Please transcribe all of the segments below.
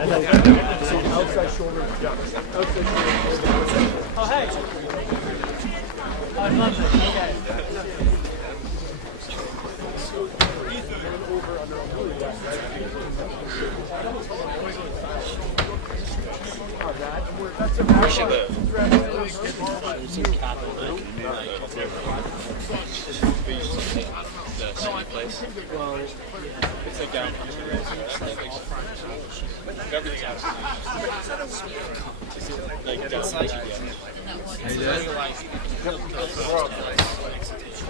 Outside shoulder. Oh, hey. Oh, I love it. Okay. It's like down. Everything else. Like that's like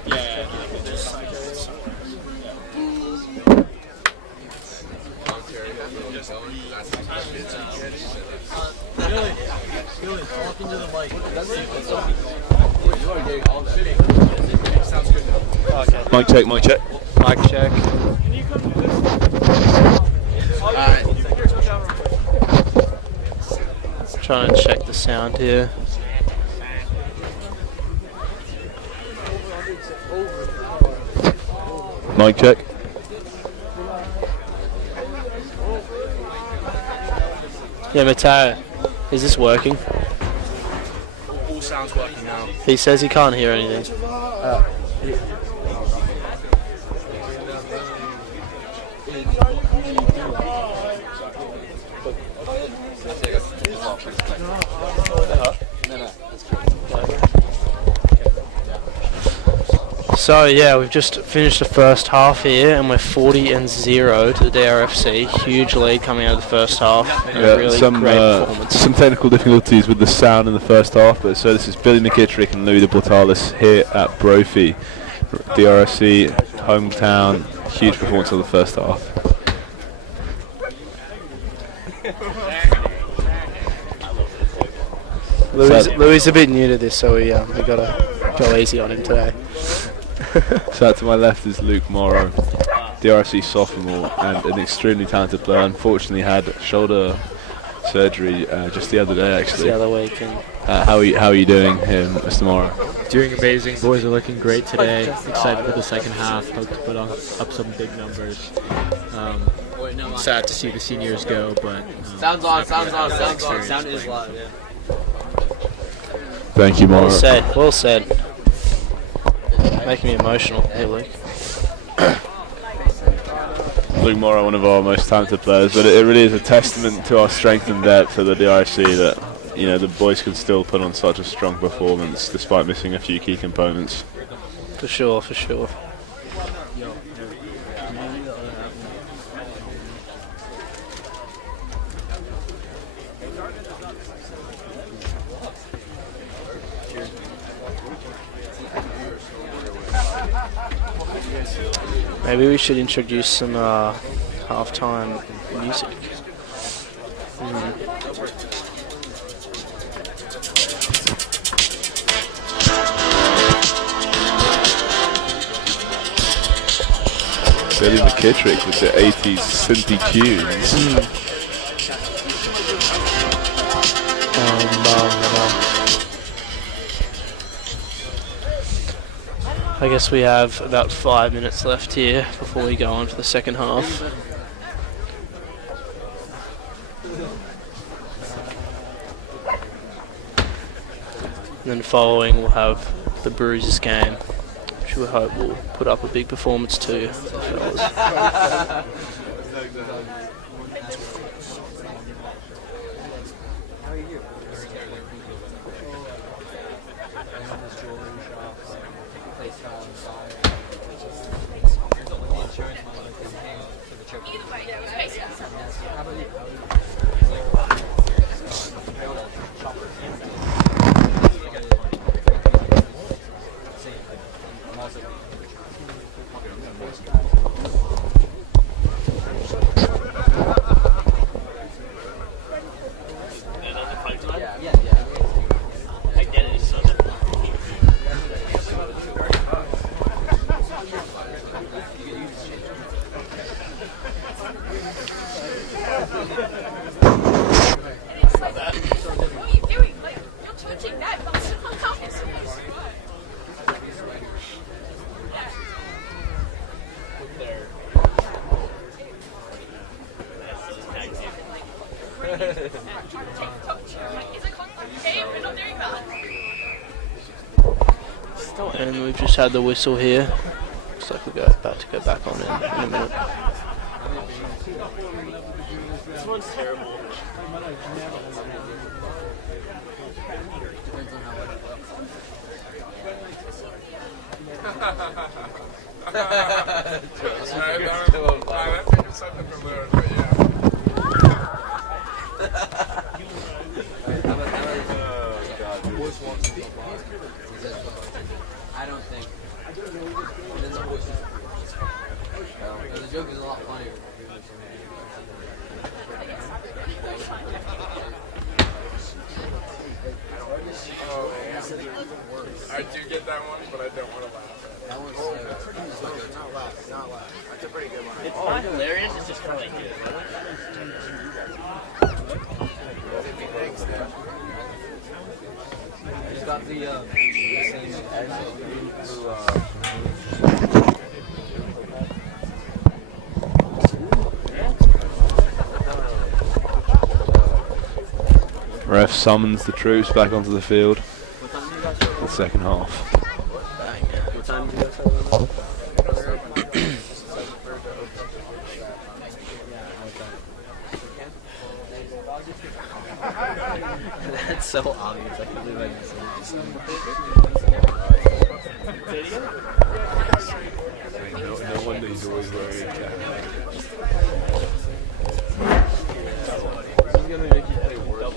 yeah. Billy, talk into the mic. Sounds good. Okay. Mic check, mic check. Mic check. Can you come to this? Trying to check the sound here. Mic check. Yeah, Matteo, is this working? All sounds working now. He says he can't hear anything. So yeah, we've just finished the first half here, and we're 40-0 to the DRFC. Huge lead coming out of the first half. And a really great performance. Some technical difficulties with the sound in the first half, but so this is Billy McKittrick and Louis de Portalis here at Brophy. DRFC, hometown, huge performance of the first half. Louis is a bit new to this, so we gotta go easy on him today. So to my left is Luke Morrow, DRFC sophomore and an extremely talented player. Unfortunately had shoulder surgery just the other day actually. The other week. And how are you doing here, Mr. Morrow? Doing amazing. Boys are looking great today. Excited for the second half. Hope to put up some big numbers. Sad to see the seniors go, but Sounds on. Sound is live, yeah. Thank you, Morrow. Well said. Making me emotional. Hey, Luke. Luke Morrow, one of our most talented players, but it really is a testament to our strength and depth of the DRFC that the boys can still put on such a strong performance despite missing a few key components. For sure. Maybe we should introduce some halftime music. Billy McKittrick with the 80s synthy tunes. I guess we have about 5 minutes left here before we go on to the second half. And then following we'll have the Bruisers game, which we hope will put up a big performance too, the fellas. And we've just had the whistle here. Looks like we're about to go back on in a minute. This one's terrible. I don't think. The joke is a lot funnier. I do get that one, but I don't want to laugh. That one's Not laugh. That's a pretty good one. It's not hilarious, it's just kind of like good. He's got the same Ref summons the troops back onto the field. The second half. What time did you guys have? That's so obvious. I can't believe I can say No wonder he's always wearing a cap. He's gonna make you play worse.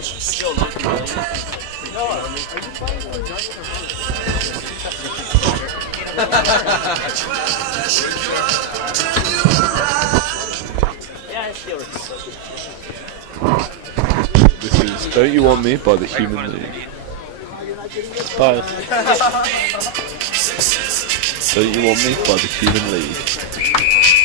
Still not This is Don't You Want Me by the Human League. Both. Don't You Want Me by the Human League.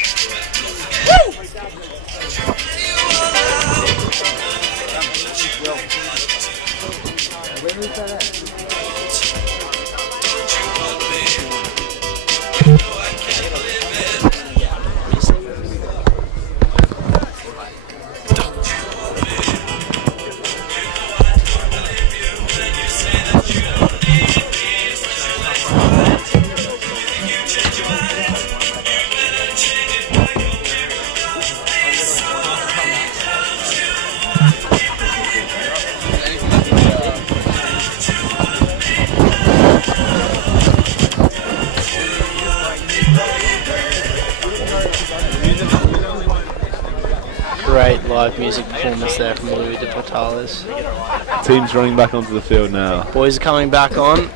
Great live music performance there from Louis de Portales. Team's running back onto the field now. Boys are coming back on,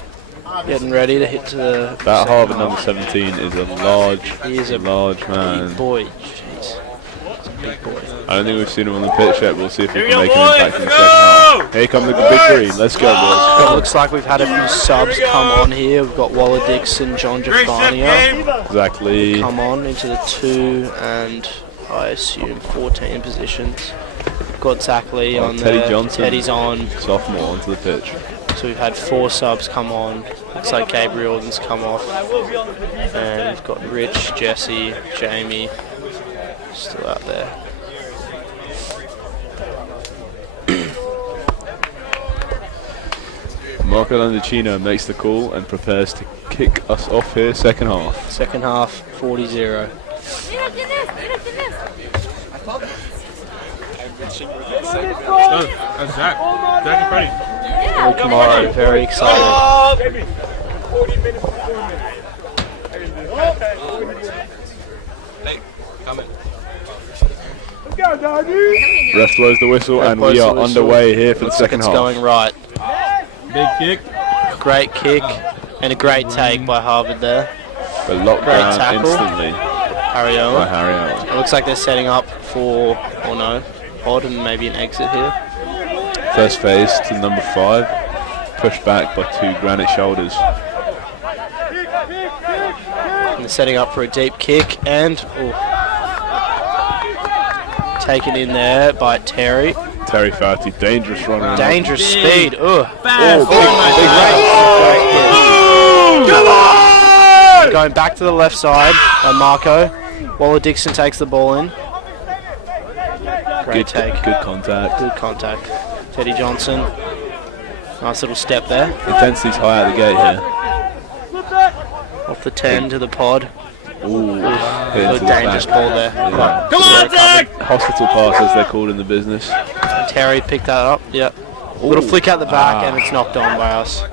getting ready to hit to the. That Harvard number 17 is a large man. Big boy. Jeez. It's a big boy. I don't think we've seen him on the pitch yet. We'll see if we can make an impact in the second half. Here comes the big green. Let's go, boys. It looks like we've had a few subs come on here. We've got Waller Dixon, John Jafania Exactly. come on into the 2 and I assume 14 positions. We've got Zach Lee on Teddy there. Johnson. Teddy's on. Sophomore onto the pitch. So we've had 4 subs come on. Looks like Gabriel has come off. And we've got Rich, Jesse, Jamie still out there. Marco Landicino makes the call and prepares to kick us off here, second half. Second half, 40-0. That's Zach. Zach and Freddie. Luke Morrow, very excited. Ref blows the whistle and we are underway here for the second It's half. going right. Big kick. Great kick and a great take by Harvard there. But locked Great down tackle. instantly Harry by Owen. Harry Owen. It looks like they're setting up for, or no, odd and maybe an exit here. First phase to number 5, pushed back by 2 granite shoulders. And they're setting up for a deep kick and taken in there by Terry. Terry Farty, dangerous run around. Dangerous speed. Big going back to the left side by Marco. Waller Dixon takes the ball in. Great take. Good contact. Good contact. Teddy Johnson. Nice little step there. Intensity's high out the gate here. Off the 10 to the pod. Ooh, A dangerous ball there. Yeah. Come on, Zach! Hospital pass, as they're called in the business. Terry picked that up. Yep. Little flick out the back and it's knocked on by us.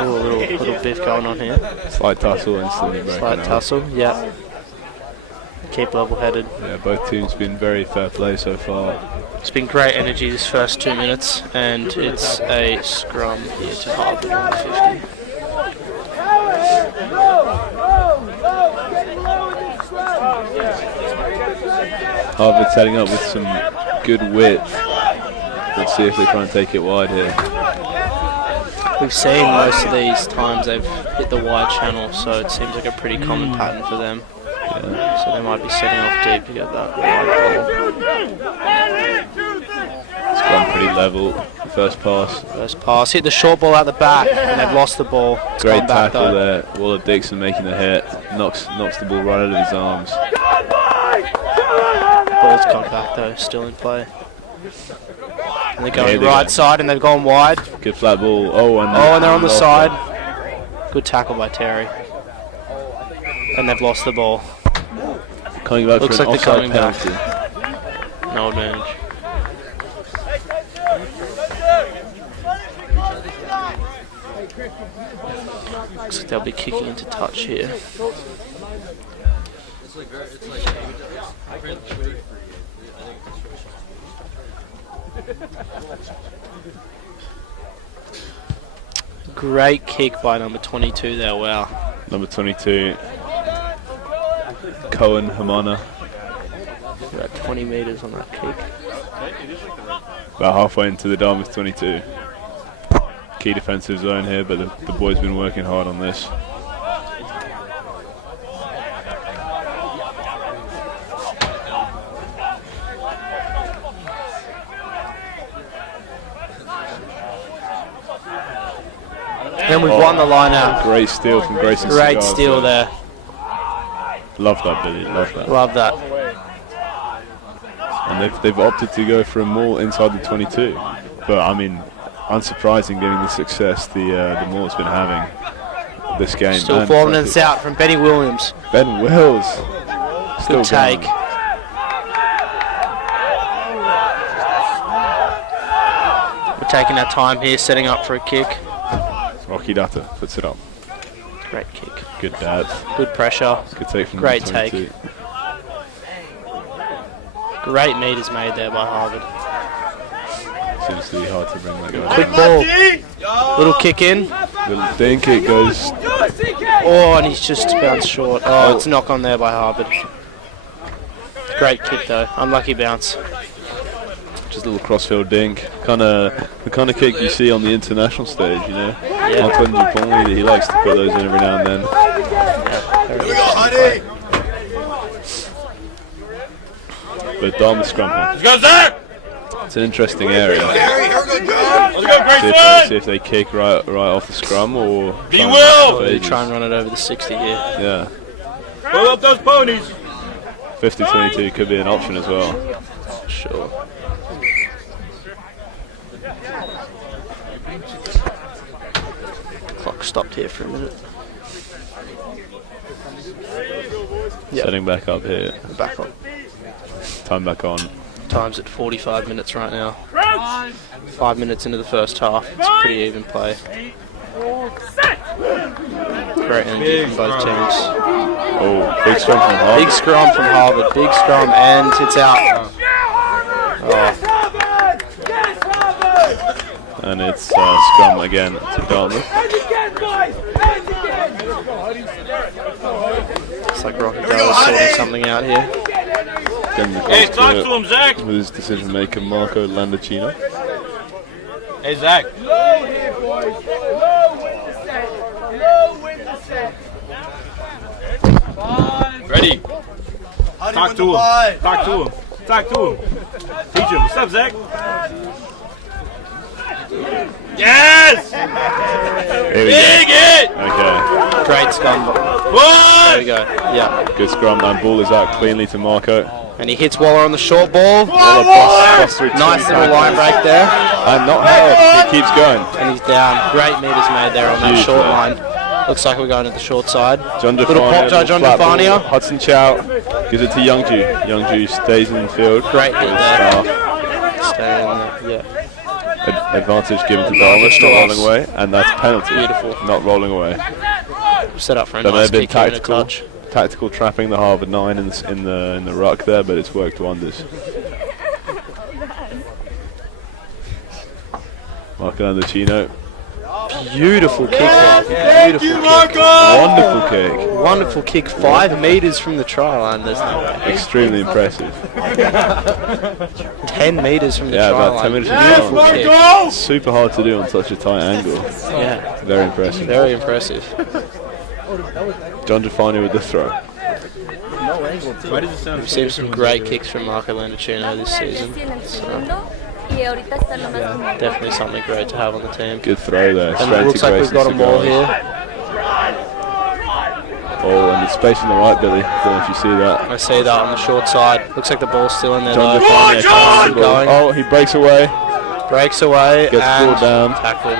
Oh, a little biff going on here. Slight tussle instantly breaking Slight out. tussle, yeah. Keep level-headed. Yeah, both teams been very fair play so far. It's been great energy this first 2 minutes, and it's a scrum here to Harvard on the 50. Harvard setting up with some good width. Let's see if they try and take it wide here. We've seen most of these times they've hit the wide channel, so it seems like a pretty common pattern for them. Yeah. So they might be setting off deep to get that wide ball. It's gone pretty level. First pass. First pass, hit the short ball out the back, and they've lost the ball. It's Great gone back tackle though. there. Waller Dixon making the hit. Knocks the ball right out of his arms. Ball's gone back though, still in play. And they're going right side, and they've gone wide. Good flat ball. Oh, and they're on the side. Good tackle by Terry. And they've lost the ball. Coming back Looks for an like they're offside coming penalty. back. No advantage. Looks like they'll be kicking into touch here. Great kick by number 22 there, wow. Number 22, Cohen Hamana. About 20 metres on that kick. About halfway into the Dartmouth 22. Key defensive zone here, but the boys been working hard on this. And we've won the line out. Great steal from Grayson. Great Cigars steal there. Love that, Billy. Love that. Love that. And they've opted to go for a more inside the 22. But I mean, unsurprising getting the success the Moors been having this game. Still and 4 minutes out from Benny Williams. Ben Wills. Still Good take. going. We're taking our time here, setting up for a kick. Rocky Dutta puts it up. Great kick. Good dad. Good pressure. Good take from Great number 22. take. Great meters made there by Harvard. Seems to be hard to bring that guy Quick down. ball. Little kick in. Little dink it goes. Oh, and he's just bounced short. Oh, it's a knock on there by Harvard. Great kick though. Unlucky bounce. Just a little crossfield dink. The kind of kick you see on the international stage, you know. Yeah. Antoine Dupont, he likes to put those in every now and then. Here we go, honey. But Dartmouth scrum here. Let's go, Zach! It's an interesting area. Gary, here we go, John. Let's go, See if they kick right off the scrum or Be try and Will! fade. Try and run it over the 60 here. Yeah. Pull up those ponies! 50-22 could be an option as well. Sure. Clock stopped here for a minute. Yep. Setting back up here. Back on. Time back on. Time's at 45 minutes right now. 5 minutes into the first half. It's pretty even play. Great energy from both teams. Oh, big scrum from Harvard. Big scrum from Harvard. Big scrum, and it's out. Oh. And it's scrum again to Dartmouth. It's like Rocky Dallas sorting something out here. Hey, talk to him, Zach! With his decision maker Marco Landacino. Hey, Zach. Low here, boys. Low with the set. Low with the set. Ready. Talk to him. Talk to him. Talk to him. Teach him. What's up, Zach? Yes! Here we Big hit! go. Okay. Great scrum. What? There we go. Yeah. Good scrum, and ball is out cleanly to Marco. And he hits Waller on the short ball. Waller busts through Nice two little line break there. And not held. He keeps going. And he's down. Great meters made there on that Huge short play. line. Looks like we're going to the short side. John Little pop Defania, John flat ball. Defania. Hudson Chow gives it to Youngju. Youngju stays in the field. Great hit Good there. start. Stay in there. Yeah. Advantage given to Dartmouth, not rolling away, and that's penalty. Beautiful. Not rolling away. Set up for a That may nice have been kick here in a tactical. touch. Tactical trapping the Harvard 9 in the ruck there, but it's worked wonders. Marco Landicino. Beautiful kick there. Beautiful kick. Wonderful kick. Wonderful kick. 5 meters from the try line. There's no way. Extremely impressive. 10 meters from the Yeah, try about 10 line. meters from the Beautiful try kick. It's super hard to do on such a tight angle. Yeah. Very impressive. Very impressive. John Defani with the throw. We've seen some great kicks from Marco Landicino this season. So definitely something great to have on the team. Good throw there. And it looks like we've got a maul here. Oh, and the space on the right, Billy. Don't know if you see that. I see that on the short side. Looks like the ball's still in there John though. Defani can't see the ball. Going. Oh, he breaks away. Breaks away Gets and brought down. tackled.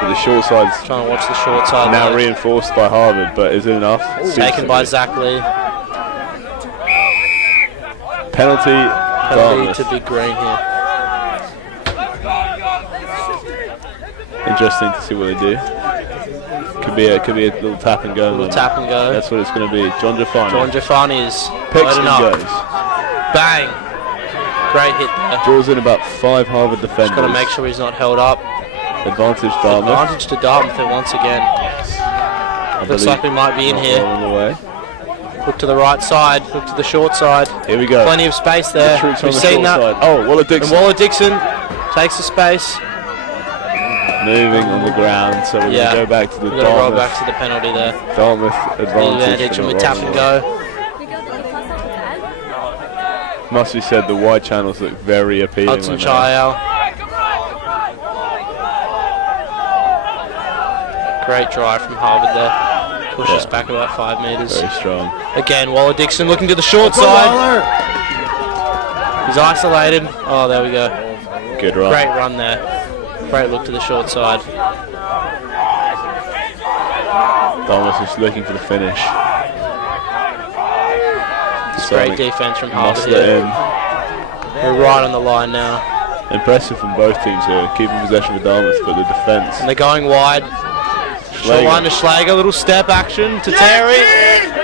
But the short side's Trying to watch the short side. now there. reinforced by Harvard, but is it enough? Seems Taken to by be. Zach Lee. Penalty. Penalty Dartmouth. to Big Green here. Interesting to see what they do. Could be a little tap and go. Little tap and go. That's what it's going to be. John Defani John Defani is picks loading and up. goes. Bang! Great hit there. Draws in about 5 Harvard defenders. Just got to make sure he's not held up. Advantage Dartmouth. Advantage to Dartmouth once again. Looks like we might be in Not here. rolling away. Look to the right side. Look to the short side. Here we go. Plenty of space there. Troops on We've the seen short that. side. Oh, Waller And Dixon Waller Dixon takes the space. moving on the ground. So we're going to go back to the We're going to roll Dartmouth. back to the penalty there. Dartmouth The advantage. advantage for and we not tap rolling and away. go. Must be said, the wide channels look very appealing. Hudson when Chayal. Great drive from Harvard there. Pushes back about 5 meters. very strong. Again, Waller Dixon looking to the short side. He's isolated. Oh, there we go. Good run. Great run there. Great look to the short side. Dartmouth is looking for the finish. Great defense from Harvard Muscle it here. in. We're right on the line now. Impressive from both teams here, keeping possession of Dartmouth, but the defence. And they're going wide. Short line to Schlager. Little step action to Terry. Terry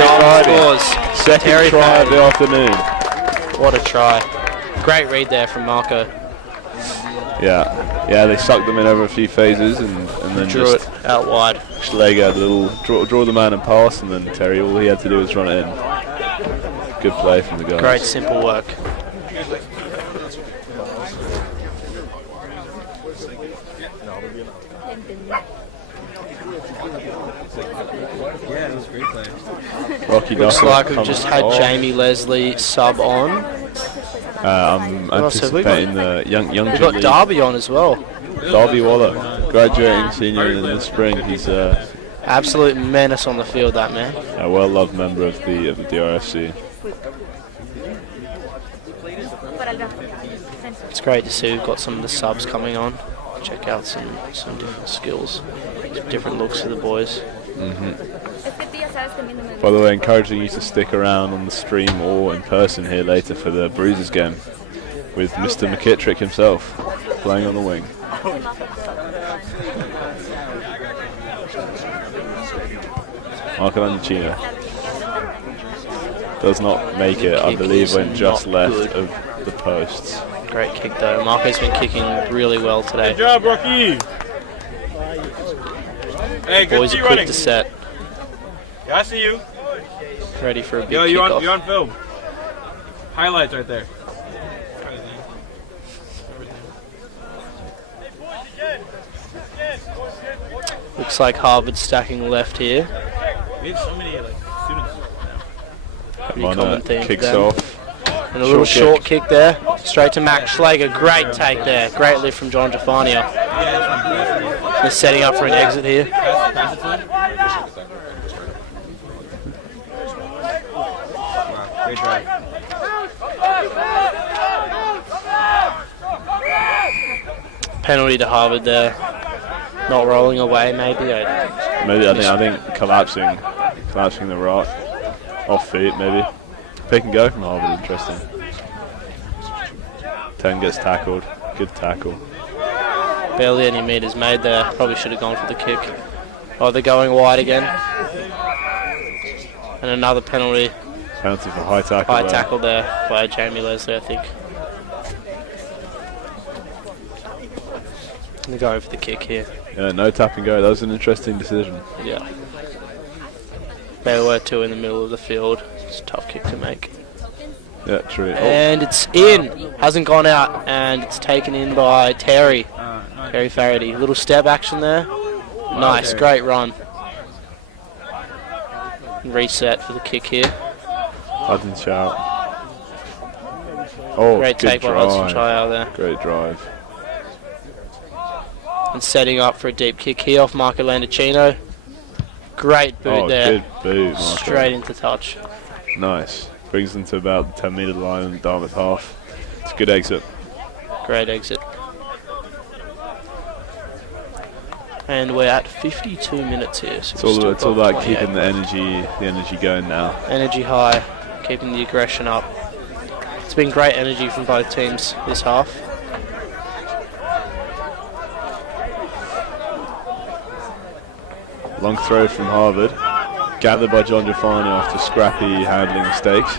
Dartmouth Friday. scores. Second Terry try of Friday. the afternoon. What a try. Great read there from Marco. Yeah, they sucked them in over a few phases and then Drew just it out wide. Schlegel had a little draw the man and pass, and then Terry, all he had to do was run it in. Good play from the guys. Great simple work. Rocky Looks Knuckle like we've comes just had off. Jamie Leslie sub on. I'm else have we got? anticipating the young We've got Darby on as well. Darby Waller, graduating senior in the spring. He's a Absolute menace on the field, that man. well-loved member of the DRFC. It's great to see we've got some of the subs coming on. Check out some different skills, different looks for the boys. By the way, encouraging you to stick around on the stream or in person here later for the Bruisers game with Mr. McKittrick himself playing on the wing. Marco Landicino does not make it, I Kick believe, is when just not left good. of the posts. Great kick though. Marco's been kicking really well today. Good job, Rocky. Hey, good Boys to see are you quick running. to set, Yeah, I see you. ready for a big Yo, you're kickoff. on film. Highlights right there. Looks like Harvard stacking left here. We have so many students. Pretty common theme for kicks them. off. And a little short kick there. Straight to Max Schlager. Great take there. Great lift from John Jafania. They're setting up for an exit here. Great drive. Penalty to Harvard there. Not rolling away, maybe. I think collapsing the right off feet, maybe. Pick and go from Harvard, interesting. 10 gets tackled. Good tackle. Barely any meters made there. Probably should have gone for the kick. Oh, they're going wide again. And another penalty. Penalty for high tackle. High tackle there by Jamie Leslie, I think. Gonna go for the kick here. Yeah, no tap and go. That was an interesting decision. Yeah. There were two in the middle of the field. It's a tough kick to make. Yeah, true. And it's in. Hasn't gone out. And it's taken in by Terry. Terry Faraday. Little step action there. Nice. Great run. Reset for the kick here. Hudson shout. Oh, Great good take by drive. Hudson Child there. Great drive. And setting up for a deep kick here off Marco Landicino. Great boot there. Good boot, Marco. Straight into touch. Nice. Brings them to about the 10-metre line in the Dartmouth half. It's a good exit. Great exit. And we're at 52 minutes here. So It's all about keeping the energy going now. Energy high, keeping the aggression up. It's been great energy from both teams this half. Long throw from Harvard. Gathered by John Giafani after scrappy handling mistakes.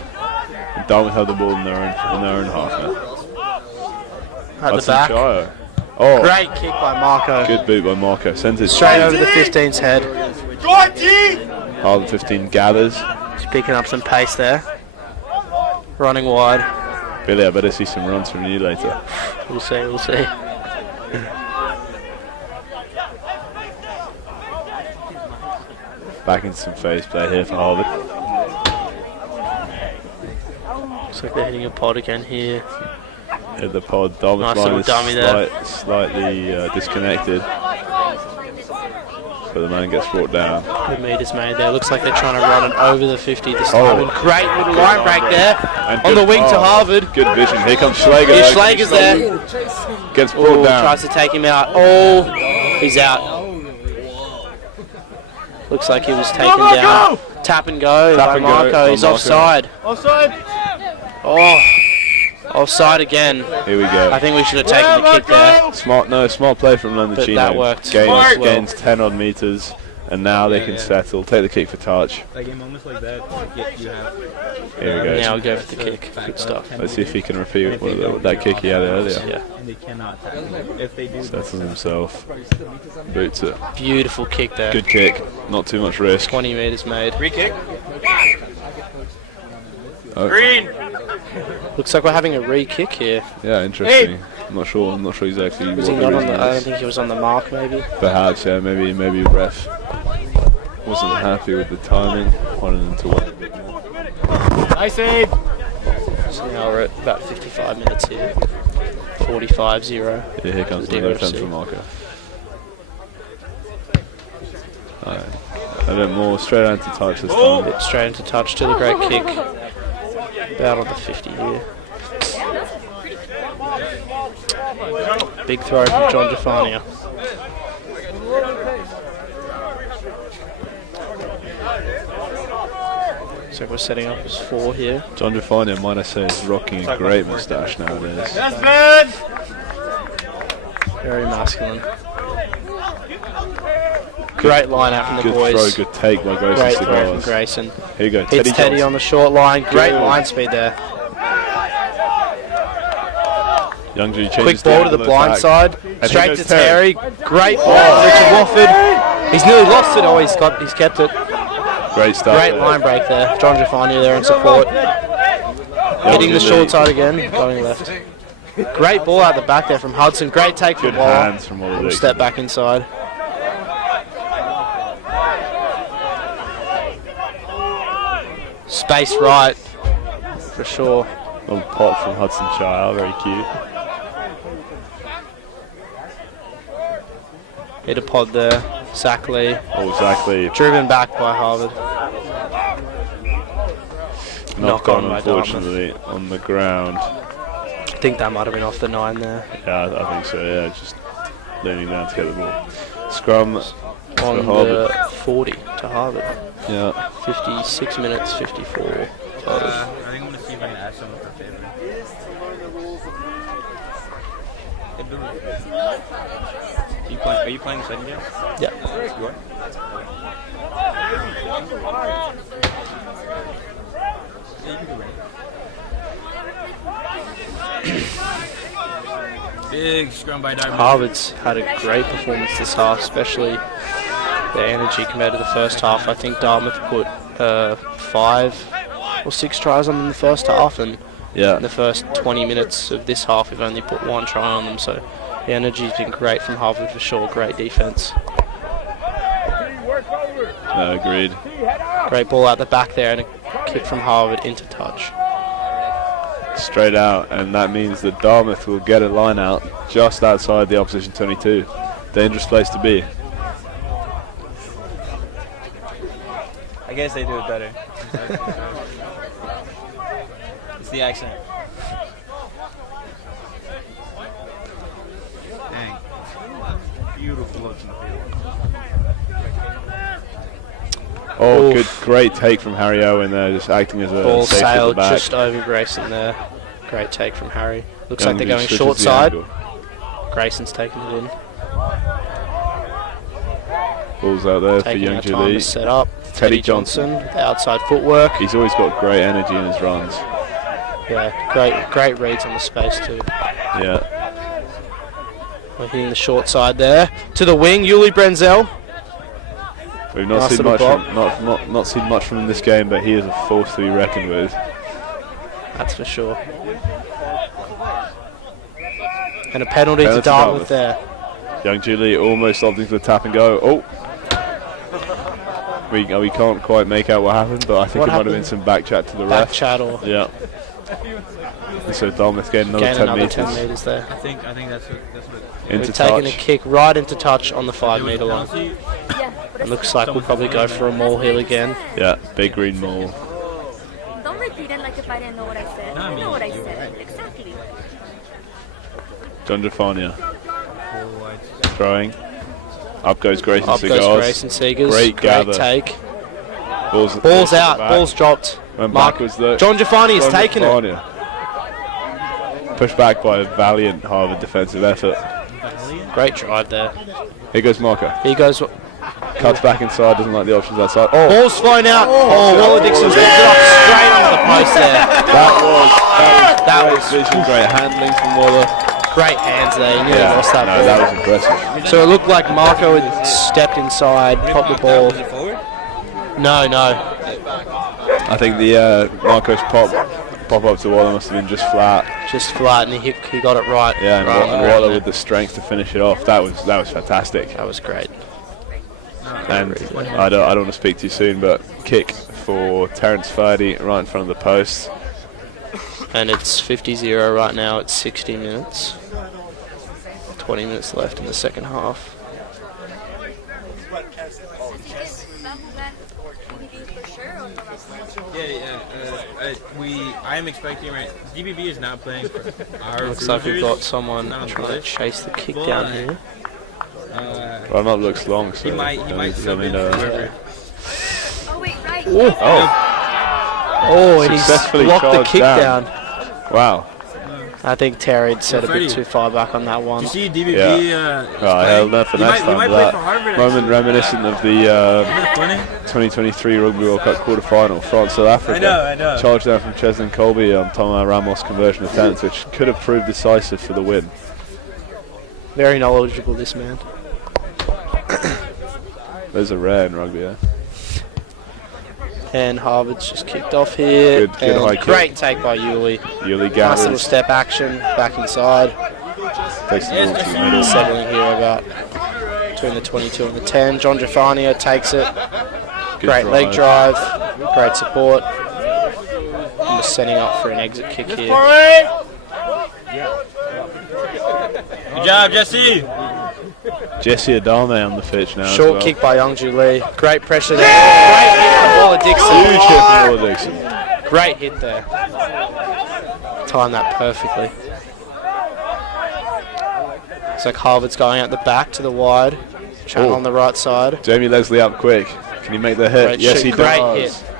And Dartmouth have the ball in their own half now. At the back. Chio. Oh, Great kick by Marco. good boot by Marco. Sends it Straight over the 15's head. Harvard 15 gathers. Just picking up some pace there. Running wide. Billy, I better see some runs from you later. We'll see, we'll see. Back into some phase play here for Harvard. Looks like they're hitting a pod again here. Hit the pod. Dartmouth Nice little dummy there. Slightly disconnected. But the man gets brought down. Good meters made there. Looks like they're trying to run it over the 50 this time. And great little line break there. And On the wing to Harvard. Good vision. Here comes Schlager. Here's Schlager's there. Gets brought down. Tries to take him out. Oh, he's out. Looks like he was taken down. Tap and go by Marco. He's offside. Oh, offside again. Here we go. I think we should have taken the kick there. Smart play from Landicino. But that worked. Gains 10 odd meters, and now they can settle. Take the kick for touch. Like in moments like that, you have. Here we go. Now we go for the kick. Good stuff. Let's see if he can repeat that kick he had earlier. Yeah. And they cannot tackle. If they do, Settles himself. Boots it. Beautiful kick there. Good kick. Not too much risk. 20 meters made. free kick. Oh. Green. Looks like we're having a re-kick here. Yeah, interesting. I'm not sure exactly Was what he the not on reason the? I don't is. think he was on the mark. Maybe. Perhaps, yeah. Maybe ref wasn't happy with the timing. Wanted them to wait a bit more. Nice save. So now we're at about 55 minutes here. 45-0. Yeah, here comes The another DRFC. attempt from Marco. Alright. A bit more straight on to touch this time. Bit straight into touch to the great kick. About on the 50 here. Big throw from John Jafania. So we're setting up as 4 here. John Giafani, might I say, is rocking a great moustache nowadays. Very masculine. Great line out from the Good boys. throw, good take by Grayson Great throw from Cigars. Grayson. Here you go, Hits Teddy Teddy Johnson. on the short line. Great line speed there. Young G changes Quick ball to the angle blind attack. side. And Straight here to goes Terry. Terry. Great ball. Richard Wofford. He's nearly lost it. Oh, he's kept it. Great stuff. Great there. line break there. John Jafania there in support. Hitting the short side again. Going left. Great ball out the back there from Hudson. Great take from Good Waller. hands from Waller. Step back inside. Space right. For sure. Little pop from Hudson Child, very cute. Hit a pod there. Zach Lee. Oh, exactly. Driven back by Harvard. Knock on, by unfortunately, on the ground. I think that might have been off the 9 there. Yeah, I think so, yeah. Just leaning down to get the ball. Scrum On Harvard. the 40 to Harvard. Yeah. 56 minutes, 54. I think I'm going to see if I can ask someone for a favor. Are you playing the second game? Yeah. You are? Big scrum by Dartmouth. Harvard's had a great performance this half, especially their energy compared to the first half. I think Dartmouth put 5 or 6 tries on them in the first half, and in the first 20 minutes of this half we've only put 1 try on them, so the energy's been great from Harvard for sure. Great defense. Agreed. Great ball out the back there and a kick from Harvard into touch. Straight out, and that means that Dartmouth will get a line out just outside the opposition 22. Dangerous place to be. I guess they do it better. It's the accent. Dang. Beautiful look in the field. Oh, Oof. great take from Harry Owen there, just acting as a Ball safety at the sailed back. just over Grayson there. Great take from Harry. Looks like they're Young going switches short the side. angle. Grayson's taking it in. Ball's out there Taking for Young our time to Julie. set up. Teddy Johnson, the outside footwork. He's always got great energy in his runs. Yeah, great reads on the space too. Yeah. We're hitting the short side there. To the wing, Yuli Brenzel. We've not Nice seen little much not seen much from him this game, but he is a force to be reckoned with. That's for sure. And a penalty to Dartmouth there. Young Julie almost opting for the tap and go. Oh! We can't quite make out what happened, but I think What it might have been happened? some back chat to the Back ref. chat or Yeah. And so Dartmouth gain another 10 another metres. 10 metres there. I think that's what Into We've taken a touch. kick right into touch on the 5 metre line. penalty. It looks like we'll probably go for a maul heel again. Yeah, big green maul. Don't repeat it like if I didn't know what I said. No, I I mean, know what I you're said. right. Exactly. John Jafania throwing. Up goes Grayson Up goes Cigars. Grayson Seegers. Great gather. take. Ball's Out. back. Ball's dropped. Went Mark. backwards though. John Giafani has John taken it. Jafania. Pushed back by a valiant Harvard defensive effort. Great drive there. Here goes Marco. He goes. Cuts back inside, doesn't like the options outside. Oh, Ball's flown out. Oh, Waller Dixon's picked it up straight onto the post there. that was great vision, great handling from Waller. Great hands there. He nearly lost that ball. that was impressive. So it looked like Marco had stepped inside, popped the ball. Was it forward? No. I think the Marcos pop up to Waller must have been just flat. Just flat, and he got it right. Yeah, and right on the ground Waller there. with the strength to finish it off. That was fantastic. That was great. And I don't want to speak too soon, but kick for Terence Furdy right in front of the post. And it's 50-0 right now. It's 60 minutes. 20 minutes left in the second half. I am expecting DBB is not playing for our Looks like we've got Bruisers. someone Not on trying to Bruisers. chase the kick down here. Run up looks long, so He might let sub me in know. whoever. Oh, wait, right. Oh, and he's Successfully blocked the charged kick down. down. Wow. I think Terry had set a Freddie. bit too far back on that one. You see DBB Yeah. I held that for he next might time. play That for Harvard, moment actually. reminiscent of the Isn't that funny? 2023 Rugby World Cup quarter-final, France-South Africa. I know. Charge down from Cheslin Colby on Thomas Ramos' conversion attempt, which could have proved decisive for the win. Very knowledgeable, this man. Those are rare in rugby, yeah. And Harvard's just kicked off here. Good And high kick. great take by Yuli. Yuli Nice little gathers, step action, back inside. takes the ball to the middle. Settling here about between the 22 and the 10. John Giafania takes it. Good Great leg drive. Great support. From the just setting up for an exit kick here. Good job, Jesse. Jesse Adame on the pitch now. Short kick by Youngju Lee. Great pressure there. Great hit from Waller Dixon. Huge hit from Waller Dixon. Great hit there. Timed that perfectly. Looks like Harvard's going out the back to the wide. Channel on the right side. Jamie Leslie up quick. Can he make the hit? Great Yes, shoot. he Great does. hit.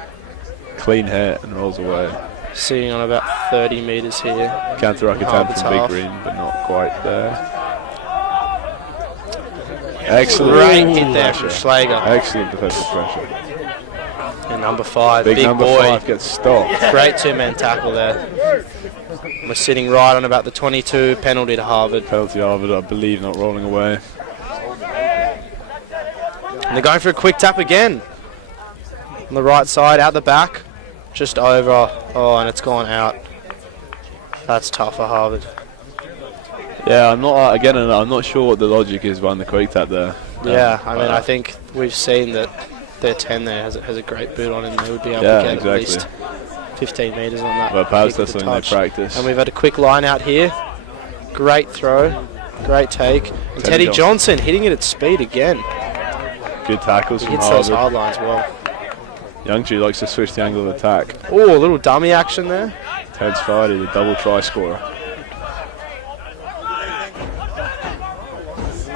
Clean hit and rolls away. Sitting on about 30 metres here. Counter-ruck attempt Harvard's from Big half. Green, but not quite there. Excellent. Great hit there from Schlager. Excellent defensive pressure. And number 5, Big big number boy. 5 gets stopped. Great two-man tackle there. We're sitting right on about the 22, penalty to Harvard. Penalty Harvard, I believe, not rolling away. And they're going for a quick tap again. On the right side, out the back. Just over. Oh, and it's gone out. That's tough for Harvard. Yeah, I'm not sure what the logic is behind the quick tap there. Yeah, I mean, I think we've seen that their 10 there has a great boot on, and they would be able to get at least 15 metres on that. But perhaps kick that's with the something they touch. practice. And we've had a quick line out here. Great throw, great take. And Teddy Johnson hitting it at speed again. Good tackles He from hits those Harvard. hard lines well. Youngju likes to switch the angle of attack. Oh, a little dummy action there. Ted's Friday, the double try scorer.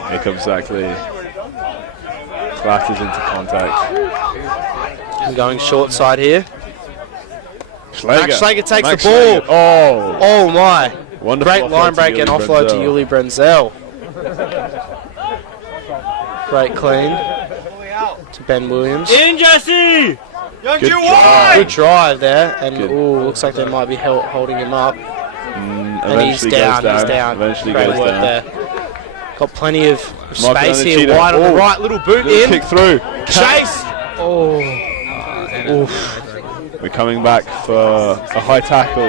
Here comes Zach Lee. Clatters into contact. And going short side here. Max Schlager takes Max the ball. Schlager. Oh, Oh my. wonderful Great line break and offload to Yuli Brenzel. Great clean to Ben Williams. In, Jesse. Good drive. Good drive there, and Good. ooh, looks like they might be holding him up. And he's Eventually down. goes He's down. Eventually Great goes work down. there. Got plenty of Marco space here. Donacino. Wide on the Oh. right, little boot Little in. kick through. Chase. Oh. Oof. We're coming back for a high tackle.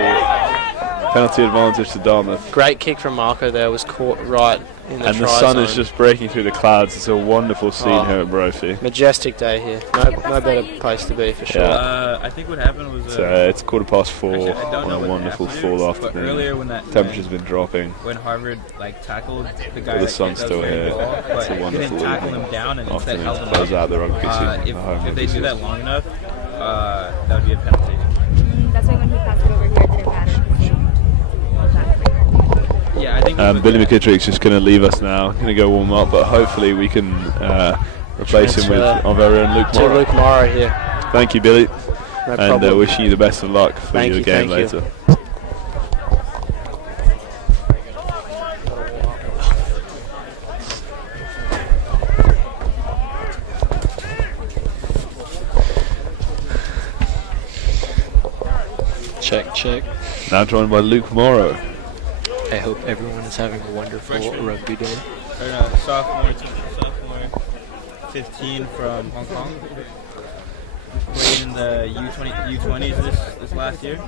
Penalty advantage to Dartmouth. Great kick from Marco there. Was caught right in the And the try sun zone. is just breaking through the clouds. It's a wonderful scene here at Brophy. Majestic day here. No better place to be for sure. Yeah. I think what happened was. It's 4:15 Actually, I don't on know a what wonderful happened, fall but afternoon. earlier when Temperature's been dropping. when Harvard tackled the guy, But the that sun's kicked, that was still very here. cool, It's but a he wonderful didn't tackle evening. him down and instead Afternoon held to him close up. out the rugby season. If the home they rugby do season. that long enough, that would be a penalty. That's why when he passed it over here, it didn't matter. Yeah, I think. Billy McKittrick's just going to leave us now. Going to go warm up, but hopefully we can replace him with Transfer our very own Luke To Morrow. Luke Morrow here. Thank you, Billy, No and problem. wishing you the best of luck for Thank your you, game thank you. later. Check, check. Now joined by Luke Morrow. I hope everyone is having a wonderful rugby day. Sophomore 15 from Hong Kong. Played in the U20s this last year.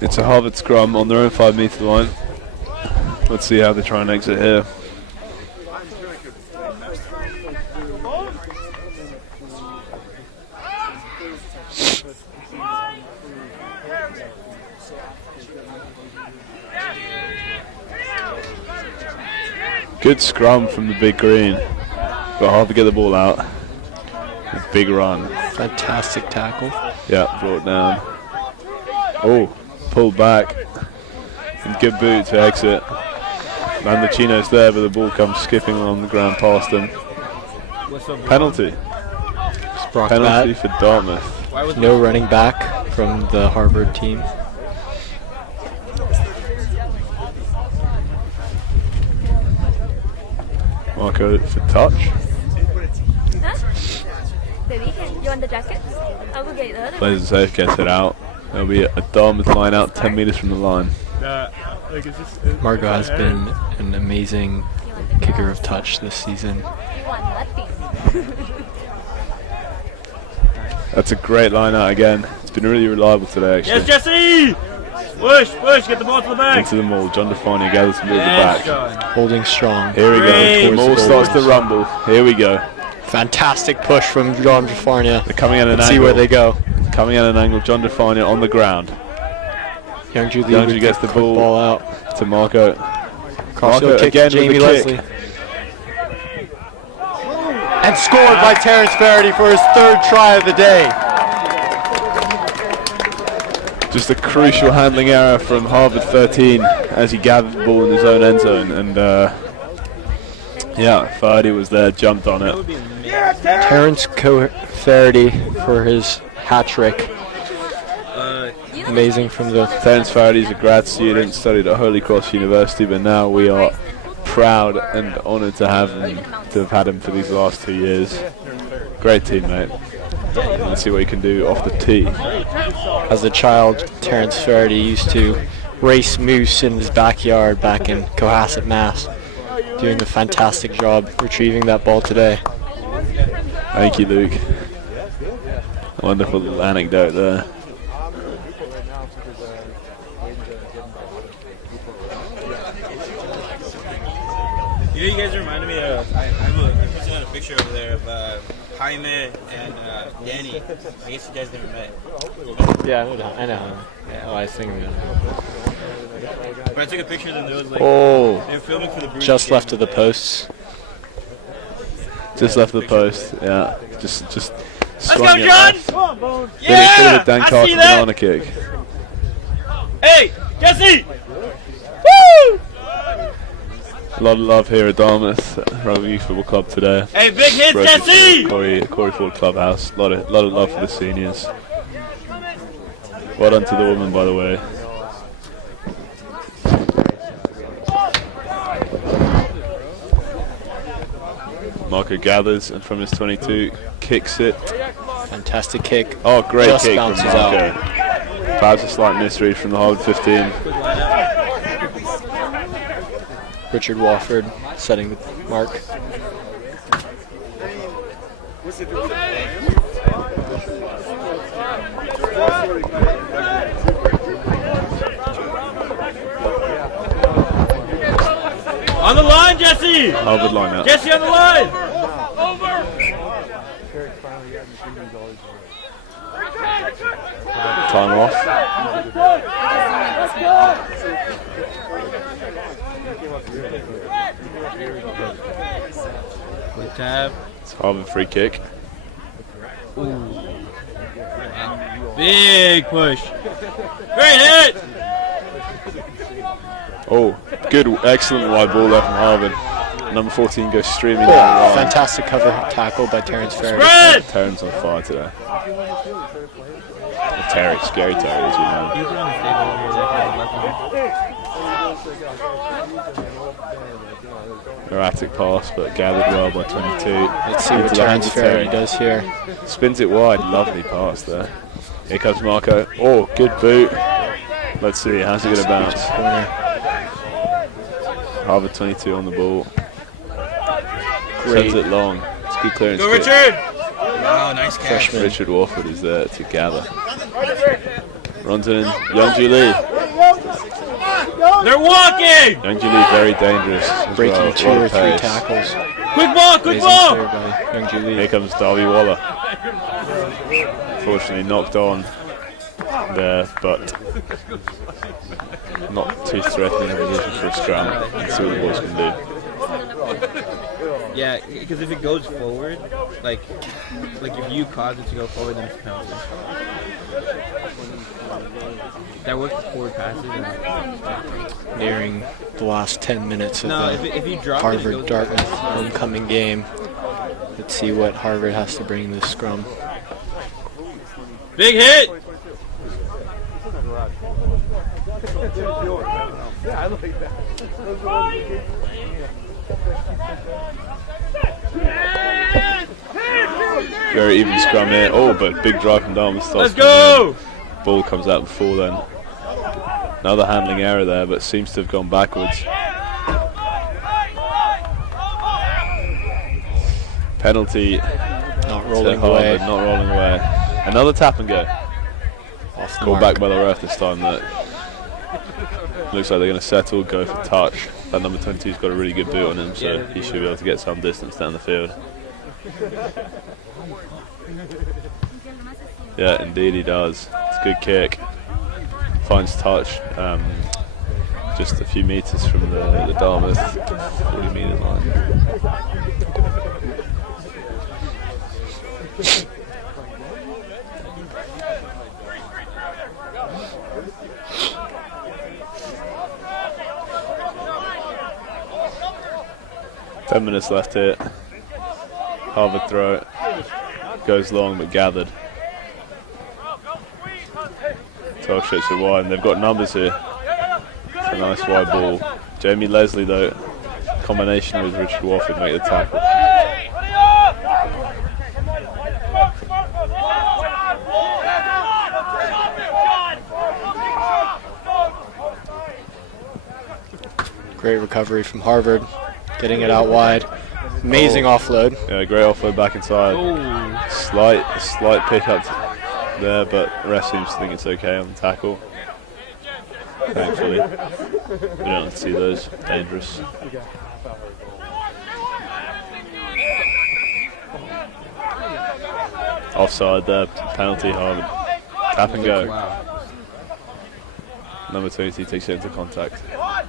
It's a Harvard scrum on their own 5-metre line. Let's see how they try and exit here. Good scrum from the big green. Got hard to get the ball out. A big run. Fantastic tackle. Yeah, brought down. Oh, pulled back. And good boot to exit. Mandachino's there, but the ball comes skipping along the ground past him. Penalty. Brock Penalty Bat. for Dartmouth. No running back from the Harvard team. Marco for touch. Huh? Baby, you want the jacket? I will get the other. Plays it safe, gets it out. There'll be a Dartmouth line out 10 metres from the line. Margot has been an amazing kicker of touch this season. You want nothing. That's a great line out again. It's been really reliable today, actually. Yes, Jesse! Push, get the ball to the back. Into the maul. John Defani gathers to move it back. Holding strong. Here we go. Great. The maul starts to rumble. Here we go. Fantastic push from John Jaffarnia. They're coming at an angle. See where they go. Coming at an angle. John Jaffarnia on the ground. Youngju gets the ball out to Marco. Crossfield kick again to Jamie with the Leslie. And scored by Terrence Faraday for his 3rd try of the day. Just a crucial handling error from Harvard 13 as he gathered the ball in his own end zone, and yeah, Faraday was there, jumped on it. Terrence Faraday for his hat trick. Amazing from the... Terrence Faraday is a grad student, studied at Holy Cross University, but now we are proud and honoured to have had him for these last 2 years. Great teammate. Let's see what he can do off the tee. As a child, Terrence Faraday used to race moose in his backyard back in Cohasset, Mass. Doing a fantastic job retrieving that ball today. Thank you, Luke. A wonderful little anecdote there. You know, you guys reminded me of, I'm putting a picture over there of Jaime and Danny. I guess you guys never met. Yeah, I know him. Yeah, I think we know him. But I took a picture of them, there was like, Oh, they were filming for the Bruisers. Just left of the posts. just left the post, yeah. Just Let's swung go, it John! left. Come on, Bone! Bit of a Dan I Carter see that! banana kick. Hey, Jesse! Woo! A lot of love here at Dartmouth Rugby Youth Football Club today. Hey, big hits, Jesse! Corey Ford Clubhouse. A lot of love for the seniors. Well done to the woman, by the way. Marco gathers and from his 22 kicks it. Fantastic kick. Oh, great Just kick from bounces Marco. Perhaps a slight misread from the Harvard 15. Richard Wofford setting the mark. On the line, Jesse! Harvard line out. Jesse on the line! Over! Time off. Good tab. It's Harvard free kick. Big push. Great hit! Oh, good, excellent wide ball there from Harvard. Number 14 goes streaming down the line. Fantastic cover tackle by Terrence Faraday. Spread! Terrence on fire today. Terry, scary Terry, as you know. Erratic pass, but gathered well by 22. Let's see what Terrence Faraday does here. Spins it wide, lovely pass there. Here comes Marco. Oh, good boot. Let's see, how's he going to bounce? Harvard 22 on the ball. Great. Sends it long. It's good clearance. Go, kick. Richard! Oh, nice catch. Freshman. Richard Warford is there to gather. Runs in. Young Julie. They're walking! Young Julie very dangerous. Breaking well. 2 or 3 pace. tackles. Quick ball, quick Amazing ball! clear by Young Julie. Here comes Darby Waller. Fortunately knocked on there, but not too threatening a position for a scrum. Let's see what the boys can do. Yeah, because if it goes forward, like if you cause it to go forward, then it's a penalty. That works with forward passes. Nearing the last 10 minutes of No, the if you drop Harvard Dartmouth homecoming game. Let's see what Harvard has to bring this scrum. Big hit! Yeah, I like that. Very even scrum here. Oh, but big drive from Dartmouth. Let's go! Ball comes out before then. Another handling error there, but seems to have gone backwards. Penalty. Not rolling to Harvard, away. not rolling away. Another tap and go. Off the Called mark. back by the ref this time. That looks like they're going to settle, go for touch. That number 22's got a really good boot on him, so he should be able to get some distance down the field. Yeah, indeed he does. It's a good kick. Finds touch. Just a few meters from the Dartmouth 40-meter line. Ten minutes left here. Harvard throw it. Goes long but gathered. 12 shapes it wide, and they've got numbers here. It's a nice wide ball. Jamie Leslie, though, combination with Richard Wofford, make the tackle. Great recovery from Harvard, getting it out wide. Amazing offload. Yeah, great offload back inside. Slight pickup there, but the ref seems to think it's okay on the tackle. Thankfully, we don't see those. Dangerous. Offside there, penalty, Harvard. Tap and go. Number 22 takes it into contact. Yeah.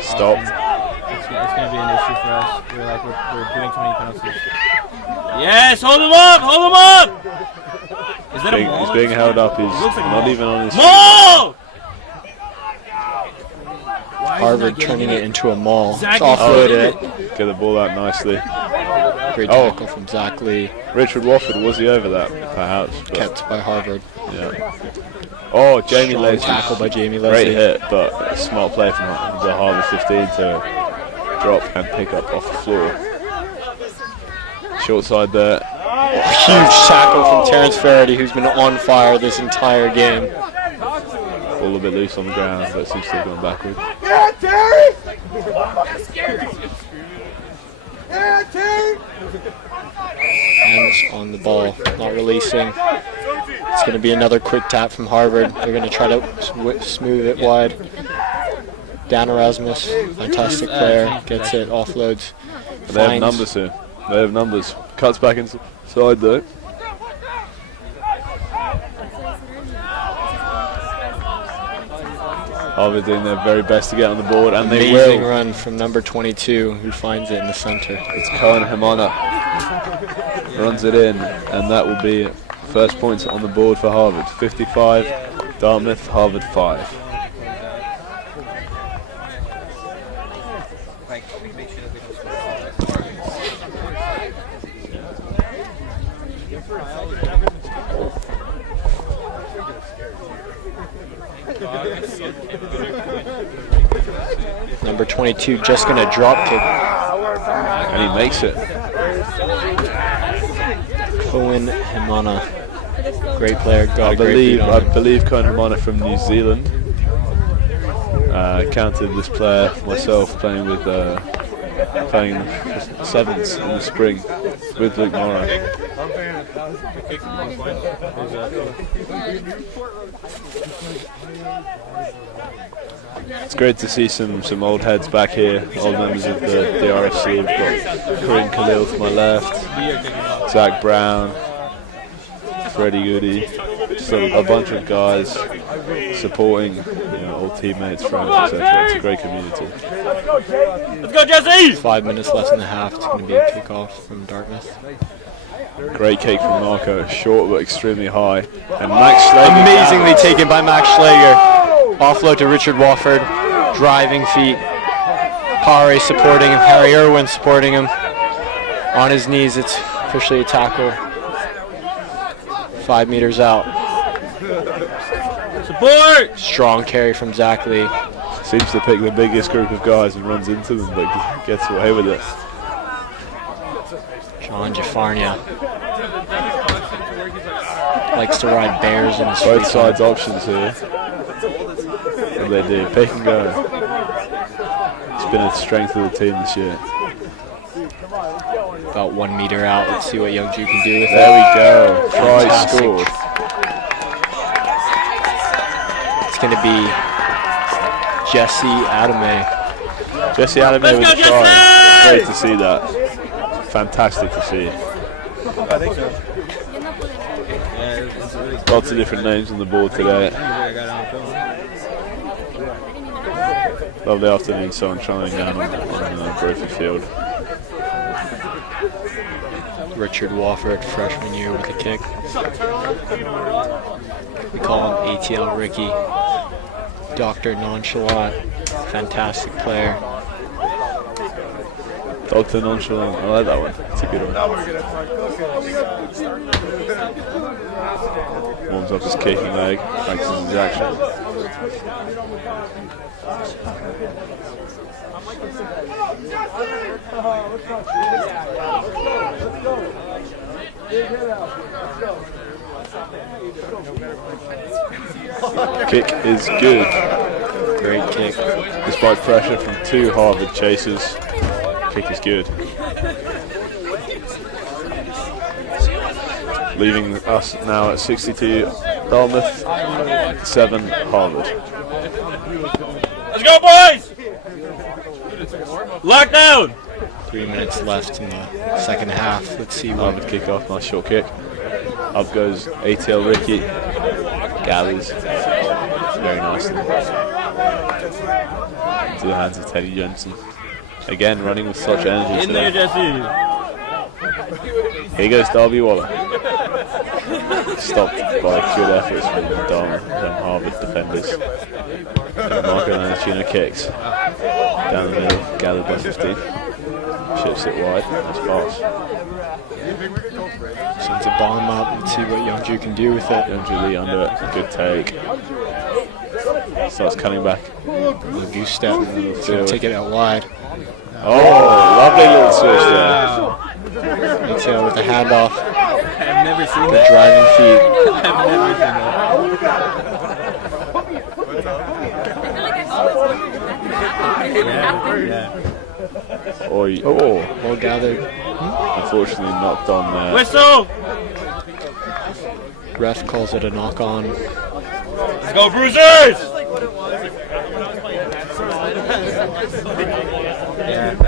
Stopped. It's going to be an issue for us. We're doing too many penalties. Yes, hold him up! Hold him up! Is that a maul? He's being held up. He's not even on his maul! Harvard turning it into a maul. It's Exactly. offloaded. Get the ball out nicely. Great tackle from Zach Lee. Richard Wofford, was he over that? Perhaps. But Kept by Harvard. yeah. Oh, Jamie Strong Leslie. tackle by Jamie Great Leslie. hit, but a smart play from the Harvard 15 to drop and pick up off the floor. Short side there. Huge tackle from Terrence Faraday, who's been on fire this entire game. Ball a bit loose on the ground, but seems to have gone backward. Yeah, Terry! Yeah, Terry! Hands on the ball, not releasing. It's going to be another quick tap from Harvard. They're going to try to smooth it wide. Dan Erasmus, fantastic player, gets it, offloads. They have numbers here. They have numbers. Cuts back inside though. Harvard doing their very best to get on the board, and they Amazing will. run from number 22, who finds it in the center. It's Cohen Himana. Runs it in, and that will be first points on the board for Harvard. 55, Dartmouth, Harvard 5. Number 22 just going to drop kick. And he makes it. Cohen Himana, great player. Got I a great beat on believe him. Cohen Himana from New Zealand. Counted this player myself playing with playing sevens in the spring with Luke Morrow. It's great to see some old heads back here, old members of the DRFC. We've got Kareem Khalil to my left, Zach Brown, Freddie Goody, just a bunch of guys supporting, old teammates, friends, etc. It's a great community. Let's go, Jesse! 5 minutes left in the half. It's going to be a kickoff from Dartmouth. Great kick from Marco, short but extremely high. And Max Schlegel. Amazingly taken by Max Schlegel. Offload to Richard Wofford. Driving feet. Pare supporting him. Harry Irwin supporting him. On his knees, it's officially a tackle. 5 meters out. Support! Strong carry from Zach Lee. Seems to pick the biggest group of guys and runs into them, but gets away with it. John Jafarnia likes to ride bears in his Both free sides time. options here. And they do. Pick and go. It's been a strength of the team this year. About 1 meter out. Let's see what Youngju can do with it. There we go. Try Fantastic. scored. It's going to be Jesse Adame. Jesse Adame with a try. Great to see that. fantastic to see. I think so. Yeah, it's really cool. Lots of different names on the board today. I got it on film. Lovely afternoon, sun shining down on Brophy Field. Richard Wofford, freshman year with a kick. We call him ATL Ricky. Dr. Nonchalant, fantastic player. Dr. Nonchalant, I like that one. It's a good one. Warms up his kicking leg, practices his action. Kick is good. Great kick. Despite pressure from 2 Harvard chasers, kick is good. Leaving us now at 62 Dartmouth, 7 Harvard. Let's go, boys! Lock down! 3 minutes left in the second half. Let's see what. Harvard kick off, nice short kick. Up goes ATL Ricky. Galleys. Very nicely. Into the hands of Teddy Jensen. Again, running with such energy. In there, Jesse. Here goes Darby Waller. Stopped by good efforts from Dartmouth and Harvard defenders. Marco Nanachino kicks. Down the middle, gathered by 15. Ships it wide. Nice pass. Sends a bomb up. Let's see what Youngju can do with it. Youngju Lee under it. Good take. Starts cutting back. The goose step. Take it out wide. Oh, lovely little switch there. ATL with the handoff. I've never seen The that. driving feet. I've never seen that. Oh, Well gathered. unfortunately knocked on there. Whistle! Ref calls it a knock on. Let's go, Bruisers! Yeah, I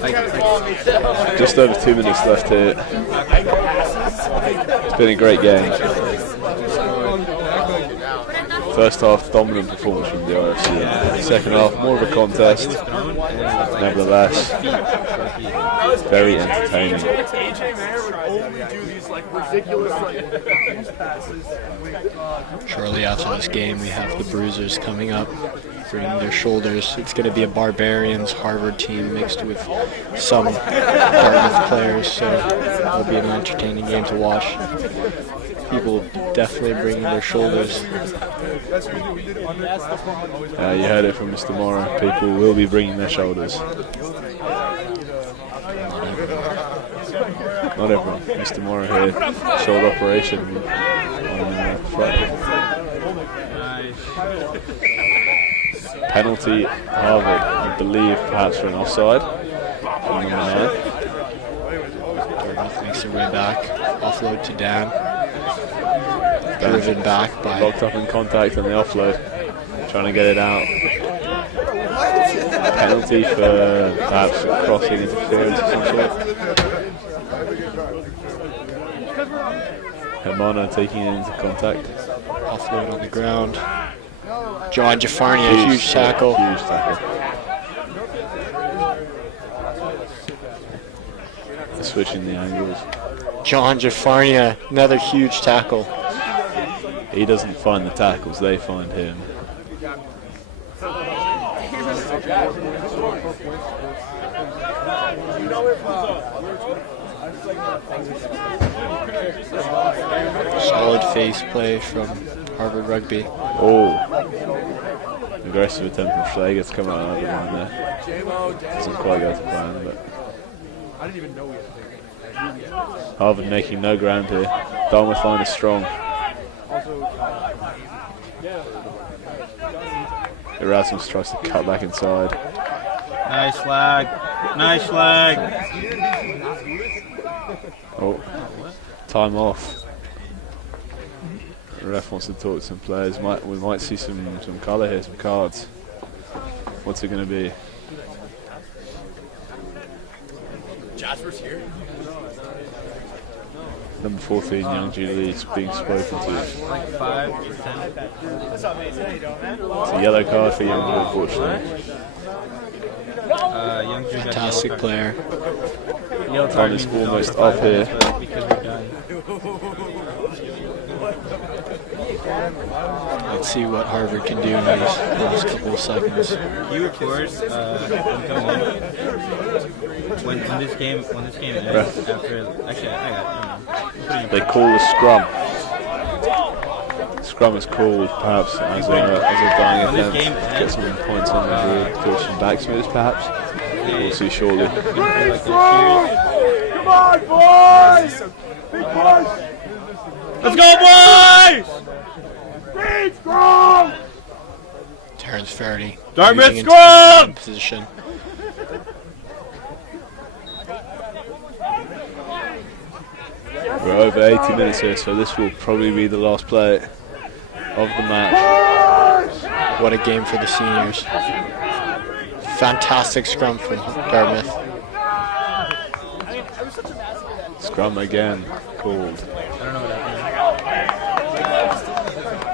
think Just over 2 minutes left here. It's been a great game. First half, dominant performance from the DRFC. Second half, more of a contest. Nevertheless, very entertaining. Shortly after this game, we have the Bruisers coming up, bringing their shoulders. It's going to be a Barbarians Harvard team mixed with some Dartmouth players, so it'll be an entertaining game to watch. People definitely bringing their shoulders. You heard it from Mr. Morrow. People will be bringing their shoulders. Not everyone. Mr. Morrow here. Shoulder operation on Friday. Penalty Harvard, I believe, perhaps for an offside. From number 9. Dartmouth makes their way back. Offload to Dan. Driven back by. Locked up in contact on the offload. Trying to get it out. Penalty for perhaps crossing interference of some sort. Hermano taking it into contact. Offload on the ground. John Jafarnia, huge tackle. Huge tackle. Switching the angles. John Jafarnia, another huge tackle. He doesn't find the tackles, they find him. Solid face play from Harvard Rugby. Oh, aggressive attempt from Schlegel to come out of the line there. Doesn't quite go to plan, but Harvard making no ground here. Dartmouth line is strong. Erasmus tries to cut back inside. Nice flag. Nice flag. Oh, time off. The ref wants to talk to some players. We might see some colour here, some cards. What's it going to be? Jasper's here. Number 14, Young Lee's being spoken to. Like 5 or 10. It's a yellow card for Young Lee, unfortunately. Young Drew got Fantastic player. Time is almost up here. Because we're done. Let's see what Harvard can do in these last couple of seconds. You record when this game ends after actually I got They call the scrum. Scrum is called perhaps as a dying attempt to get some points on the board, do some backsmiths perhaps. We'll see shortly. Come on, boys! Big push! Let's go, boys! Speed scrum! Terrence Faraday. Dartmouth moving into scrum! the position. We're over 80 minutes here, so this will probably be the last play of the match. What a game for the seniors. Fantastic scrum from Dartmouth. Scrum again called.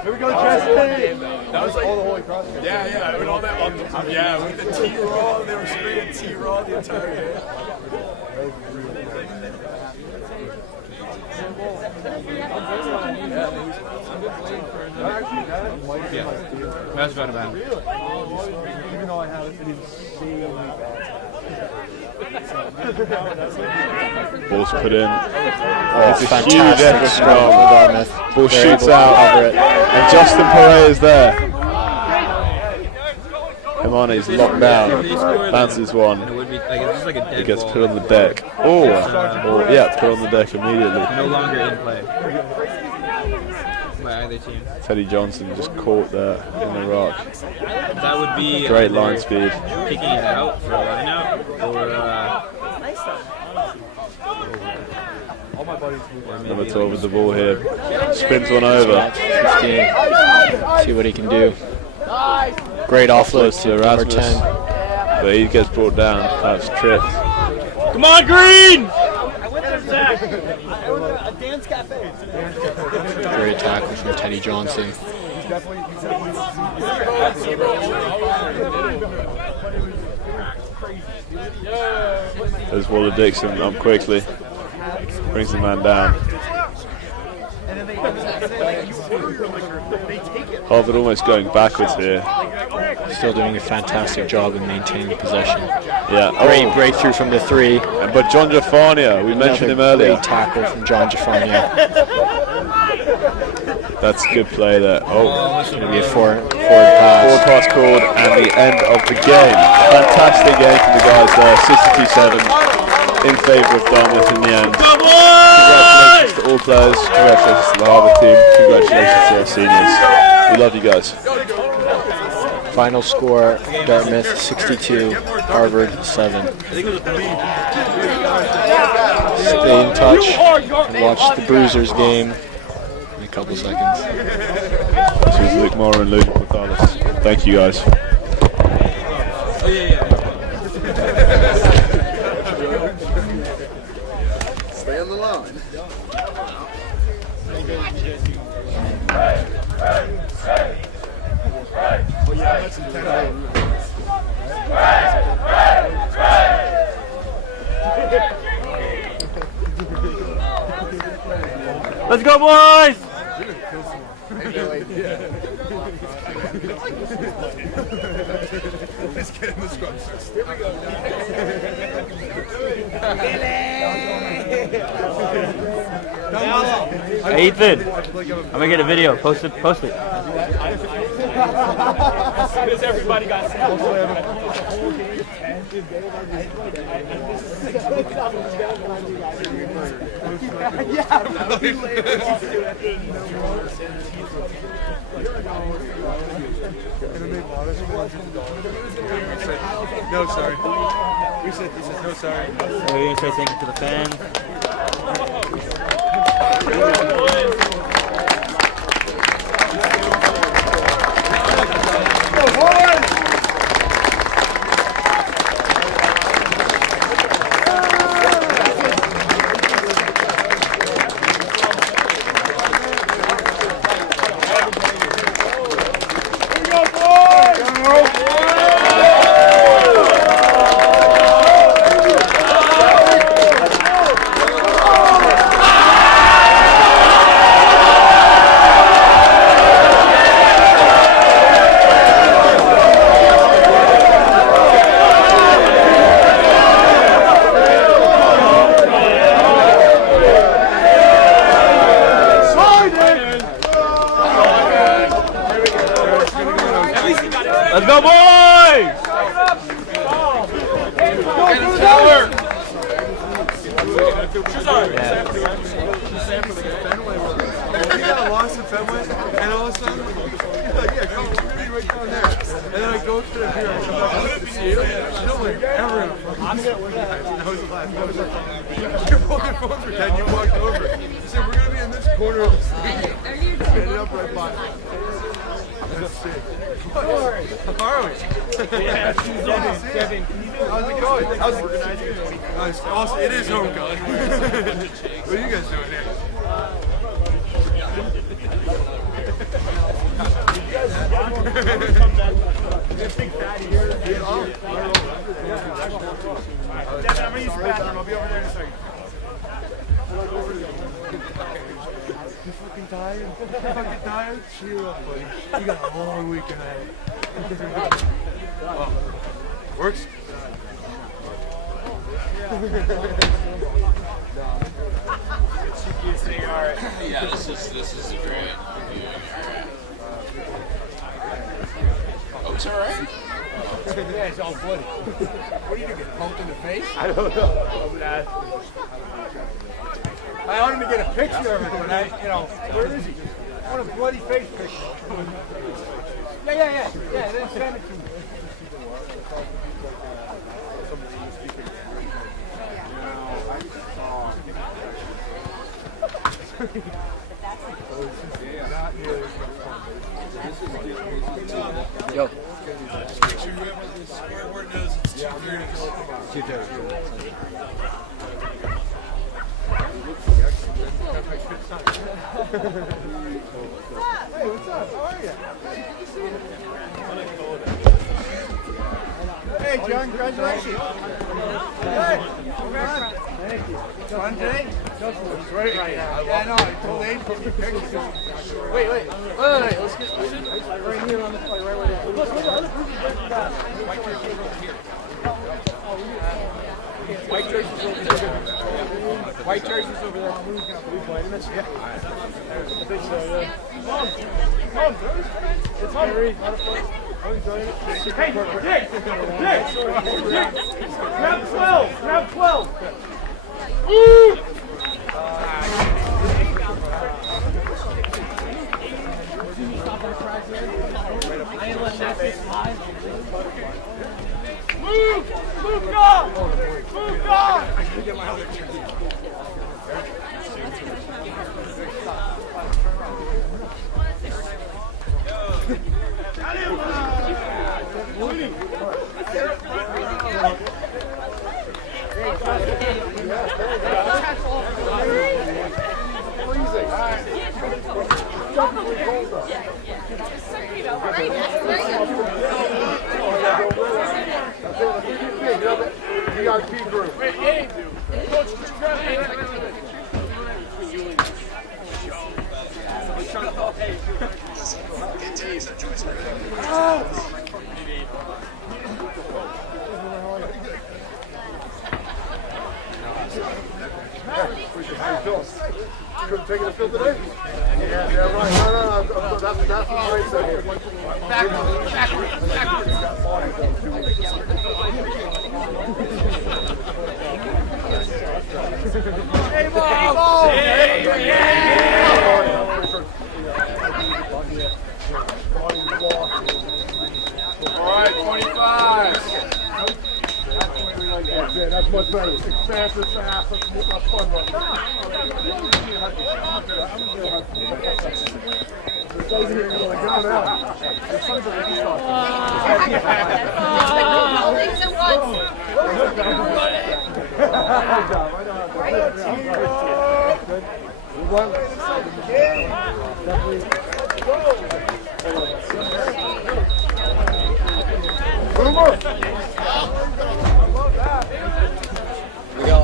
Here we go, Jesse! That was like all the Holy Cross. Yeah, with all that with the T-Raw, they were screaming T-Raw the entire game. That's about it. Even though I have an insanely Ball's put in. Oh, It's a huge fantastic effort scrum from for Dartmouth. Ball They're shoots able to out, cover it. and Justin Perret is there. Hemane's locked down, bounces one. It would be like it's just like a dead It gets ball. put on the deck. Put on the deck immediately. No longer in play by either team. Teddy Johnson just caught there in the rock. That would be Great line speed. kicking it out for a line out or Number 12 with the ball here. Spins one over. 15. See what he can do. Great offload to number 10. But he gets brought down. That's tripped. come on, Green! Great tackle from Teddy Johnson. There's Waller Dixon up quickly. Brings the man down. Harvard almost going backwards here. Still doing a fantastic job in maintaining possession. Yeah. Great breakthrough from the 3. But John Jafania, we mentioned him earlier. Great tackle from John Jafania. That's a good play there. Oh, It's going to be a forward forward pass. pass called, and the end of the game. Fantastic game from the guys there. 62-7 in favour of Dartmouth in the end. Congratulations to all players. Congratulations to the Harvard team. Congratulations to our seniors. We love you guys. Final score, Dartmouth 62, Harvard 7. Stay in touch and watch the Bruisers game in a couple seconds. This is Luke Moore and Luke Portalis. Thank you guys. Stay on the line. Let's go, boys! Let's get in the scrum. Hey, Ethan, I'm gonna get a video. Post it. Because everybody got No, sorry. He said no, sorry. We're gonna say thank you to the fans. He got lost in Fenway, and all of a sudden, he's like, yeah, come on, we're going to be right down there. And then I go to the beer, I come back to see you. You don't like ever in a fucking I was laughing. I was like, your fucking phone pretend you walked over. He said, we're going to be in this corner of the stadium. Ended up right by it. That's sick. How are we? Yeah, Kevin. How's it going? How's it organizing? Nice. Awesome. It is homecoming. What are you guys doing here? Big fatty here. Devin, I'm gonna use the bathroom. I'll be over there in a second. You fucking tired? You fucking tired? Cheer up, buddy. You got a long week ahead. Oh. Works? Yeah, this is great. Oh, it's alright? Yeah, it's all bloody. What are you gonna get pumped in the face? I don't know. I wanted to get a picture of it, but where is he? I want a bloody face picture. Yeah, then send it to me. Yo. Hey, what's up? How are you? Hey, John, congratulations. Good. Thank you. Fun today? It's right now. Yeah, no, I told Abe to be pictures. Wait. Let's get right here on the play, right where they are. Look, white jerseys over there. White jerseys over there. Yeah. I think so, yeah. Come on, it's hungry. I'm enjoying it. Hey, Dick! Grab 12! Woo! Move on! DRP group. Wait, Abe. Coach, couldn't take it to field today? Yeah, right. No. That's what Ray said here. Backwards. Hey, ball! All right, 25. That's much better. Expansive, fast, that's fun run.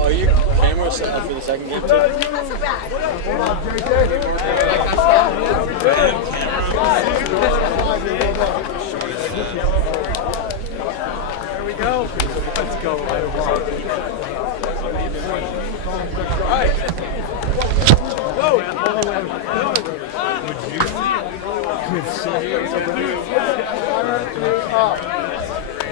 Are your cameras set up for the second game too? Not so bad. There we go. Let's go. All right. Whoa. Would you see it?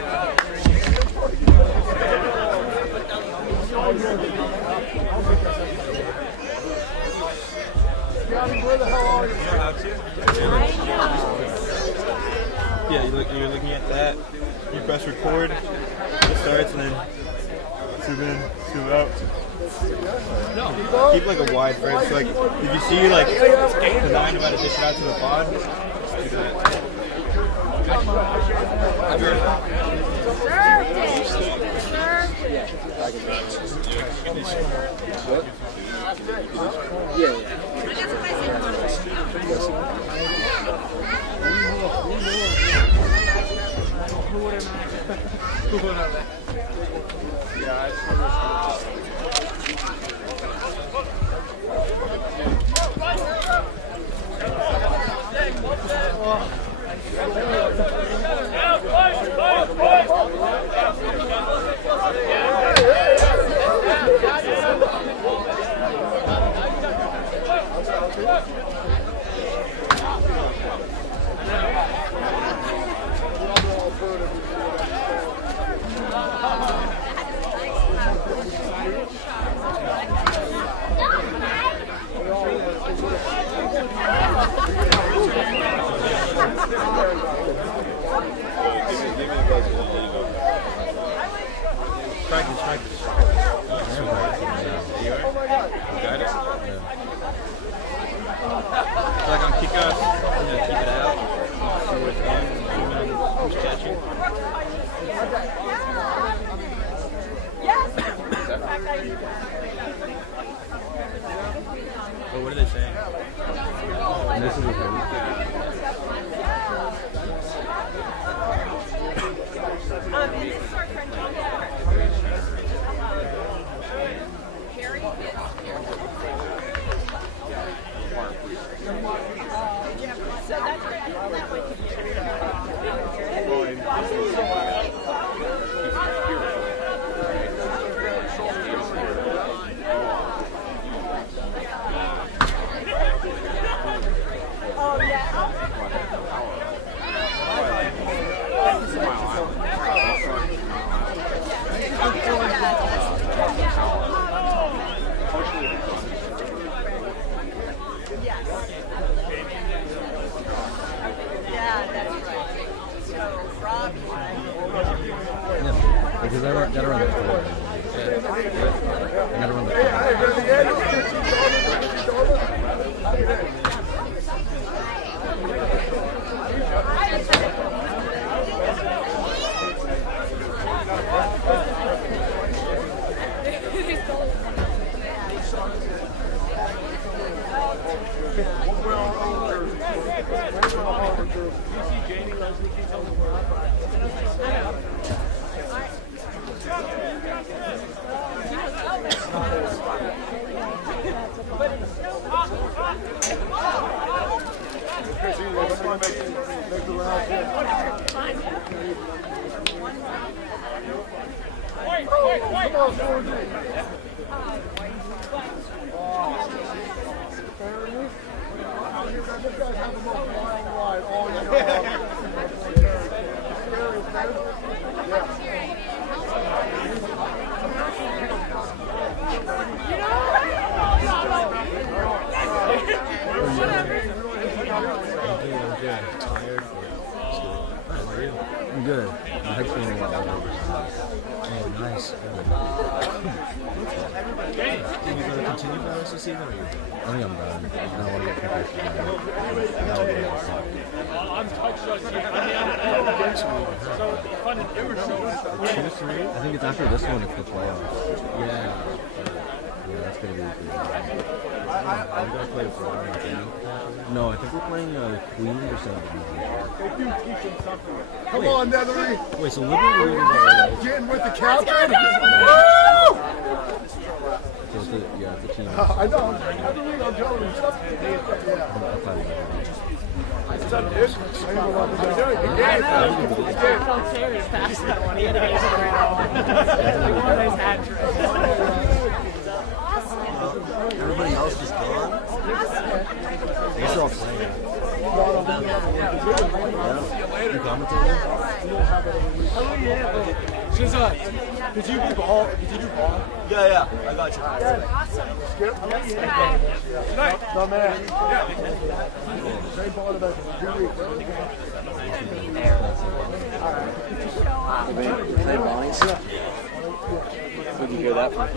press record. It starts and then zoom in, zoom out. Keep like a wide frame. So like if you see like the line about to dish it out to the pod, just do that. Practice. Got it? Like on kickoff, keep it out. See where it's going. Who's catching. Oh, what are they saying? This is Because I gotta run the floor. I gotta run the floor. I'm good. My head's feeling a lot better. Oh, nice. Are you going to continue for the rest of the season? I think I'm done. I don't want to get professional. I think it's after this one it's the playoffs. Yeah, that's going to be good. I'm going to play Florida. No, I think we're playing Queens or something. Come on, Netherly. Wait, so Liberty is Getting with the captain. Woo! So it's the team. I know. Netherly, I'm telling you. What's up, dude? Everybody else is gone? I guess they're all playing. You commentating? Did you do ball? Yeah, I got you. Skip? No, man. Same ball about 2 weeks. We can hear that from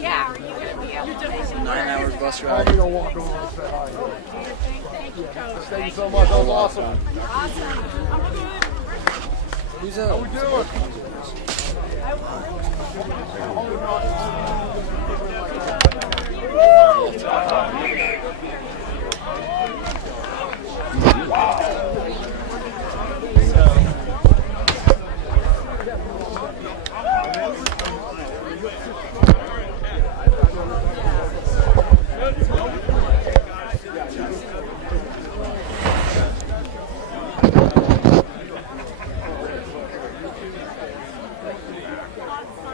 Yeah. 9 hours bus ride. Thank you so much. That was awesome. Who's How we doing?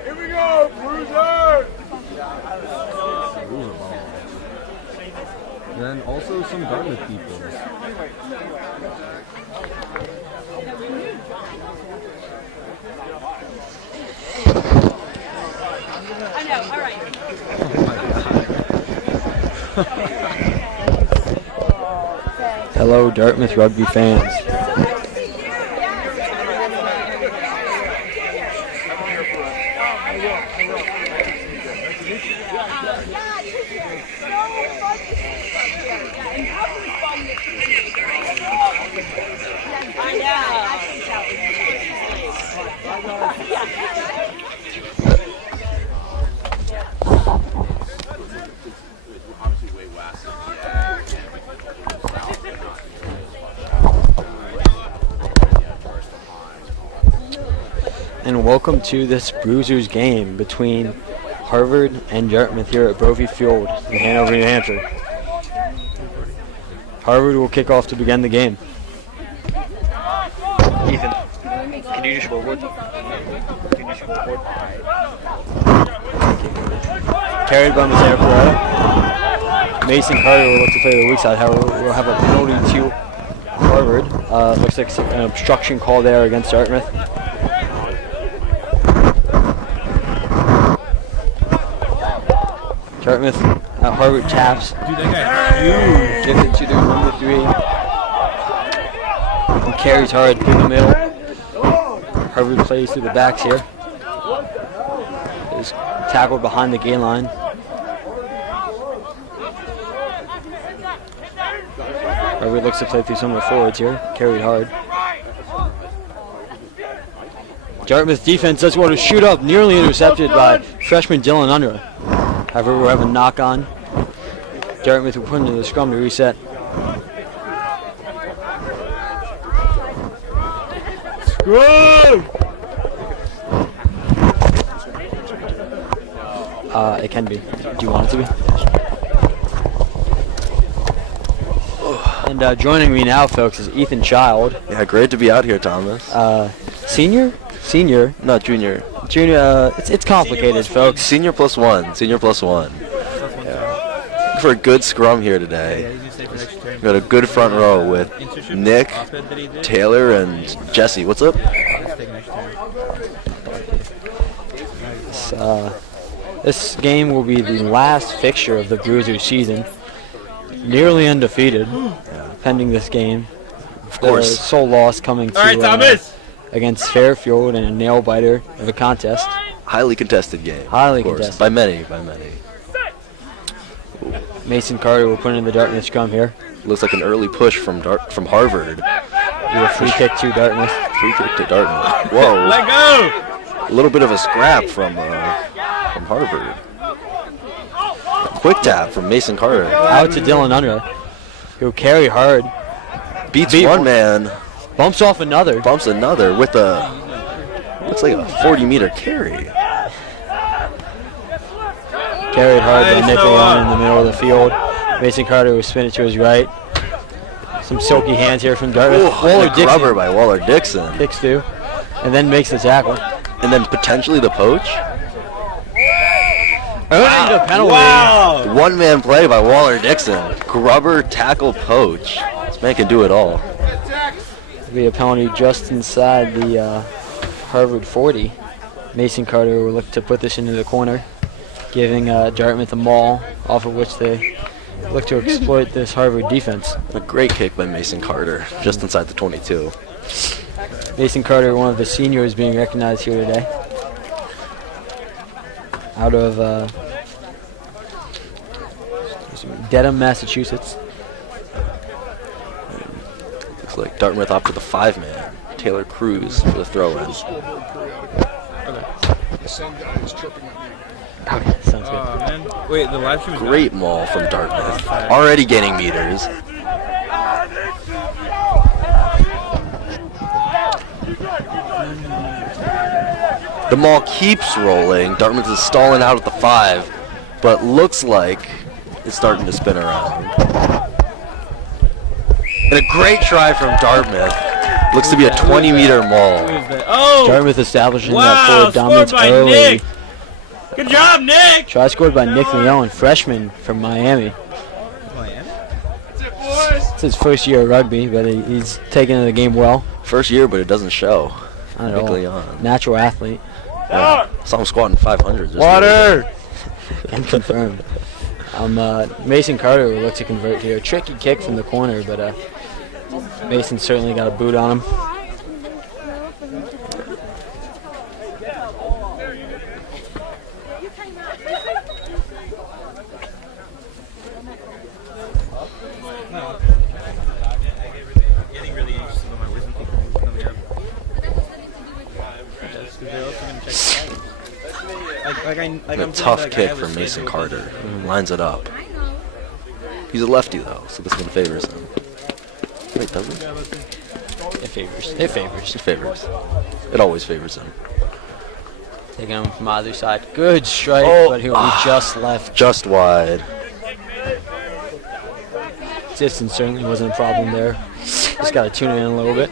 Here we go, Bruisers! And then also some Dartmouth people. I know, all right. Hello, Dartmouth rugby fans. And welcome to this Bruisers game between Harvard and Dartmouth here at Brophy Field in Hanover, New Hampshire. Harvard will kick off to begin the game. Ethan, can you do scoreboard? Carried by Matteo Pereira. Mason Carter will look to play the weak side. However, we'll have a penalty to Harvard. Looks like an obstruction call there against Dartmouth. Dartmouth at Harvard taps. Dude, that guy huge. Gives it to their number 3. And carries hard through the middle. Harvard plays through the backs here. Is tackled behind the gain line. Harvard looks to play through some of the forwards here. Carried hard. Dartmouth defense does want to shoot up. Nearly intercepted by freshman Dylan Unruh. However, we'll have a knock on. Dartmouth will put into the scrum to reset. Scrum! It can be. Do you want it to be? And joining me now, folks, is Ethan Child. Yeah, great to be out here, Thomas. Senior? Senior? No, junior. Junior, it's complicated, folks. Senior plus one. Senior plus one. Yeah. For a good scrum here today. We got a good front row with Nick, Taylor, and Jesse. What's up? This game will be the last fixture of the Bruisers season. Nearly undefeated, pending this game. Of course. The sole loss coming to against Fairfield in a nail biter of a contest. Highly contested game. Highly contested. By many, by many. Mason Carter will put in the Dartmouth scrum here. Looks like an early push from Harvard. A free kick to Dartmouth. Free kick to Dartmouth. Whoa. Let go! A little bit of a scrap from Harvard. Quick tap from Mason Carter. Out to Dylan Unruh. He'll carry hard. Beats one man. Bumps off another. Bumps another with a, looks like a 40-meter carry. Carried hard by Nick Leon in the middle of the field. Mason Carter will spin it to his right. Some silky hands here from Dartmouth. Waller Dixon. Rubber by Waller Dixon. Kicks through. And then makes the tackle. And then potentially the poach. Earning the penalty. Wow. One-man play by Waller Dixon. Grubber, tackle, poach. This man can do it all. It'll be a penalty just inside the Harvard 40. Mason Carter will look to put this into the corner, giving Dartmouth a maul, off of which they look to exploit this Harvard defense. A great kick by Mason Carter, just inside the 22. Mason Carter, one of the seniors being recognized here today. Out of Dedham, Massachusetts. Looks like Dartmouth off to the 5-man. Taylor Cruz for the throw-in. The same guy is tripping on me. Okay, sounds good. Man. Wait, the live stream is Great maul from Dartmouth. Already gaining meters. The maul keeps rolling. Dartmouth is stalling out at the 5, but looks like it's starting to spin around. And a great try from Dartmouth. Looks to be a 20-meter maul. Oh! Dartmouth establishing that Wow, forward dominance scored by early. Nick. Good job, Nick! Try scored by Nick Leon, freshman from Miami. It's his first year of rugby, but he's taken to the game well. First year, but it doesn't show. Not at Nick all. Leon. Natural athlete. Saw him squatting 500s. Water! And confirmed. Mason Carter will look to convert here. Tricky kick from the corner, but Mason certainly got a boot on him. Getting really interested in my wisdom people coming up. That's because they're also going to check A tough kick from Mason Carter. Lines it up. He's a lefty though, so this one favors him. Wait, does it? It favors. It favors. It favors. It always favors him. Taking him from either side. Good strike, but he'll be just left. Just wide. Distance certainly wasn't a problem there. Just got to tune it in a little bit.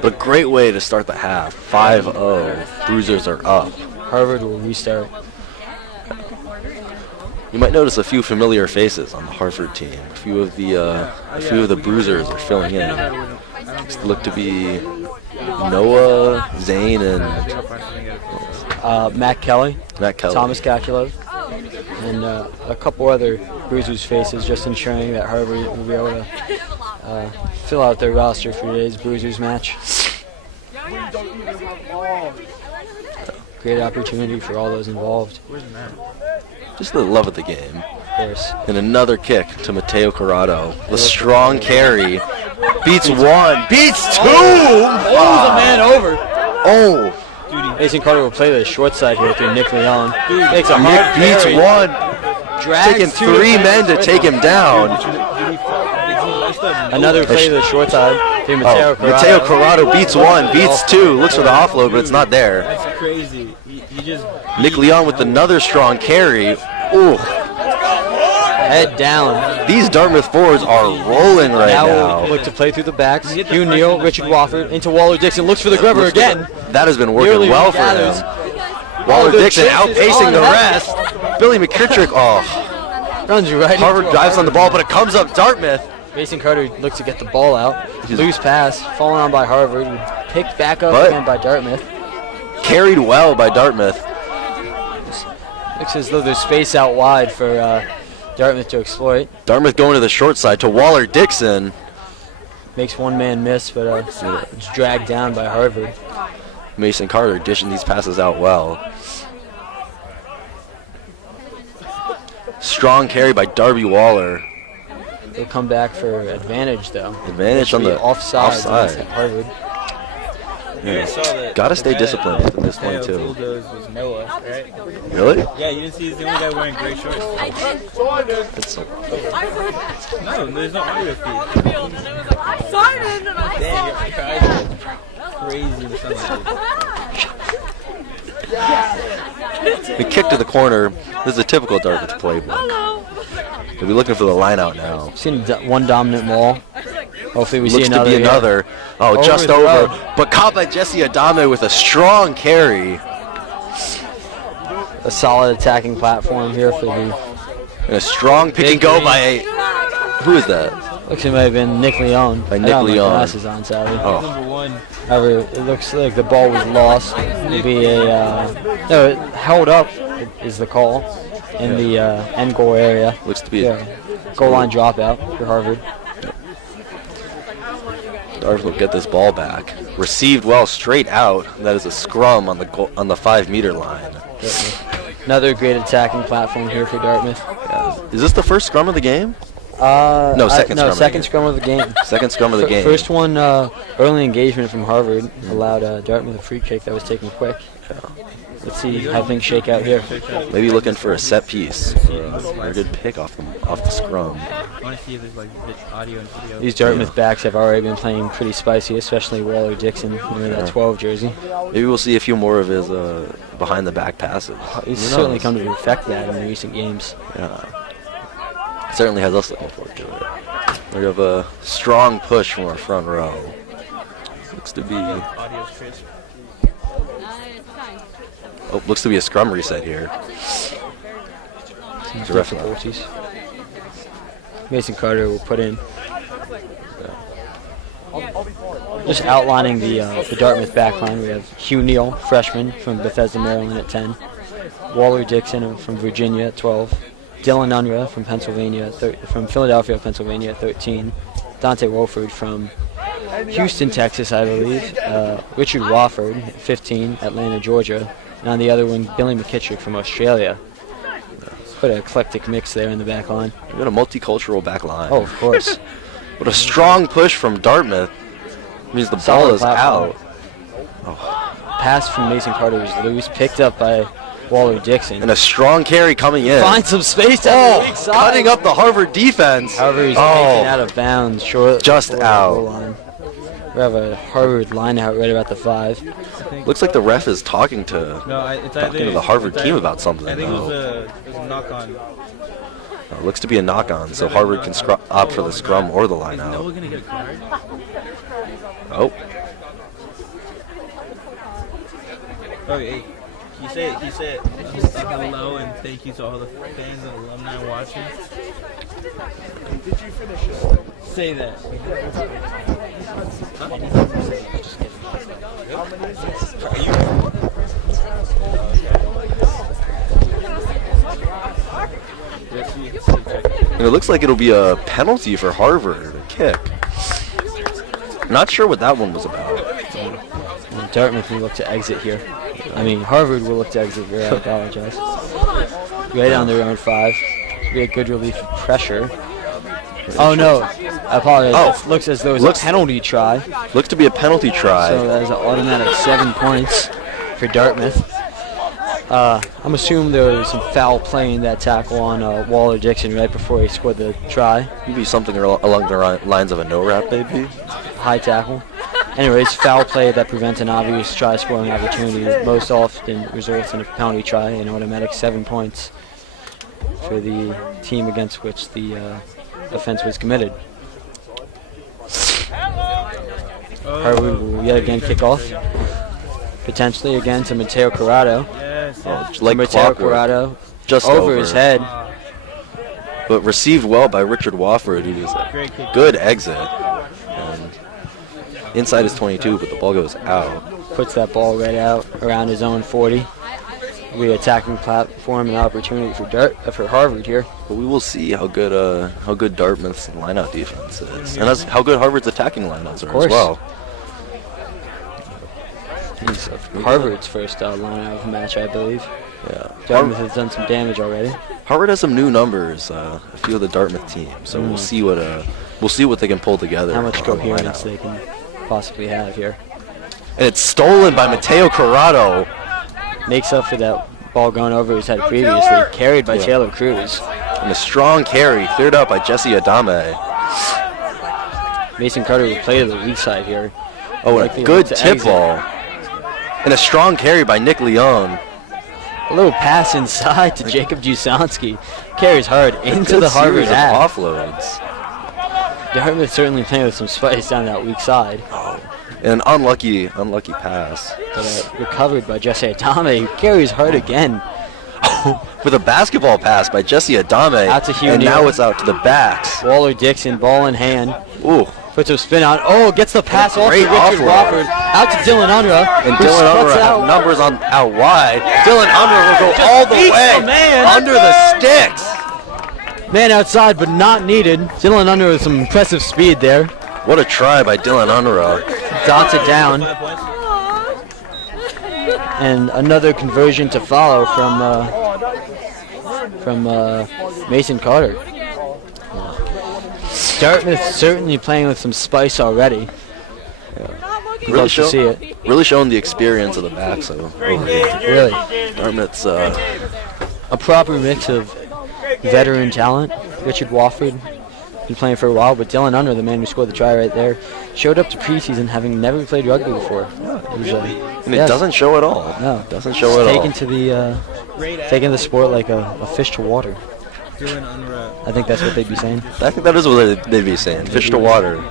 But a great way to start the half. 5-0. Bruisers are up. Harvard will restart. You might notice a few familiar faces on the Harvard team. A few of the Bruisers are filling in. Look to be Noah, Zane, and Matt Kelly. Matt Kelly. Thomas Kakulov. And a couple other Bruisers faces, just ensuring that Harvard will be able to fill out their roster for today's Bruisers match. Great opportunity for all those involved. Just the love of the game. Of course. And another kick to Mateo Corrado. The strong carry. Beats one. Beats two! Oh, the man over. Oh. Mason Carter will play the short side here through Nick Leon. Makes a Nick hard beats carry. one. Drags Taking two 3 men to take him down. Another play to the short side through Mateo Corrado. Mateo Corrado beats one, beats two. Looks for the offload, but it's not there. That's crazy. He just Nick Leon with another strong carry. Ooh. Head down. These Dartmouth forwards are rolling right now. Look to play through the backs. Hugh Neal, Richard Wofford into Waller Dixon. Looks for the grubber again. That has been working well for him. Waller Dixon outpacing the rest. Billy McKittrick, runs right. Harvard drives on the ball, but it comes up Dartmouth. Mason Carter looks to get the ball out. Loose pass, fallen on by Harvard. Picked back up again by Dartmouth. Carried well by Dartmouth. Looks as though there's space out wide for Dartmouth to exploit. Dartmouth going to the short side to Waller Dixon. Makes one man miss, but it's dragged down by Harvard. Mason Carter dishing these passes out well. Strong carry by Darby Waller. They'll come back for advantage, though. Advantage on the offside. Harvard. Yeah. Gotta stay disciplined in this one too. Was Noah, right? Really? Yeah, you didn't see he's the only guy wearing gray shorts. That's so No, there's no audio feed. Simon and I Dang, your eyes are crazy in the sunlight. The kick to the corner. This is a typical Dartmouth playbook. We'll be looking for the line out now. Seen one dominant maul. Hopefully we see another. Looks to be another. Oh, just over. But caught by Jesse Adame with a strong carry. A solid attacking platform here for the. And a strong pick and go by. Who is that? Looks like it might have been Nick Leon. By Nick Leon. Glasses on, sadly. Oh. Number one. However, it looks like the ball was lost. It'd be a no, it held up is the call in the end goal area. Looks to be Goal line dropout for Harvard. Dartmouth will get this ball back. Received well, straight out. That is a scrum on the 5-meter line. Another great attacking platform here for Dartmouth. Yeah. Is this the first scrum of the game? Second scrum of the game. Second scrum of the game. First one, early engagement from Harvard allowed Dartmouth a free kick that was taken quick. Yeah. Let's see how things shake out here. Maybe looking for a set piece. A good pick off the scrum. I want to see if there's like audio and video. These Dartmouth backs have already been playing pretty spicy, especially Waller Dixon wearing that 12 jersey. Maybe we'll see a few more of his behind the back passes. He's certainly come to perfect that in recent games. Yeah. Certainly has us looking forward to it. We have a strong push from our front row. Looks to be looks to be a scrum reset here. Difficulties. Mason Carter will put in. Just outlining the Dartmouth backline, we have Hugh Neal, freshman from Bethesda, Maryland at 10. Waller Dixon from Virginia at 12. Dylan Unruh from from Philadelphia, Pennsylvania at 13. Dante Wolford from Houston, Texas, I believe. Richard Wofford at 15, Atlanta, Georgia. And on the other wing, Billy McKittrick from Australia. Quite an eclectic mix there in the back line. We've got a multicultural back line. Oh, of course. What a strong push from Dartmouth. Means the ball is out. Pass from Mason Carter was loose, picked up by Waller Dixon. And a strong carry coming in. Find some space down the weak side. Cutting up the Harvard defense. However, he's taken out of bounds. Just out. We have a Harvard line out right about the 5. Looks like the ref is talking to the Harvard team about something. I think it was a knock-on. Looks to be a knock-on, so Harvard can opt for the scrum or the line out. Noah gonna get a card? Oh. Okay, he said hello and thank you to all the fans and alumni watching. Did you finish it? Say that. And it looks like it'll be a penalty for Harvard, a kick. Not sure what that one was about. Dartmouth will look to exit here. I mean, Harvard will look to exit here, I apologize. Right on their own 5. Be a good relief of pressure. Oh no, I apologize. Oh. It looks as though it's a penalty try. Looks to be a penalty try. So that is an automatic 7 points for Dartmouth. I'm assuming there was some foul play in that tackle on Waller Dixon right before he scored the try. Maybe something along the lines of a no-wrap, maybe? High tackle. Anyways, foul play that prevents an obvious try-scoring opportunity most often results in a penalty try, an automatic 7 points for the team against which the offense was committed. Harvard will yet again kick off. Potentially again to Mateo Corrado. Like Mateo Corrado just over his head. But received well by Richard Wofford, who was a good exit. And inside his 22, but the ball goes out. Puts that ball right out around his own 40. Re-attacking platform and opportunity for Harvard here. But we will see how good Dartmouth's lineout defense is, and how good Harvard's attacking lineouts are as well. He's Harvard's first lineout match, I believe. Yeah, Dartmouth has done some damage already. Harvard has some new numbers. A few of the Dartmouth teams, so we'll see what they can pull together. How much coherence they can possibly have here. And it's stolen by Mateo Corrado. Makes up for that ball going over his head previously, carried by Taylor Cruz. And a strong carry, cleared up by Jesse Adame. Mason Carter will play to the weak side here. Oh, and a good tip ball. And a strong carry by Nick Leon. A little pass inside to Jacob Jusanski. Carries hard into the Harvard half. Offloads. Dartmouth certainly playing with some spice down that weak side. An unlucky pass. But recovered by Jesse Adame, who carries hard again. With a basketball pass by Jesse Adame. Out to Hugh and Neal. now it's out to the backs. Waller Dixon, ball in hand. Ooh. Puts a spin on. Oh, gets the pass off to Richard Wofford. Out to Dylan Unruh. And Dylan Unruh has numbers out wide. Dylan Unruh will go all the way under the sticks. Man outside, but not needed. Dylan Under with some impressive speed there. What a try by Dylan Unruh. Dots it down. And another conversion to follow from Mason Carter. Dartmouth certainly playing with some spice already. Really, to see it. Really showing the experience of the backs over here. Really. Dartmouth's a proper mix of veteran talent. Richard Wofford, been playing for a while, but Dylan Under, the man who scored the try right there, showed up to preseason having never played rugby before. And it doesn't show at all. No, it doesn't show at all. Taking the sport like a fish to water. I think that's what they'd be saying. I think that is what they'd be saying. Fish to water.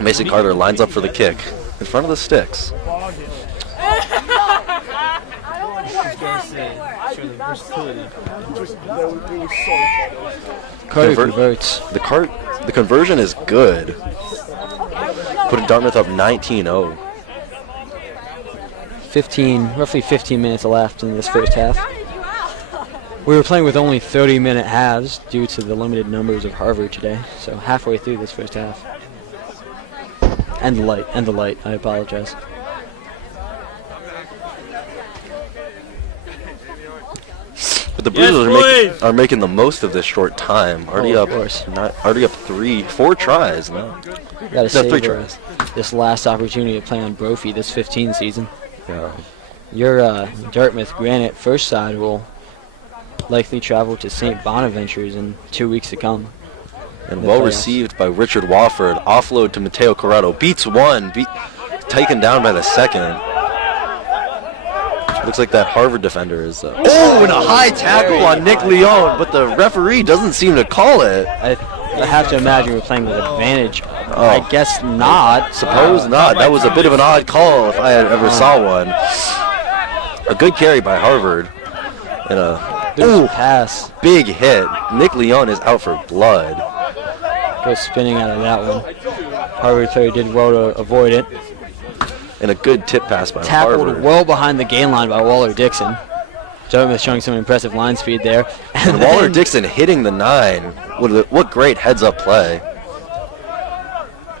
Mason Carter lines up for the kick in front of the sticks. Carter converts. The conversion is good. Putting Dartmouth up 19-0. Roughly 15 minutes left in this first half. We were playing with only 30-minute halves due to the limited numbers of Harvard today, so halfway through this first half. And the light, I apologize. But the Bruisers are making the most of this short time. Already up 4 tries now. Gotta savor this last opportunity to play on Brophy this 15 season. Yeah. Your Dartmouth Granite first side will likely travel to St. Bonaventures in 2 weeks to come. And well received by Richard Wofford. Offload to Mateo Corrado. Beats one. Taken down by the second. Looks like that Harvard defender is... and a high tackle on Nick Leone, but the referee doesn't seem to call it. I have to imagine we're playing with advantage. I guess not. Suppose not. That was a bit of an odd call if I ever saw one. A good carry by Harvard. And a pass. Big hit. Nick Leone is out for blood. Goes spinning out of that one. Harvard player did well to avoid it. And a good tip pass by Harvard. Tackled well behind the gain line by Waller-Dixon. Dartmouth showing some impressive line speed there. And Waller-Dixon hitting the 9. What great heads-up play.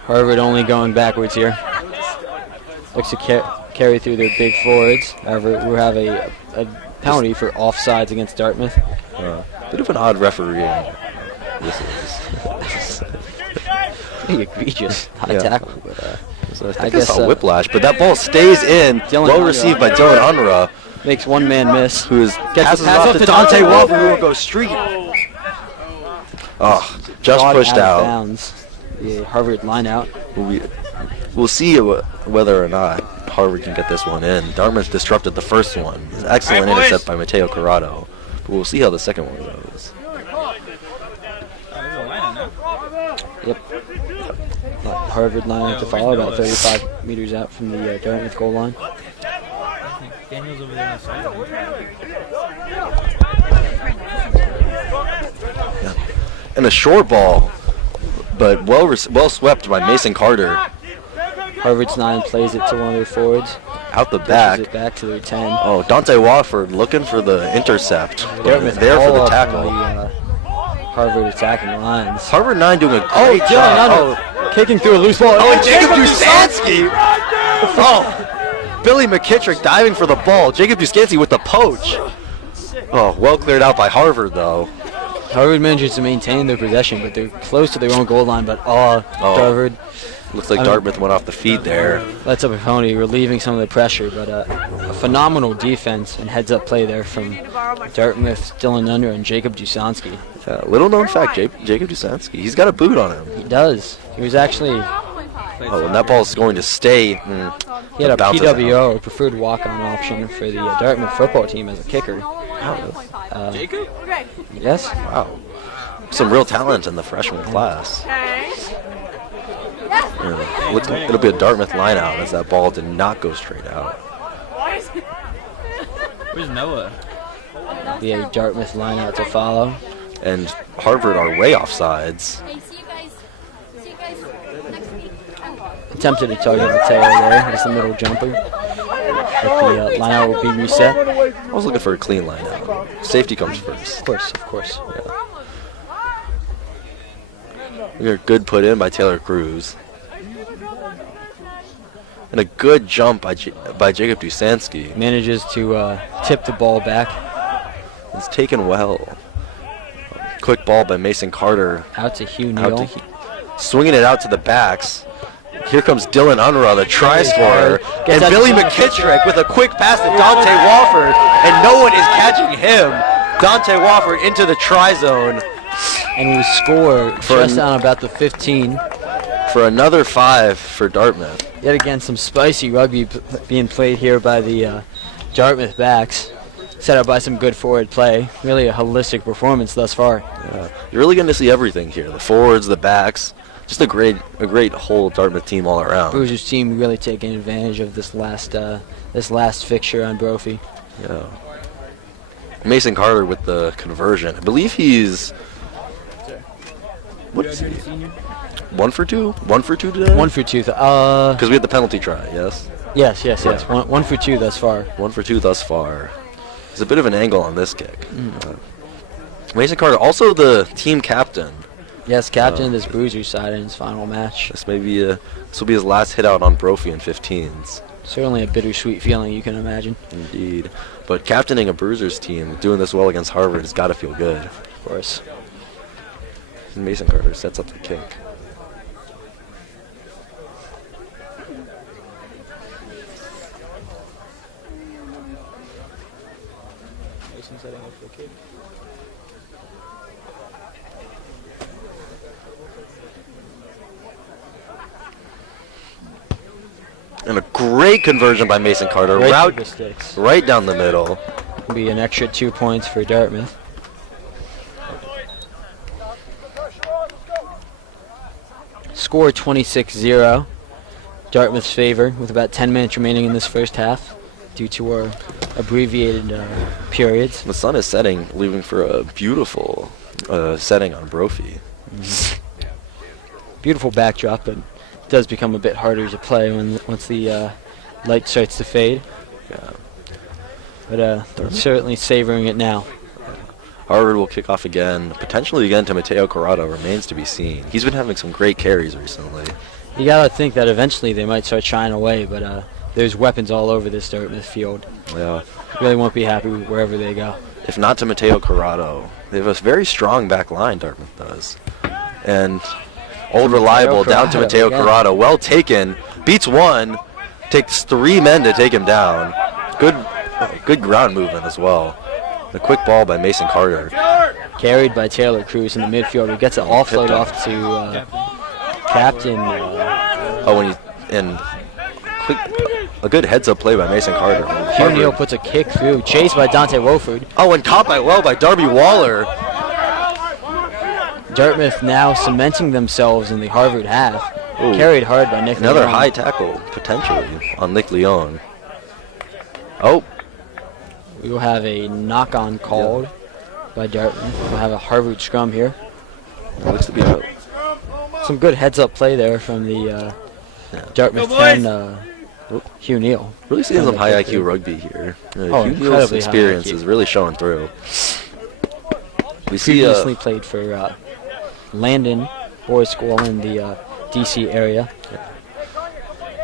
Harvard only going backwards here. Looks to carry through their big forwards. However, we have a penalty for offsides against Dartmouth. Bit of an odd refereeing. This is pretty egregious high tackle. But, I guess I saw whiplash, but that ball stays in. Well received by Dylan Unruh. Makes one man miss. Who passes off to Dante Wofford, who will go straight. Just pushed out. Bounds. The Harvard line out. We'll see whether or not Harvard can get this one in. Dartmouth disrupted the first one. An excellent intercept by Mateo Corrado. But we'll see how the second one goes. Yep. Harvard line to follow, about 35 meters out from the Dartmouth goal line. Daniel's over there on the side. And a short ball, but well swept by Mason Carter. Harvard's 9 plays it to one of their forwards. Out the back. Pushes it back to their 10. Oh, Dante Wofford looking for the intercept. Dartmouth there for the tackle. Harvard attacking lines. Harvard 9 doing a great job. Kicking through a loose ball. And Jacob Dusansky. Billy McKittrick diving for the ball. Jacob Dusansky with the poach. Well cleared out by Harvard, though. Harvard manages to maintain their possession, but they're close to their own goal line. But Harvard. Looks like Dartmouth went off the feed there. Lets up a penalty, relieving some of the pressure, but a phenomenal defense and heads-up play there from Dartmouth, Dylan Under, and Jacob Dusansky. Little known fact, Jacob Dusansky. He's got a boot on him. He does. He was actually... and that ball's going to stay. He had a PWO, a preferred walk-on option for the Dartmouth football team as a kicker. Jacob? Yes. Wow. Some real talent in the freshman class. It'll be a Dartmouth line out as that ball did not go straight out. Where's Noah? Be a Dartmouth line out to follow. And Harvard are way off sides. Hey, see you guys next week. Attempted to target Mateo there as the middle jumper. the lineout will be reset. I was looking for a clean lineout. Safety comes first. Of course. Yeah. We got a good put in by Taylor Cruz. And a good jump by Jacob Dusansky. Manages to tip the ball back. It's taken well. Quick ball by Mason Carter. Out to Hugh Neal. Swinging it out to the backs. Here comes Dylan Unruh, the try scorer. And Billy McKittrick with a quick pass to Dante Wofford. And no one is catching him. Dante Wofford into the try zone. And we score just on about the 15. For another 5 for Dartmouth. Yet again, some spicy rugby being played here by the Dartmouth backs. Set up by some good forward play. Really a holistic performance thus far. Yeah. You're really going to see everything here. The forwards, the backs. Just a great whole Dartmouth team all around. Bruisers team really taking advantage of this last fixture on Brophy. Yeah. Mason Carter with the conversion. I believe he's... What is he? 1 for 2? 1 for 2 today? 1 for 2. Because we had the penalty try, yes? Yes. 1 for 2 thus far. 1 for 2 thus far. There's a bit of an angle on this kick. Mason Carter, also the team captain. Yes, captain of this Bruisers side in his final match. This will be his last hit out on Brophy in 15s. Certainly a bittersweet feeling, you can imagine. Indeed. But captaining a Bruisers team, doing this well against Harvard, has got to feel good. Of course. And Mason Carter sets up the kick. Mason setting up the kick. And a great conversion by Mason Carter. Right down the middle. Will be an extra 2 points for Dartmouth. Score 26-0. Dartmouth's favor with about 10 minutes remaining in this first half due to our abbreviated periods. The sun is setting, leaving for a beautiful setting on Brophy. Beautiful backdrop, but does become a bit harder to play once the light starts to fade. Yeah. But certainly savoring it now. Harvard will kick off again, potentially again to Mateo Corrado, remains to be seen. He's been having some great carries recently. You gotta think that eventually they might start shying away, but there's weapons all over this Dartmouth field. Yeah. Really won't be happy wherever they go. If not to Mateo Corrado, they have a very strong back line, Dartmouth does. And old reliable down to Mateo Corrado. Well taken. Beats one. Takes 3 men to take him down. Good ground movement as well. A quick ball by Mason Carter. Carried by Taylor Cruz in the midfield, who gets an offload off to captain. A good heads-up play by Mason Carter. Hugh Neal puts a kick through, chased by Dante Wofford. Oh, and caught by Darby Waller. Dartmouth now cementing themselves in the Harvard half. Ooh. Carried hard by Nick Another Leon. high tackle, potentially, on Nick Leon. Oh. We will have a knock-on called by Dartmouth. We'll have a Harvard scrum here. Looks to be out. Some good heads-up play there from the Dartmouth 10, Hugh Neal. Really seeing some high IQ rugby here. Hugh Neal's experience is really showing through. We previously played for Landon Boys School in the D.C. area.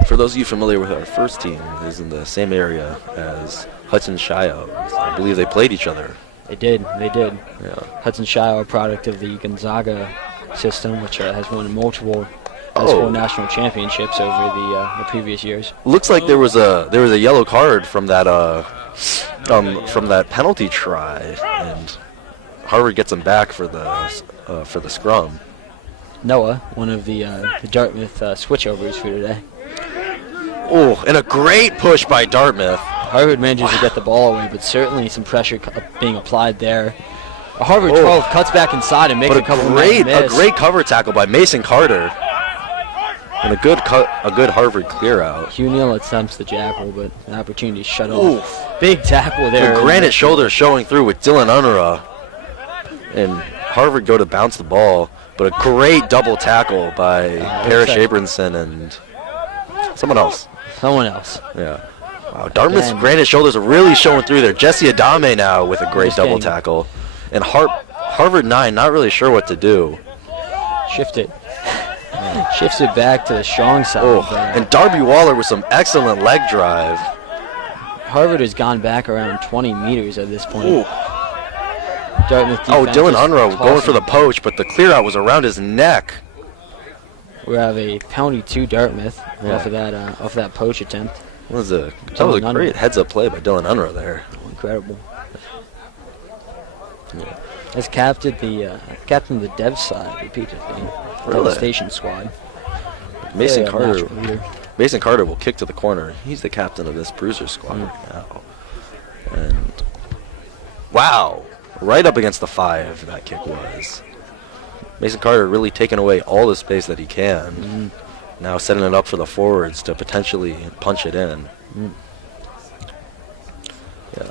For those of you familiar with our first team, is in the same area as Hudson Shio. I believe they played each other. They did. Yeah. Hudson Shio, a product of the Gonzaga system, which has won multiple high school national championships over the previous years. Looks like there was a yellow card from that penalty try, and Harvard gets him back for the scrum. Noah, one of the Dartmouth switchovers for today. Oh, and a great push by Dartmouth. Harvard manages to get the ball away, but certainly some pressure being applied there. A Harvard 12 cuts back inside and makes a couple a great cover tackle by Mason Carter. And a good Harvard clear out. Hugh Neal attempts the jackal, but an opportunity shut off. Big tackle there. The granite shoulder showing through with Dylan Unruh. And Harvard go to bounce the ball, but a great double tackle by Parrish Abramson and someone else. Someone else. Yeah. Wow, Dartmouth's Again. granite shoulders are really showing through there. Jesse Adame now with a great Just double getting- tackle. And Harvard 9 not really sure what to do. Shift it. Shifts it back to the strong side. Oh, but and Darby Waller with some excellent leg drive. Harvard has gone back around 20 meters at this point. Ooh. Dartmouth Oh, defense Dylan just Unruh going for the tossing. poach, but the clear out was around his neck. We have a penalty to Dartmouth Yeah. off of that poach attempt. That was a Dylan great Unruh. heads-up play by Dylan Unruh there. Incredible. Has captained the dev side repeatedly. Really? Devastation squad. Mason Very Carter. natural leader. Mason Carter will kick to the corner. He's the captain of this Bruisers squad right now. And wow, right up against the 5 that kick was. Mason Carter really taking away all the space that he can. Now setting it up for the forwards to potentially punch it in. Yeah.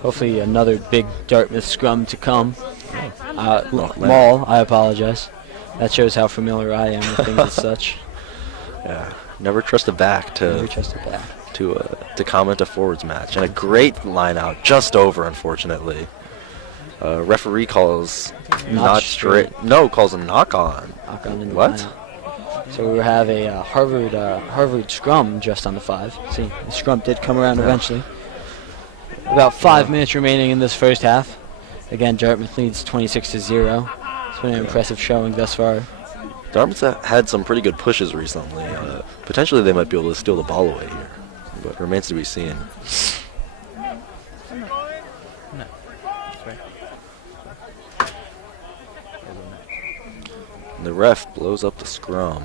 Hopefully another big Dartmouth scrum to come. man. Maul, I apologize. That shows how familiar I am with things as such. Yeah. Never trust a back Never to trust a back. to comment a forwards match. And a great line out, just over, unfortunately. Referee calls not straight. No, calls a knock on. Knock on in the What? lineup. So we have a Harvard scrum just on the 5. See, the scrum did come around eventually. About 5 minutes remaining in this first half. Again, Dartmouth leads 26-0. It's been an impressive showing thus far. Dartmouth's had some pretty good pushes recently. Potentially they might be able to steal the ball away here. But remains to be seen. The ref blows up the scrum.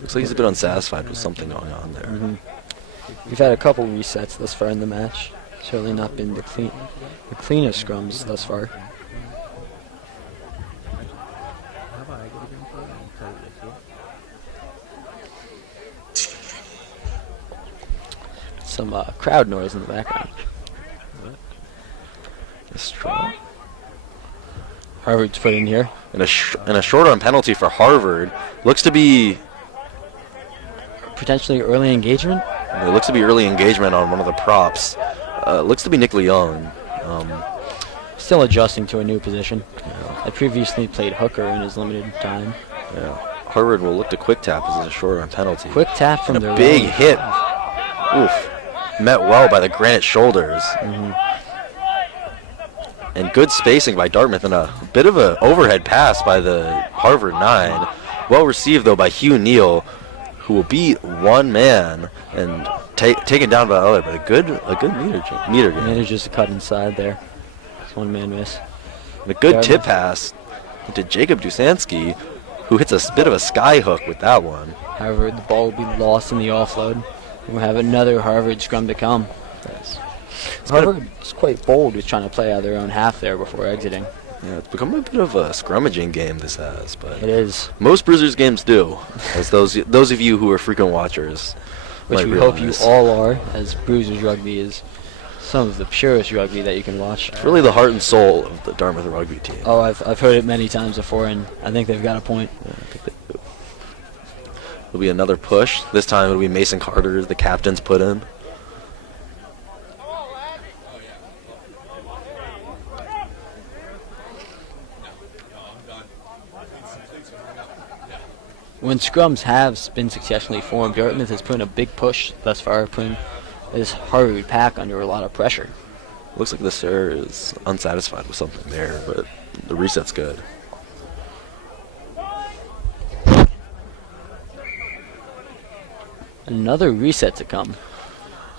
Looks like he's a bit unsatisfied with something going on there. We've had a couple resets thus far in the match. Certainly not been the cleanest scrums thus far. Some crowd noise in the background. Strong. Harvard's put in here. And a short arm penalty for Harvard. Looks to be Potentially early engagement. It looks to be early engagement on one of the props. Looks to be Nick Leung. Still adjusting to a new position. I previously played hooker in his limited time. Yeah. Harvard will look to quick tap as a short arm penalty. Quick tap from And the a big right. hit. Oof. Met well by the granite shoulders. And good spacing by Dartmouth and a bit of an overhead pass by the Harvard 9. Well received though by Hugh Neal, who will beat one man and taken down by the other. But a good meter game. Manages to cut inside there. It's one man miss. And a good Dartmouth. tip pass into Jacob Dusansky, who hits a bit of a sky hook with that one. However, the ball will be lost in the offload. We'll have another Harvard scrum to come. Harvard is quite bold with trying to play out of their own half there before exiting. Yeah, it's become a bit of a scrummaging game, this has, but It is. most Bruisers games do, as those of you who are frequent watchers Which might we hope you realize. all are, as Bruisers rugby is some of the purest rugby that you can watch. It's really the heart and soul of the Dartmouth rugby team. Oh, I've heard it many times before, and I think they've got a point. It'll be another push. This time it'll be Mason Carter, the captain's put in. When scrums have been successfully formed, Dartmouth has put in a big push thus far, putting this Harvard pack under a lot of pressure. Looks like the sir is unsatisfied with something there, but the reset's good. Another reset to come.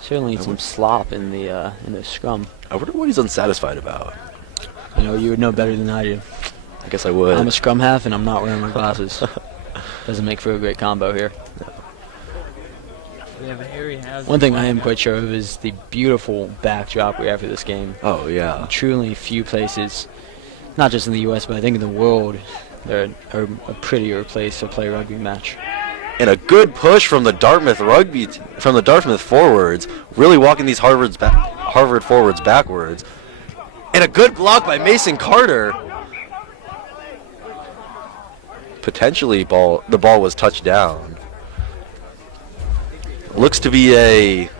Certainly some slop in the scrum. I wonder what he's unsatisfied about. I know you would know better than I do. I guess I would. I'm a scrum half, and I'm not wearing my glasses. Doesn't make for a great combo here. One thing I am quite sure of is the beautiful backdrop we have for this game. Oh, yeah. Truly few places, not just in the U.S., but I think in the world, there are a prettier place to play a rugby match. And a good push from the Dartmouth from the Dartmouth forwards, really walking these Harvard forwards backwards. And a good block by Mason Carter. Potentially the ball was touched down. Looks to be a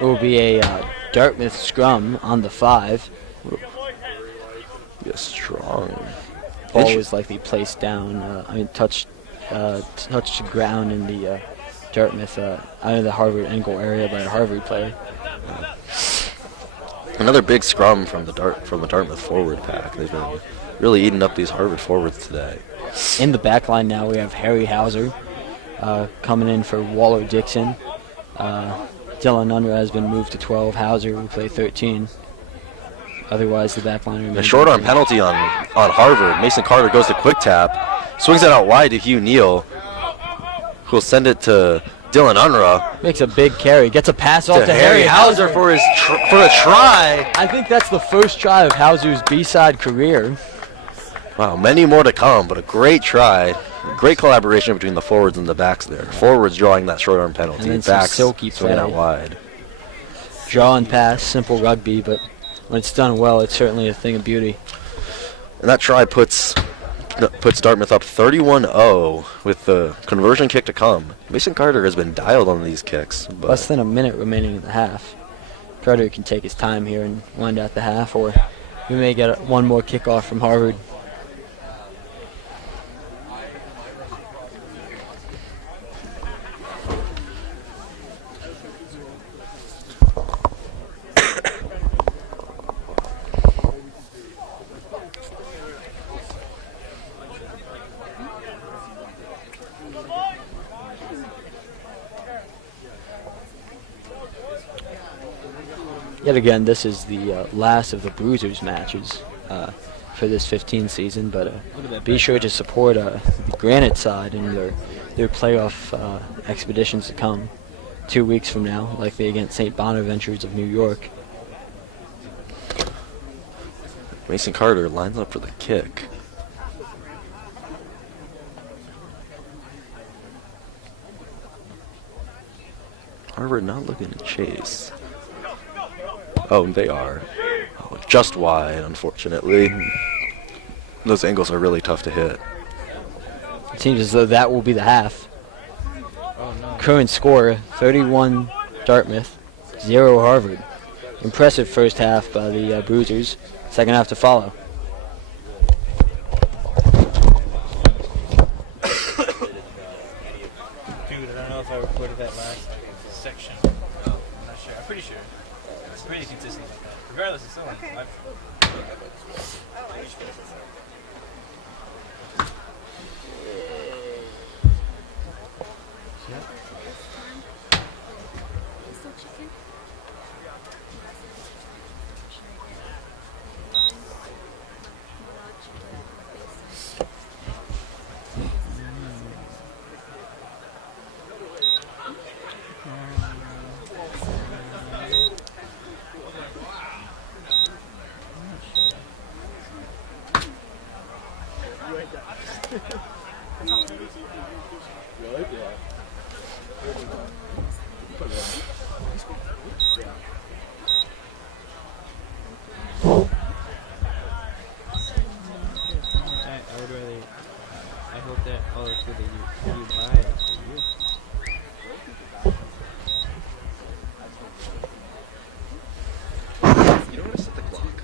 It will be a Dartmouth scrum on the 5. Yes, strong. Ball was likely placed down. Touched the ground in the Dartmouth, out of the Harvard angle area by a Harvard player. Another big scrum from the Dartmouth forward pack. They've been really eating up these Harvard forwards today. In the back line now, we have Harry Hauser coming in for Waller Dixon. Dylan Unruh has been moved to 12. Hauser will play 13. Otherwise, the back line remains. A short arm penalty on Harvard. Mason Carter goes to quick tap, swings it out wide to Hugh Neal, who'll send it to Dylan Unruh. Makes a big carry, gets a pass off to Harry Hauser for a try. I think that's the first try of Hauser's B-side career. Wow, many more to come, but a great try. Great collaboration between the forwards and the backs there. Forwards drawing that short arm penalty, And then some backs silky swinging play. out wide. Draw and pass, simple rugby, but when it's done well, it's certainly a thing of beauty. And that try puts Dartmouth up 31-0 with the conversion kick to come. Mason Carter has been dialed on these kicks. But Less than a minute remaining in the half. Carter can take his time here and wind out the half, or we may get one more kickoff from Harvard. Yet again, this is the last of the Bruisers matches for this 15 season, but be sure to support the Granite side in their playoff expeditions to come 2 weeks from now, likely against St. Bonaventures of New York. Mason Carter lines up for the kick. Harvard not looking to chase. Oh, they are. Oh, just wide, unfortunately. Those angles are really tough to hit. It seems as though that will be the half. Current score, 31 Dartmouth, 0 Harvard. Impressive first half by the Bruisers. Second half to follow. Dude, I don't know if I recorded that last section. I'm not sure. I'm pretty sure. It's pretty consistent like that. Regardless, it's still on live. I hope that all the food that you buy is for you. You don't want to set the clock.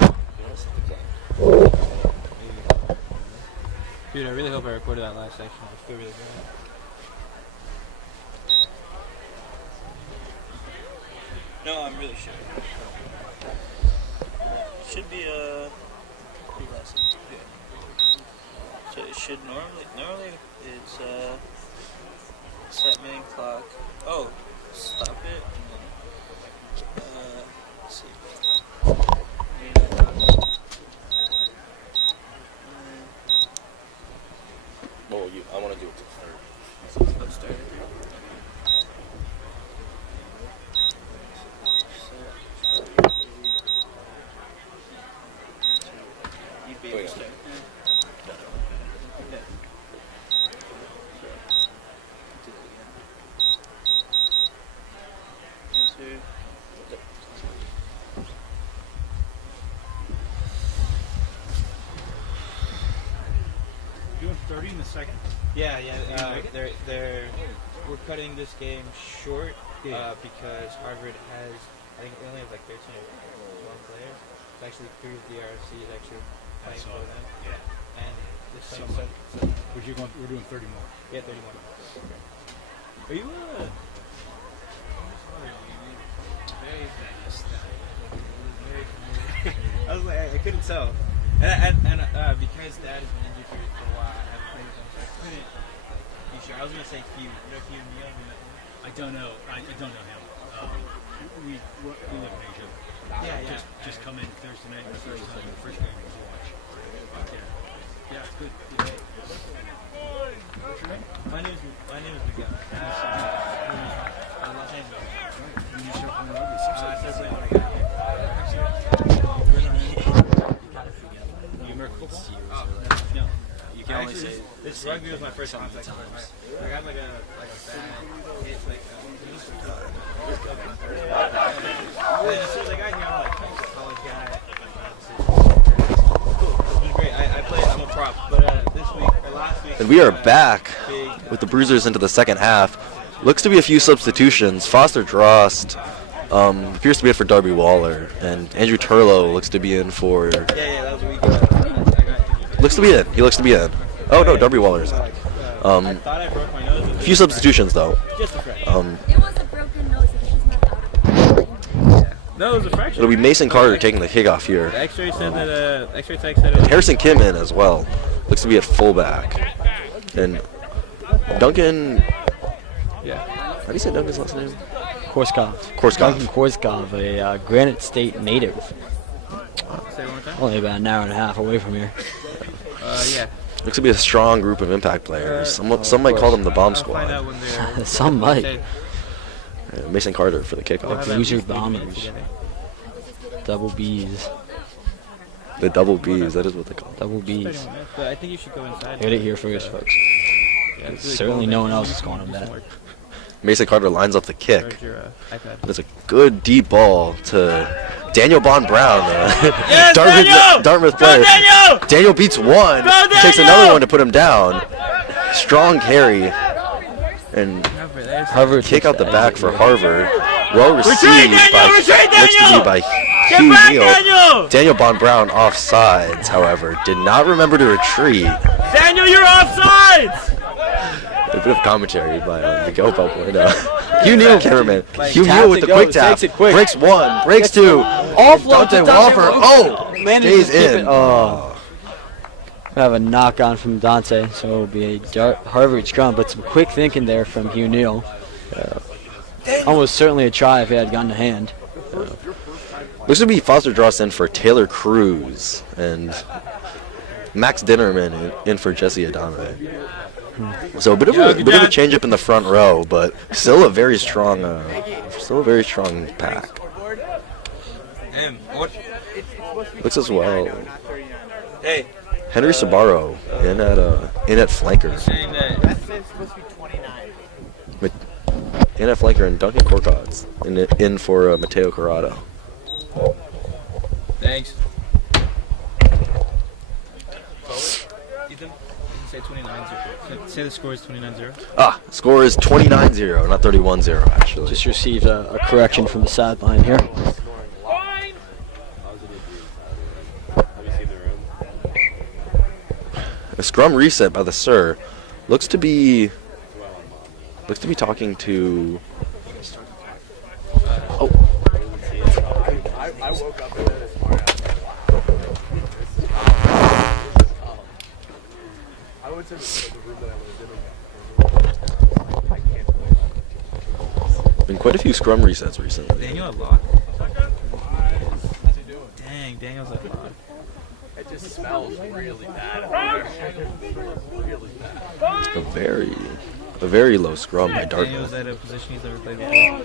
You don't want to set the clock. Dude, I really hope I recorded that last section. I feel really good. No, I'm really sure. Should be a few lessons. Yeah. So it should normally it's set main clock. Oh, stop it. And then, let's see. Well, I want to do it to third. Let's start it. You'd be able to start. Doing 30 in the second. Yeah. We're cutting this game short because Harvard has, I think they only have like 13 or 1 player. It's actually through DRFC is actually playing for them. Yeah. And there's some. We're doing 30 more. Yeah, 31. Are you very fast? I was like, I couldn't tell. And because Dad has been injured for a while, I haven't played with him, so I couldn't be sure. I was going to say Hugh. You know Hugh Neal? I don't know. I don't know him. We live in Asia. Yeah. Just come in Thursday night and first game to watch. Yeah, it's good. What's your name? My name is Miguel. Los Angeles. When you start playing rugby? I started playing when I got here. You American football? No. You can only say this rugby was my first contact. I got like a bad hit, like and then as soon as I got here, I'm like, I'm a college guy. Cool. It was great. I played. I'm a prop, but this week or last week. And we are back with the Bruisers into the second half. Looks to be a few substitutions. Foster Drost appears to be in for Darby Waller, and Andrew Turlow looks to be in for. Yeah, that was a week. Looks to be in. He looks to be in. Oh no, Darby Waller's in. I thought I broke my nose. A few substitutions though. Just a fraction. It was a broken nose if she's not out of it. No, it was a fraction. It'll be Mason Carter taking the kickoff here. The X-ray said that. X-ray tech said it. Harrison Kim in as well. Looks to be at fullback. And Duncan. Yeah. How do you say Duncan's last name? Korskov. Duncan Korskov, a Granite State native. Say it one more time. Only about an hour and a half away from here. Yeah. Looks to be a strong group of impact players. Some might call them the bomb squad. Some might. Mason Carter for the kickoff. Bruiser Bombers. Double Bs. The double Bs, that is what they call them. Double Bs. But I think you should go inside. Heard it here first, folks. Yeah, Certainly no one else is calling him that. Mason Carter lines up the kick. iPad. That's a good deep ball to Daniel Bond Brown. Yes, Dartmouth player. Daniel beats one. Takes another one to put him down. Strong carry. And Harvard kick out the back for Harvard. Well received by Hugh Neal. Daniel Bond Brown offsides, however, did not remember to retreat. Daniel, you're offsides! A bit of commentary by Miguel Balbuena. Hugh Neal, cameraman. Hugh Neal with the quick tap. Breaks one, breaks two. Offload to Dante Walker. Stays in. We have a knock on from Dante, so it'll be a Harvard scrum, but some quick thinking there from Hugh Neal. Almost certainly a try if he had gotten a hand. Looks to be Foster Drost in for Taylor Cruz and Max Dinnerman in for Jesse Adame. So a bit of a change up in the front row, but still a very strong pack. Looks as well. Hey. Henry Sabaro in at flanker. In at flanker and Duncan Corcots in for Mateo Corrado. Thanks. Ethan, say 29-0. Say the score is 29-0. Score is 29-0, not 31-0 actually. Just received a correction from the sideline here. A scrum reset by the Sir. Looks to be talking to. Oh. I woke up this morning. I went to the room that I lived in. Been quite a few scrum resets recently. Daniel at lock. Dang, Daniel's at lock. It just smells really bad. Really bad. A very low scrum by Dartmouth. Daniel's at a position he's never played before.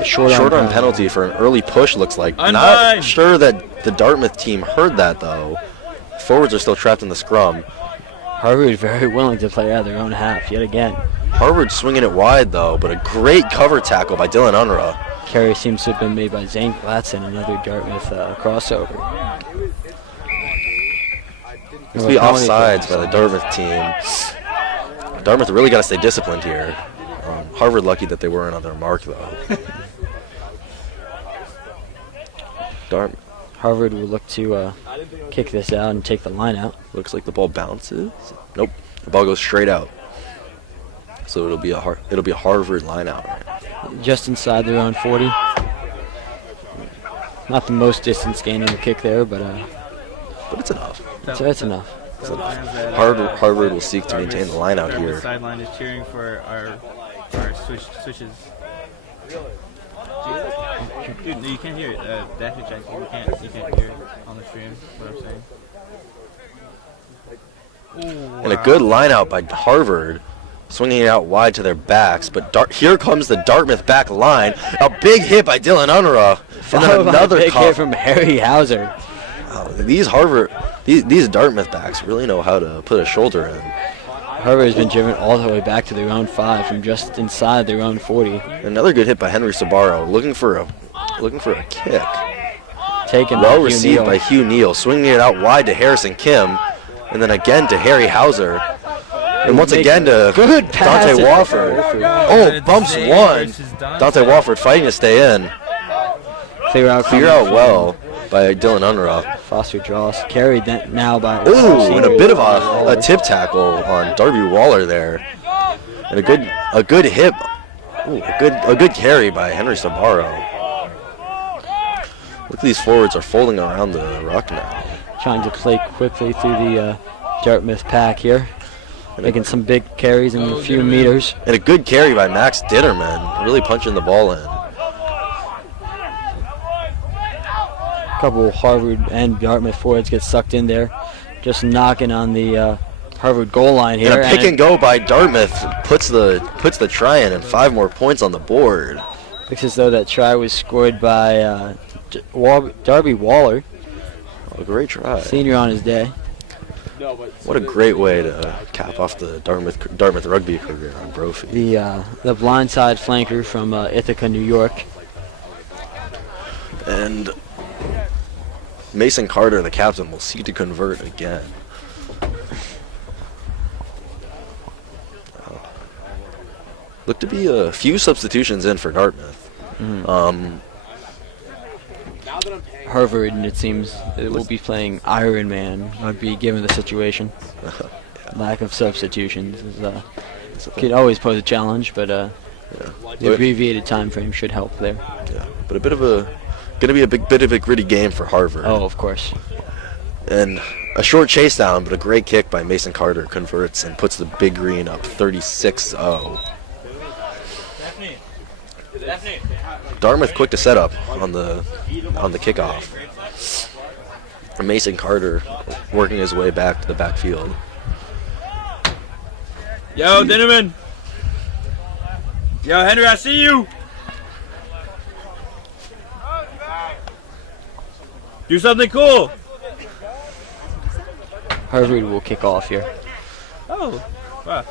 A short arm penalty for an early push looks like. Not sure that the Dartmouth team heard that though. Forwards are still trapped in the scrum. Harvard very willing to play out of their own half yet again. Harvard swinging it wide though, but a great cover tackle by Dylan Unruh. Carry seems to have been made by Zane Glatson, another Dartmouth crossover. It's be offsides by the Dartmouth team. Dartmouth really got to stay disciplined here. Harvard lucky that they weren't on their mark, though. Dartmouth. Harvard will look to kick this out and take the line out. Looks like the ball bounces. Nope, the ball goes straight out. So it'll be a Harvard line out. Just inside their own 40. Not the most distance gain on the kick there, but it's enough. So it's enough. It's enough. Harvard will seek to maintain the line out here. The sideline is cheering for our switches. Dude, you can't hear it. Daffy Jack, you can't hear it on the stream. What I'm saying. Ooh, And a good line out by Harvard, swinging it out wide to their backs. But here comes the Dartmouth back line. A big hit by Dylan Unruh. And then another big hit from Harry Hauser. These Dartmouth backs really know how to put a shoulder in. Harvard has been driven all the way back to their own 5 from just inside their own 40. Another good hit by Henry Sabaro, looking for a kick. Taken well by received by Hugh Neal, swinging it out wide to Harrison Kim, and then again to Harry Hauser, and once again to Dante Wofford. Oh, bumps one. Dante Wofford fighting to stay in. Clear out well by Dylan Unruh. Foster draws, carried that now by. Ooh, and a bit of a tip tackle on Darby Waller there, and a good hit. Ooh, a good carry by Henry Sabaro. Look, these forwards are folding around the ruck now. Trying to play quickly through the Dartmouth pack here, making some big carries in a few meters. And a good carry by Max Ditterman, really punching the ball in. A couple Harvard and Dartmouth forwards get sucked in there, just knocking on the Harvard goal line here. And a pick and go by Dartmouth puts the try in and 5 more points on the board. Looks as though that try was scored by Darby Waller. A great try. Senior on his day. What a great way to cap off the Dartmouth rugby career on Brophy. The blindside flanker from Ithaca, New York. And Mason Carter, the captain, will seek to convert again. Look to be a few substitutions in for Dartmouth. Harvard, and it seems it will be playing Iron Man rugby given the situation. Lack of substitutions could always pose a challenge, but the abbreviated time frame should help there. Yeah, but going to be a bit of a gritty game for Harvard. Oh, of course. And a short chase down, but a great kick by Mason Carter converts and puts the Big Green up 36-0. Dartmouth quick to set up on the kickoff. And Mason Carter working his way back to the backfield. Yo, Dinnerman. Yo, Henry, I see you. Do something cool. Harvard will kick off here. Oh, wow.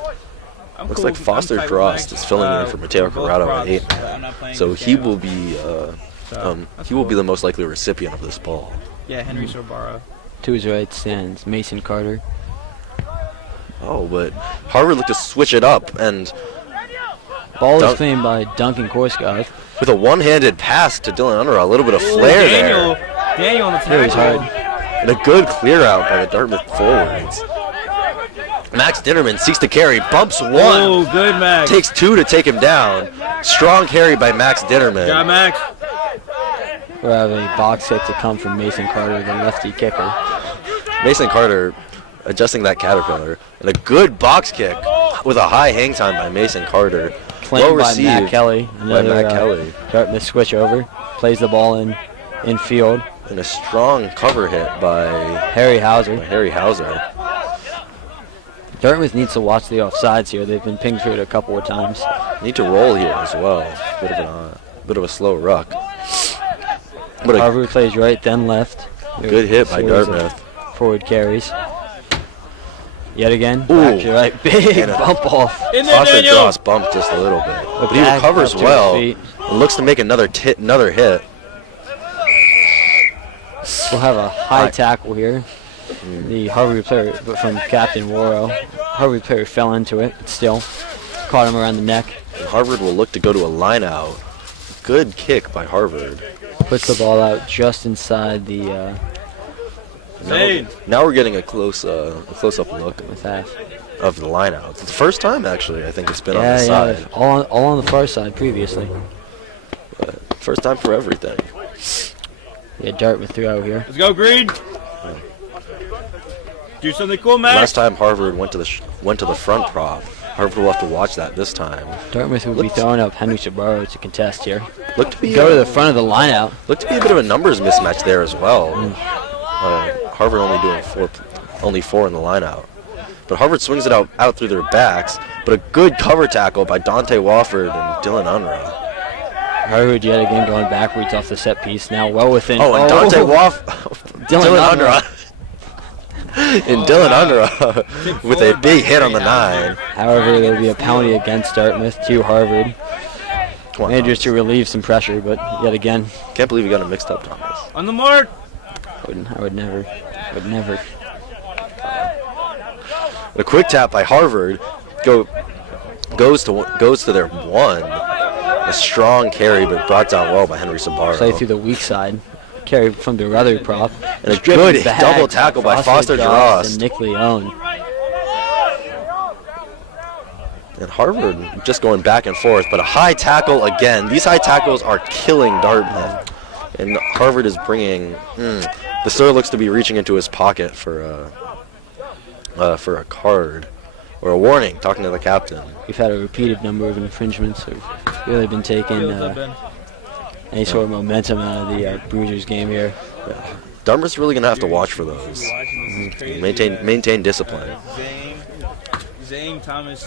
Looks like Foster Drost is filling in for Mateo Corrado at 8 man. So he will be the most likely recipient of this ball. Yeah, Henry Sabaro. To his right stands Mason Carter. Oh, but Harvard looked to switch it up, and ball is claimed by Duncan Korskov. With a one-handed pass to Dylan Unruh, a little bit of flair there. Daniel on the tackle. And a good clear out by the Dartmouth forwards. Max Ditterman seeks to carry, bumps one. Oh, good Max. Takes 2 to take him down. Strong carry by Max Ditterman. Got Max. We'll have a box hit to come from Mason Carter, the lefty kicker. Mason Carter adjusting that caterpillar. And a good box kick with a high hang time by Mason Carter. Claimed by Matt Kelly. Another Dartmouth switch over. Plays the ball in field. And a strong cover hit by Harry Hauser. Dartmouth needs to watch the offsides here. They've been pinged through it a couple of times. Need to roll here as well. Bit of a slow ruck. Harvard plays right, then left. Good hit by Dartmouth. Forward carries. Yet again, back to right. Big bump off. Foster Drost bumped just a little bit. But he recovers well. And looks to make another hit. We'll have a high tackle here. The Harvard player from Captain Waro. Harvard player fell into it, but still. Caught him around the neck. And Harvard will look to go to a line out. Good kick by Harvard. Puts the ball out just inside the. Now we're getting a close-up look with half of the line out. It's the first time, actually, I think it's been on the Yeah, side. all on the far side previously. But first time for everything. Yeah, Dartmouth threw out here. Let's go, Green. Do something cool, Max. Last time Harvard went to the front prop. Harvard will have to watch that this time. Dartmouth will be throwing up Henry Sabaro to contest here. Look to be go to the front of the line out. Look to be a bit of a numbers mismatch there as well. Harvard only doing four in the line out. But Harvard swings it out through their backs. But a good cover tackle by Dante Wofford and Dylan Unruh. Harvard yet again going backwards off the set piece. Now well within. Oh, and Dante Dylan Unruh. And Dylan Unruh with a big hit on the 9. However, there will be a penalty against Dartmouth to Harvard. Managers to relieve some pressure, but yet again. Can't believe you got it mixed up, Thomas. On the mark. I would never. A quick tap by Harvard goes to their 1. A strong carry, but brought down well by Henry Sabaro. Play through the weak side. Carry from their other prop. And a good double tackle by Foster Drost. And Nick Leone. And Harvard just going back and forth, but a high tackle again. These high tackles are killing Dartmouth. And Harvard is bringing... the sir looks to be reaching into his pocket for a card. Or a warning, talking to the captain. We've had a repeated number of infringements. We've really been taking any sort of momentum out of the Bruisers game here. Yeah. Dartmouth's really going to have to watch for those. Maintain discipline.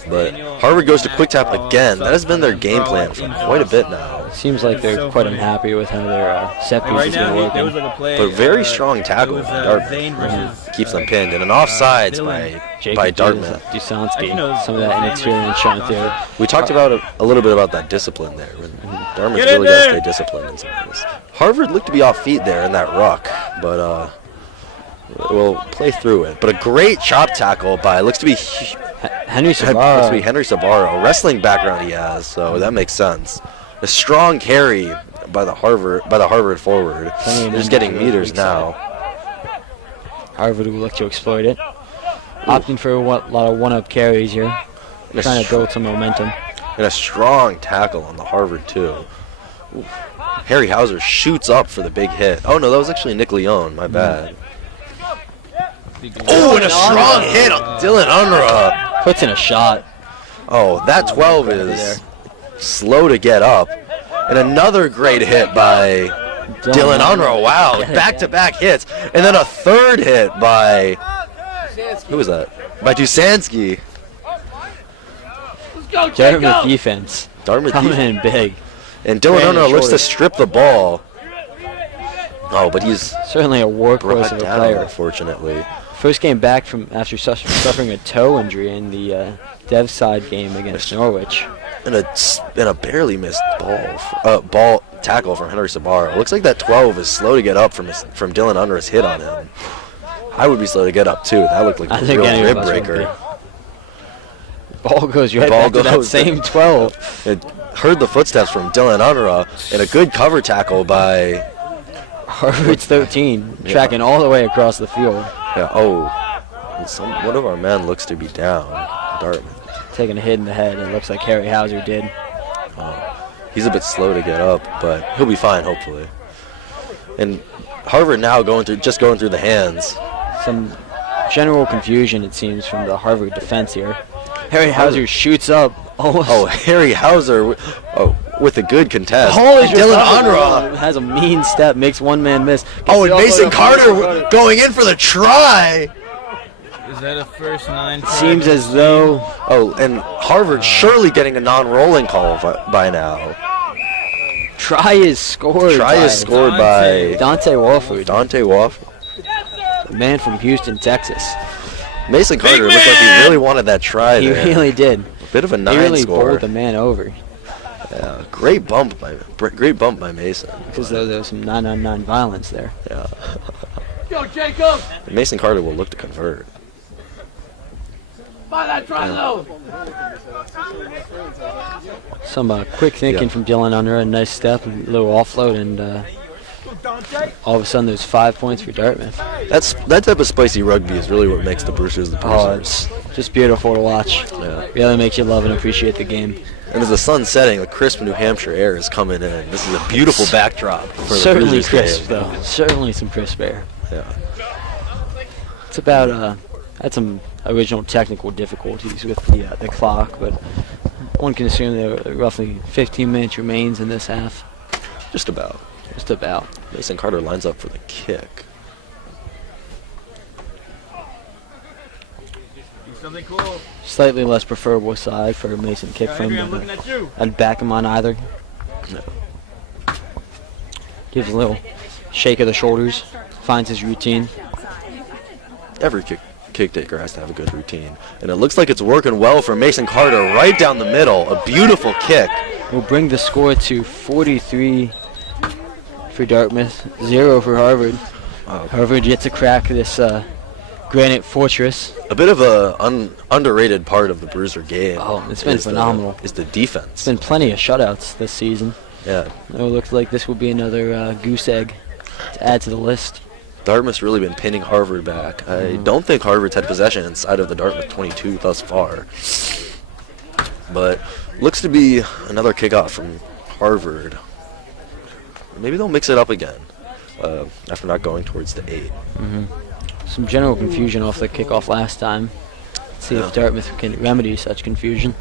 But Harvard goes to quick tap again. That has been their game plan for quite a bit now. Seems like they're quite unhappy with how their set piece has been working. But very strong tackle by Dartmouth. Keeps them pinned. And an offsides by Dartmouth. Dusansky. Some of that inexperience showing through. We talked about a little bit about that discipline there. Dartmouth's really got to stay disciplined in some of this. Harvard looked to be off feet there in that ruck, but we'll play through it. But a great chop tackle by looks to be Henry Sabaro. Henry Sabaro. Wrestling background he has, so that makes sense. A strong carry by the Harvard forward. They're just getting meters now. Harvard will look to exploit it. Opting for a lot of one-up carries here. Trying to build some momentum. And a strong tackle on the Harvard, too. Ooh. Harry Hauser shoots up for the big hit. Oh, no, that was actually Nick Leone. My bad. Oh, and a strong hit on Dylan Unruh. Puts in a shot. Oh, that 12 is slow to get up. And another great hit by Dylan Unruh. Wow, back-to-back hits. And then a third hit by... Who was that? By Dusansky. Dartmouth defense. Coming in big. And Dylan Unruh looks to strip the ball. Oh, but he's certainly a workhorse of a player. Unfortunately. First game back from after suffering a toe injury in the Dev side game against Norwich. And a barely missed ball tackle from Henry Sabaro. Looks like that 12 is slow to get up from Dylan Unruh's hit on him. I would be slow to get up too. That looked like a real rib breaker. Ball goes right back to that same 12. It heard the footsteps from Dylan Unruh and a good cover tackle by Harvard's 13, tracking all the way across the field. Yeah. Oh, one of our men looks to be down. Dartmouth taking a hit in the head. It looks like Harry Hauser did. Oh, he's a bit slow to get up, but he'll be fine hopefully. And Harvard now going through the hands. Some general confusion it seems from the Harvard defense here. Harry Hauser shoots up. Oh, Harry Hauser with a good contest. Dylan Unruh has a mean step, makes one man miss. Oh, and Mason Carter going in for the try. Is that a first 9? Seems as though... Oh, and Harvard surely getting a non-rolling call by now. Try is scored by Dante Wofford. A man from Houston, Texas. Mason Carter looked like he really wanted that try there. He really did. A bit of a 9 he really score. bowled the man over. Yeah, great bump by Mason. Because there was some 9-on-9 violence there. Yeah. Go, Jacob! Mason Carter will look to convert. Some quick thinking from Dylan under a nice step, a little offload, and all of a sudden there's 5 points for Dartmouth. That type of spicy rugby is really what makes the Bruisers the Bruisers. Oh, it's just beautiful to watch. Yeah. Really makes you love and appreciate the game. And as the sun's setting, the crisp New Hampshire air is coming in. This is a beautiful backdrop for the Certainly Bruisers crisp, game. though. Certainly some crisp air. Yeah. It's about had some original technical difficulties with the clock, but one can assume there are roughly 15 minutes remains in this half. Just about. Just about. Mason Carter lines up for the kick. Something cool. Slightly less preferable side for Mason kick from. I'm looking at you. I'd back him on either. No. Gives a little shake of the shoulders. Finds his routine. Every kick taker has to have a good routine. And it looks like it's working well for Mason Carter right down the middle. A beautiful kick. Will bring the score to 43 for Dartmouth, 0 for Harvard. Harvard yet to crack this granite fortress. A bit of a underrated part of the Bruiser game. Oh, it's been phenomenal. Is the defense. It's been plenty of shutouts this season. Yeah. It looks like this will be another goose egg to add to the list. Dartmouth's really been pinning Harvard back. I don't think Harvard's had possession inside of the Dartmouth 22 thus far. But looks to be another kickoff from Harvard. Maybe they'll mix it up again after not going towards the 8. Some general confusion off the kickoff last time. Let's see if Dartmouth can remedy such confusion.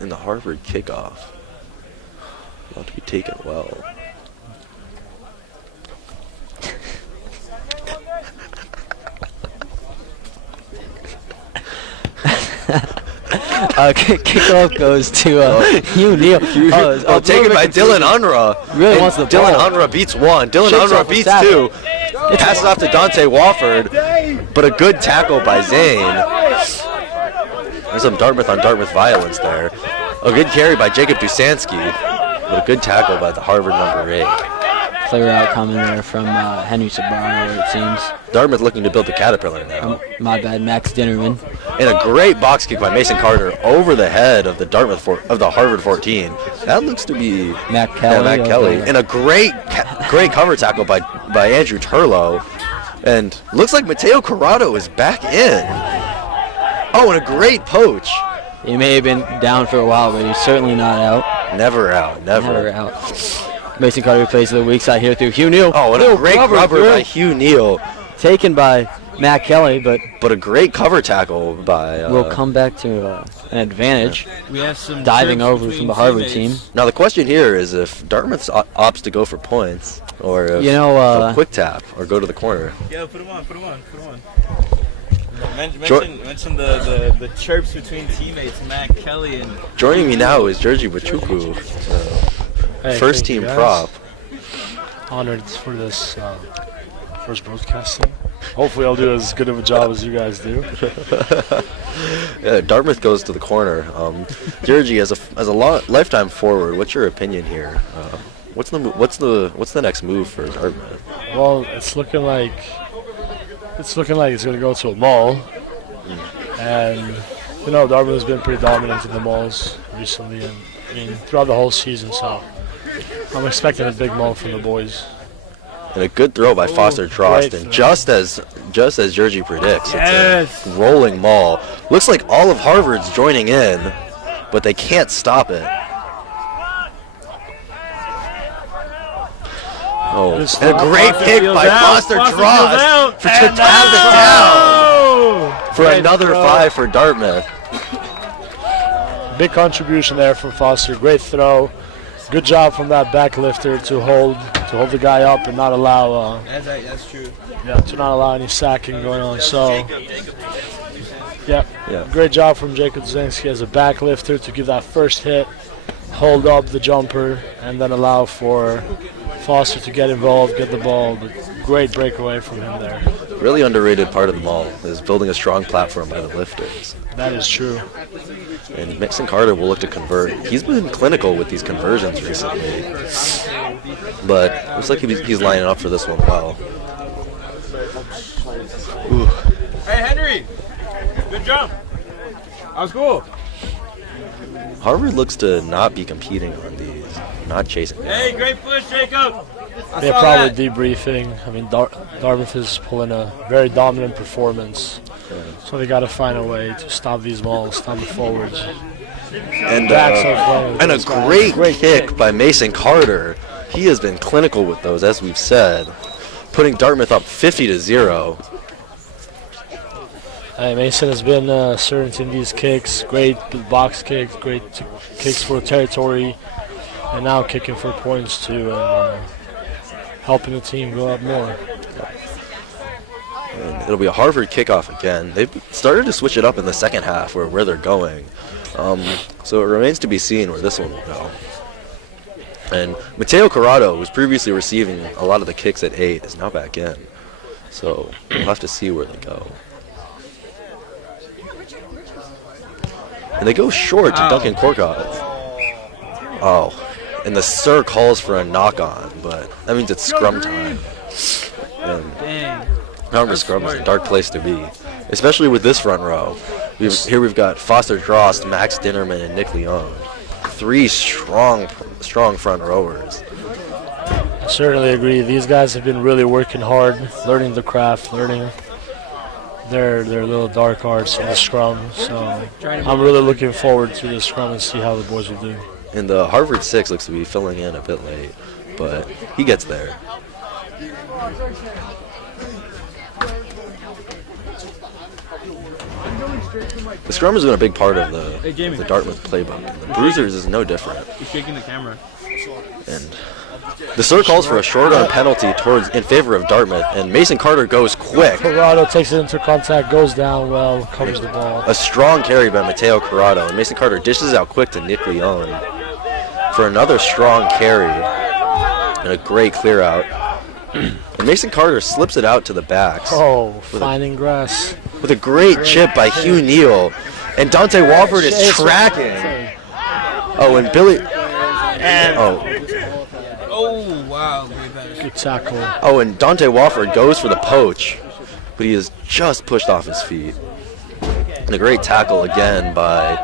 In the Harvard kickoff. About to be taken well. Kickoff goes to Hugh Neal. Taken by Dylan Unruh. Really wants the ball. Dylan Unruh beats 1. Dylan Shakes Unruh off beats Sapp. 2. Passes off to Dante Wofford, but a good tackle by Zane. There's some Dartmouth on Dartmouth violence there. A good carry by Jacob Dusansky, but a good tackle by the Harvard number 8. Clear out coming there from Henry Sabaro, it seems. Dartmouth looking to build the Caterpillar now. My bad, Max Dinnerman. And a great box kick by Mason Carter over the head of the the Harvard 14. That looks to be Matt Kelly. Matt Kelly. And a great cover tackle by Andrew Turlow. And looks like Mateo Corrado is back in. Oh, and a great poach. He may have been down for a while, but he's certainly not out. Never out. Never out. Mason Carter plays to the weak side here through Hugh Neal. Oh, and a great cover by Hugh Neal. Taken by Matt Kelly, but a great cover tackle by. Will come back to an advantage. We have some diving over from the Harvard team. Now the question here is if Dartmouth opts to go for points, or if they'll quick tap or go to the corner. Yeah, put him on. Mention the chirps between teammates, Matt Kelly and. Joining me now is Georgie Bachuku, first team prop. Honored for this first broadcasting. Hopefully I'll do as good of a job as you guys do. Dartmouth goes to the corner. Georgie, as a lifetime forward, what's your opinion here? What's the next move for Dartmouth? Well, it's looking like it's going to go to a maul, and Dartmouth has been pretty dominant in the mauls recently, and throughout the whole season. So I'm expecting a big maul from the boys. And a good throw by Foster Trost, and just as Georgie predicts, it's a rolling maul. Looks like all of Harvard's joining in, but they can't stop it. Oh, and a great pick by Foster Trost to tap it down for another 5 for Dartmouth. Big contribution there from Foster. Great throw. Good job from that back lifter to hold the guy up and not allow. That's true. Yeah, to not allow any sacking going on. So, yeah, great job from Jacob Zansky as a back lifter to give that first hit, hold up the jumper, and then allow for Foster to get involved, get the ball. But great breakaway from him there. Really underrated part of the maul is building a strong platform by the lifters. That is true. And Mason Carter will look to convert. He's been clinical with these conversions recently, but looks like he's lining up for this one well. Ooh. Hey, Henry! Good jump! That was cool. Harvard looks to not be competing on these, not chasing. Hey, great push, Jacob! They're probably debriefing. I mean, Dartmouth is pulling a very dominant performance. So they got to find a way to stop these balls, stop the forwards. And a great kick by Mason Carter. He has been clinical with those, as we've said, putting Dartmouth up 50-0. Hey, Mason has been certain in these kicks. Great box kicks, great kicks for territory, and now kicking for points too, and helping the team go up more. And it'll be a Harvard kickoff again. They've started to switch it up in the second half where they're going. So it remains to be seen where this one will go. And Mateo Corrado, who was previously receiving a lot of the kicks at 8, is now back in. So we'll have to see where they go. And they go short to Duncan Corcott. Oh, and the Sir calls for a knock-on, but that means it's scrum time. And Harvard scrum is a dark place to be, especially with this front row. Here we've got Foster Drost, Max Dinnerman, and Nick Leon. 3 strong front rowers. I certainly agree. These guys have been really working hard, learning the craft, learning their little dark arts in the scrum. So I'm really looking forward to the scrum and see how the boys will do. And the Harvard 6 looks to be filling in a bit late, but he gets there. The scrum has been a big part of the Dartmouth playbook. And the Bruisers is no different. He's shaking the camera. And the Sir calls for a short arm penalty in favor of Dartmouth, and Mason Carter goes quick. Corrado takes it into contact, goes down well, covers the ball. A strong carry by Mateo Corrado, and Mason Carter dishes out quick to Nick Leon for another strong carry and a great clear out. And Mason Carter slips it out to the backs. Oh, finding grass. With a great chip by Hugh Neal. And Dante Wofford is tracking. Oh, and Billy... Oh, wow. Good tackle. Oh, and Dante Wofford goes for the poach, but he is just pushed off his feet. And a great tackle again by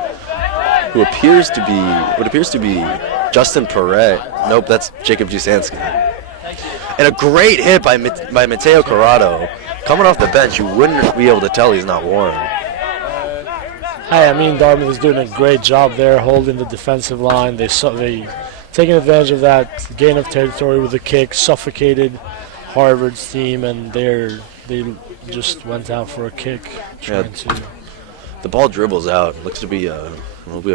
what appears to be Justin Perret. Nope, that's Jacob Jusansky. And a great hit by Mateo Corrado. Coming off the bench, you wouldn't be able to tell he's not warm. Hey, I mean, Dartmouth is doing a great job there, holding the defensive line. They taking advantage of that gain of territory with the kick, suffocated Harvard's team, and they just went out for a kick. The ball dribbles out. Looks to be a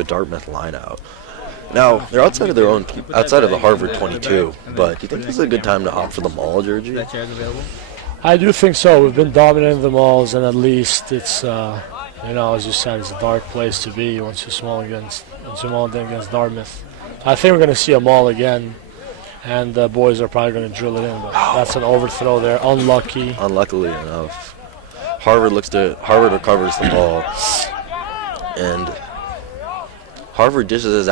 Dartmouth line out. Now they're outside of the Harvard 22. But do you think this is a good time to opt for the maul jersey? I do think so. We've been dominating the mauls, and at least it's as you said, it's a dark place to be once you're small against Dartmouth. I think we're going to see a maul again, and the boys are probably going to drill it in. But that's an overthrow there. Unlucky. Unluckily enough, Harvard recovers the ball, and Harvard dishes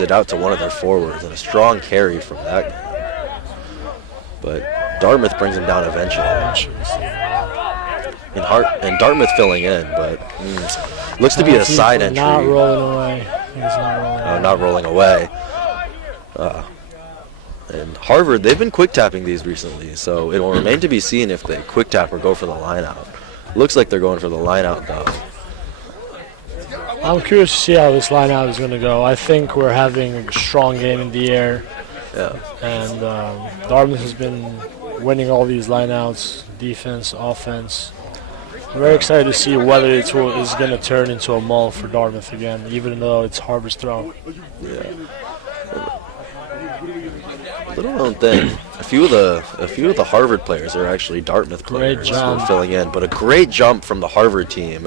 it out to one of their forwards, and a strong carry from that guy. But Dartmouth brings him down eventually. And Dartmouth filling in, but looks to be a side entry. Not rolling away. He's not rolling away. Not rolling away. And Harvard, they've been quick tapping these recently, so it will remain to be seen if they quick tap or go for the line out. Looks like they're going for the line out though. I'm curious to see how this line out is going to go. I think we're having a strong game in the air. Yeah. And Dartmouth has been winning all these line outs, defense, offense. I'm very excited to see whether it's going to turn into a maul for Dartmouth again, even though it's Harvard's throw. Yeah. Little known thing, a few of the Harvard players are actually Dartmouth players who are filling in, but a great jump from the Harvard team.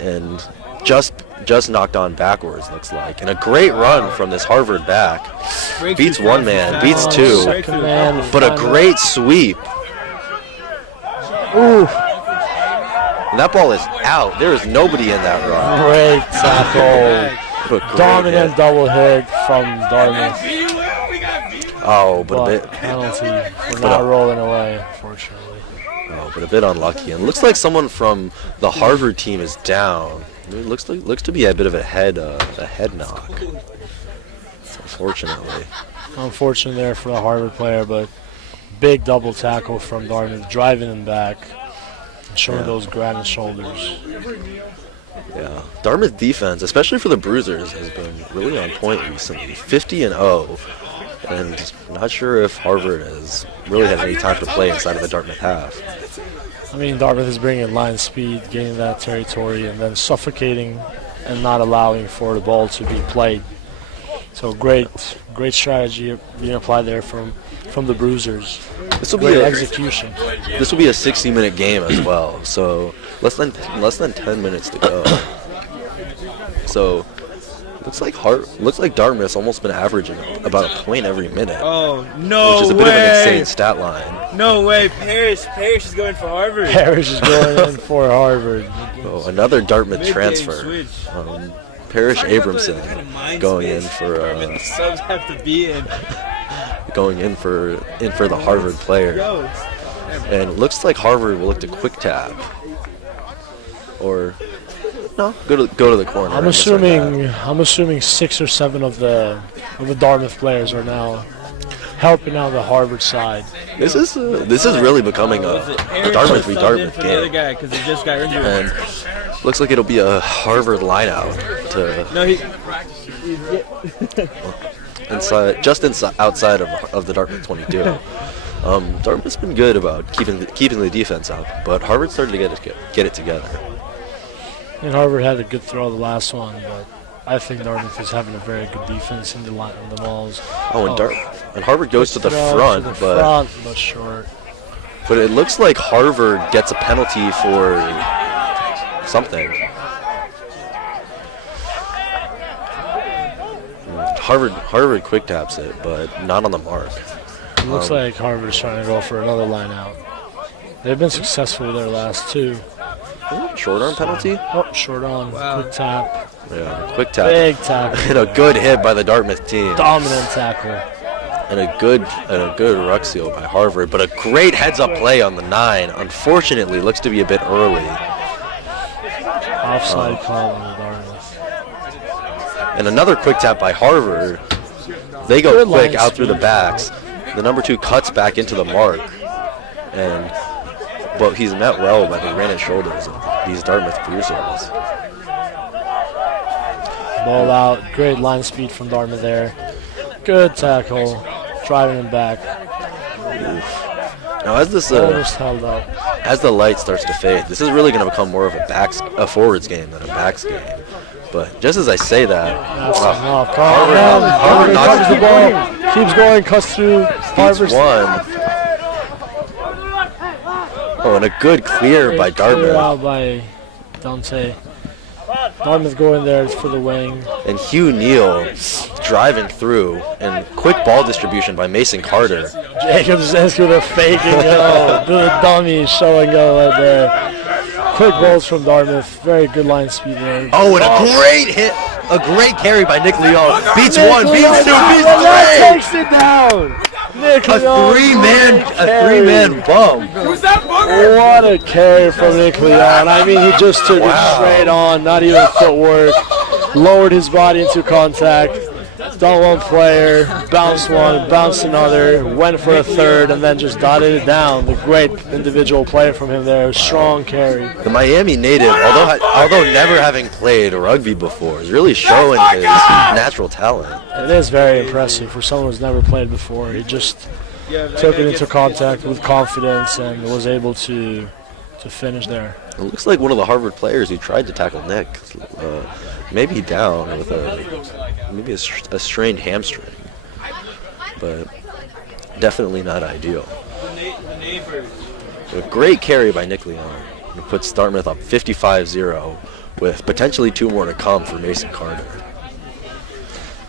And just knocked on backwards, looks like. And a great run from this Harvard back. Beats one man, beats two, but a great sweep. Ooh. And that ball is out. There is nobody in that run. Great tackle. Dominant double hit from Dartmouth. Oh, but a bit. Penalty for not rolling away, unfortunately. Oh, but a bit unlucky. And looks like someone from the Harvard team is down. It looks to be a bit of a head knock. Unfortunately. Unfortunate there for the Harvard player, but big double tackle from Dartmouth, driving him back, showing those granite shoulders. Yeah, Dartmouth defense, especially for the Bruisers, has been really on point recently. 50-0, and not sure if Harvard has really had any time to play inside of the Dartmouth half. I mean, Dartmouth is bringing line speed, gaining that territory, and then suffocating and not allowing for the ball to be played. So great strategy being applied there from the Bruisers. This will great be execution. This will be a 60-minute game as well. So less than 10 minutes to go. So looks like Dartmouth's almost been averaging about a point every minute. Oh no! Which is a bit of an insane stat line. No way! Parrish is going for Harvard. Parrish is going in for Harvard. Oh, another Dartmouth Mid-game transfer. switch. Parrish Abramson going in for the subs have to be in. Going in for the Harvard player. And it looks like Harvard will look to quick tap. Or no, go to the corner. I'm assuming 6 or 7 of the Dartmouth players are now helping out the Harvard side. This is really becoming a Dartmouth v Dartmouth The game. other guy, because he just got injured. And looks like it'll be a Harvard lineout to outside of the Dartmouth 22. Dartmouth's been good about keeping the defense up, but Harvard started to get it together. And Harvard had a good throw the last one, but I think Dartmouth is having a very good defense in the mauls. And Harvard goes to the front, but short. But it looks like Harvard gets a penalty for something. Harvard quick taps it, but not on the mark. It looks like Harvard's trying to go for another line out. They've been successful with their last 2. Short arm penalty? Oh, short arm. Wow. Quick tap. Yeah, quick tap. Big tackle. And a good hit by the Dartmouth team. Dominant tackle. And a good ruck seal by Harvard, but a great heads-up play on the 9. Unfortunately, looks to be a bit early. Offside call on the Dartmouth. And another quick tap by Harvard. They go Good quick line out through the speed. backs. The number 2 cuts back into the mark, but he's met well by the granite shoulders of these Dartmouth Bruisers. Ball out. Great line speed from Dartmouth there. Good tackle. Driving him back. Now as this held up. as the light starts to fade, this is really going to become more of a forwards game than a backs game. But just as I say that, Harvard knocks the ball. Keeps going. Cuts through. Harvard's one. Oh, and a good clear by Dartmouth. Clear out by Dante. Dartmouth going there for the wing. And Hugh Neal driving through, and quick ball distribution by Mason Carter. Jacob Zenski with a faking go. The dummy show and go right there. Quick balls from Dartmouth. Very good line speed there. Oh, and a great hit. A great carry by Nick Leon. Beats Nick one, Leon beats two, beats that three. takes it down. Nick A three-man bum. What a carry from Nick Leon. I mean, he just took it straight on, not even footwork. Lowered his body into contact. Done one player, bounced one, bounced another, went for a third, and then just dotted it down. The great individual play from him there. Strong carry. The Miami native, although never having played rugby before, is really showing his natural talent. It is very impressive for someone who's never played before. He just took it into contact with confidence and was able to finish there. It looks like one of the Harvard players who tried to tackle Nick, maybe down with a strained hamstring, but definitely not ideal. A great carry by Nick Leon. It puts Dartmouth up 55-0 with potentially 2 more to come for Mason Carter.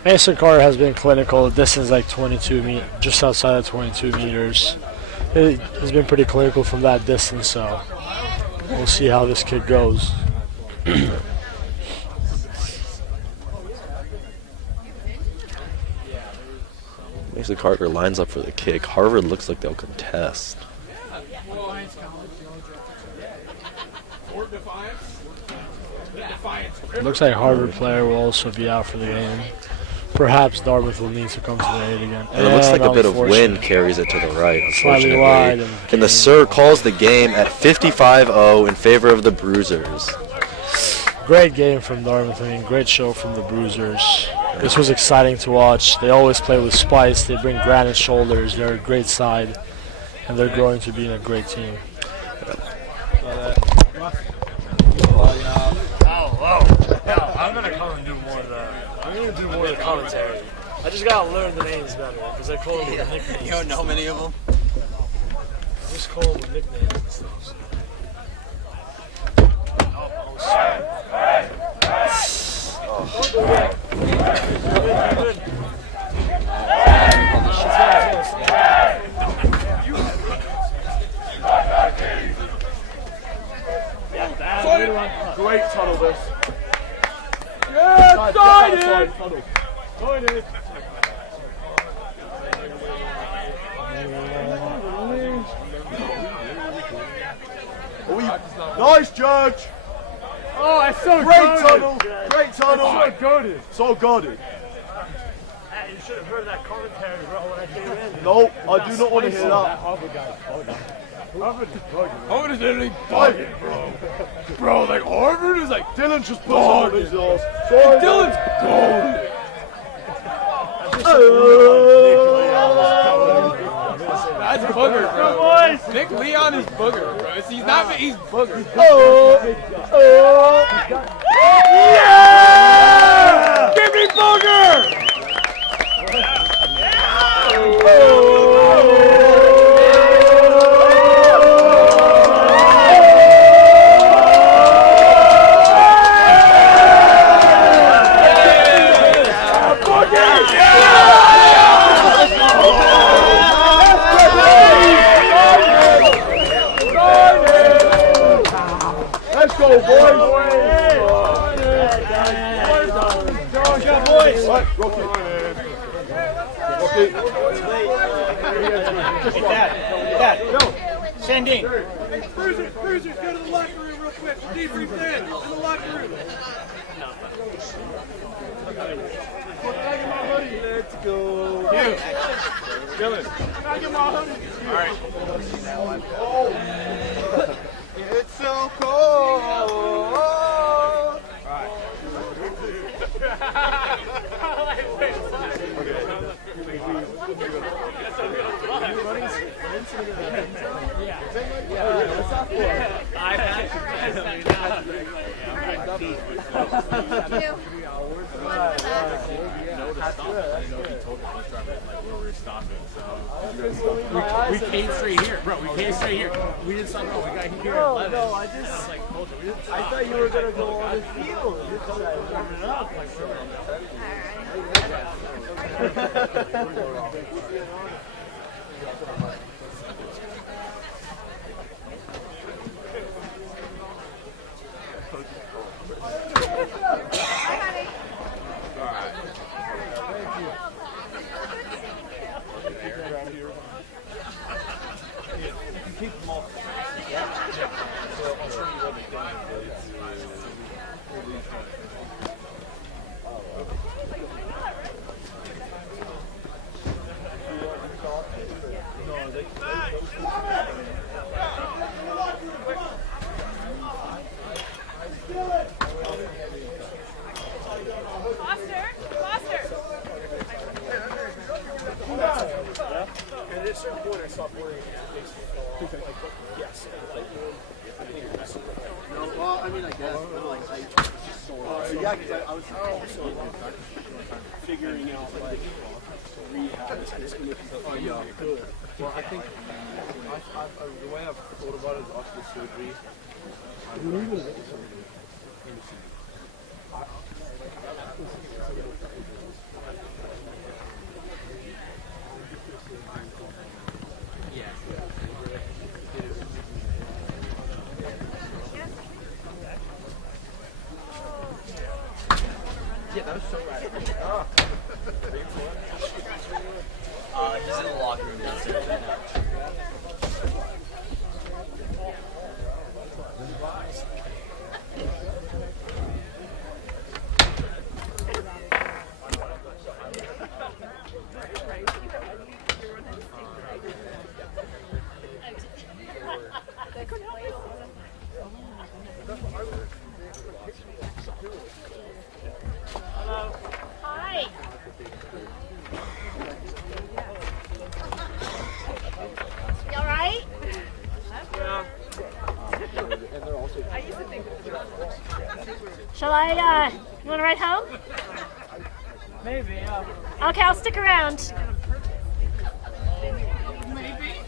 Mason Carter has been clinical. The distance like 22 meters, just outside of 22 meters. He's been pretty clinical from that distance, so we'll see how this kid goes. Mason Carter lines up for the kick. Harvard looks like they'll contest. Looks like Harvard player will also be out for the game. Perhaps Dartmouth will need to come to the aid again. And it looks like a bit of wind carries it to the right, Slightly wide unfortunately. And the Sir calls the game at 55-0 in favor of the Bruisers. Great game from Dartmouth. I mean, great show from the Bruisers. This was exciting to watch. They always play with spice. They bring granite shoulders. They're a great side, and they're growing to being a great team. I'm gonna come and do more of that. I'm gonna do more of the commentary. I just gotta learn the names better because I call them with the nicknames. You don't know many of them? I just call them with nicknames and stuff. So. Great tunnel this. Yeah, started! Started! Nice, Judge! Oh, that's so great guarded. tunnel! Great tunnel! That's so guarded. So guarded. You should have heard that commentary, bro, when I came in. No, I do not want to hear that. Harvard guy. Harvard is literally bugging, bro. Bro, like Harvard is like Dylan just puts on his ass. Dylan's golden. That's booger, bro. Nick Leon is booger, bro. He's not. He's booger. Yeah! Give me booger! Let's go, boys! Right, Rocky. Rocky. Dad, go. Sandine. Bruisers, go to the locker room real quick. We'll debrief then. In the locker room. Let's go. You. Dylan. Can I get my hoodie? All right. It's so cold. All right. We came straight here, bro. We came straight here. We didn't stop. No, we got here at 11. No, I thought you were gonna go on the field. Warming up. Keep them all. So I'll show you what the thing is. Well, I mean, I guess, but like, yeah, because I was also figuring out like rehab is going to be good. Well, I think the way I've thought about it is after surgery. Yeah, that was so rad. He's in the locker room downstairs right now. You want to ride home? Maybe, yeah. Okay, I'll stick around. Maybe.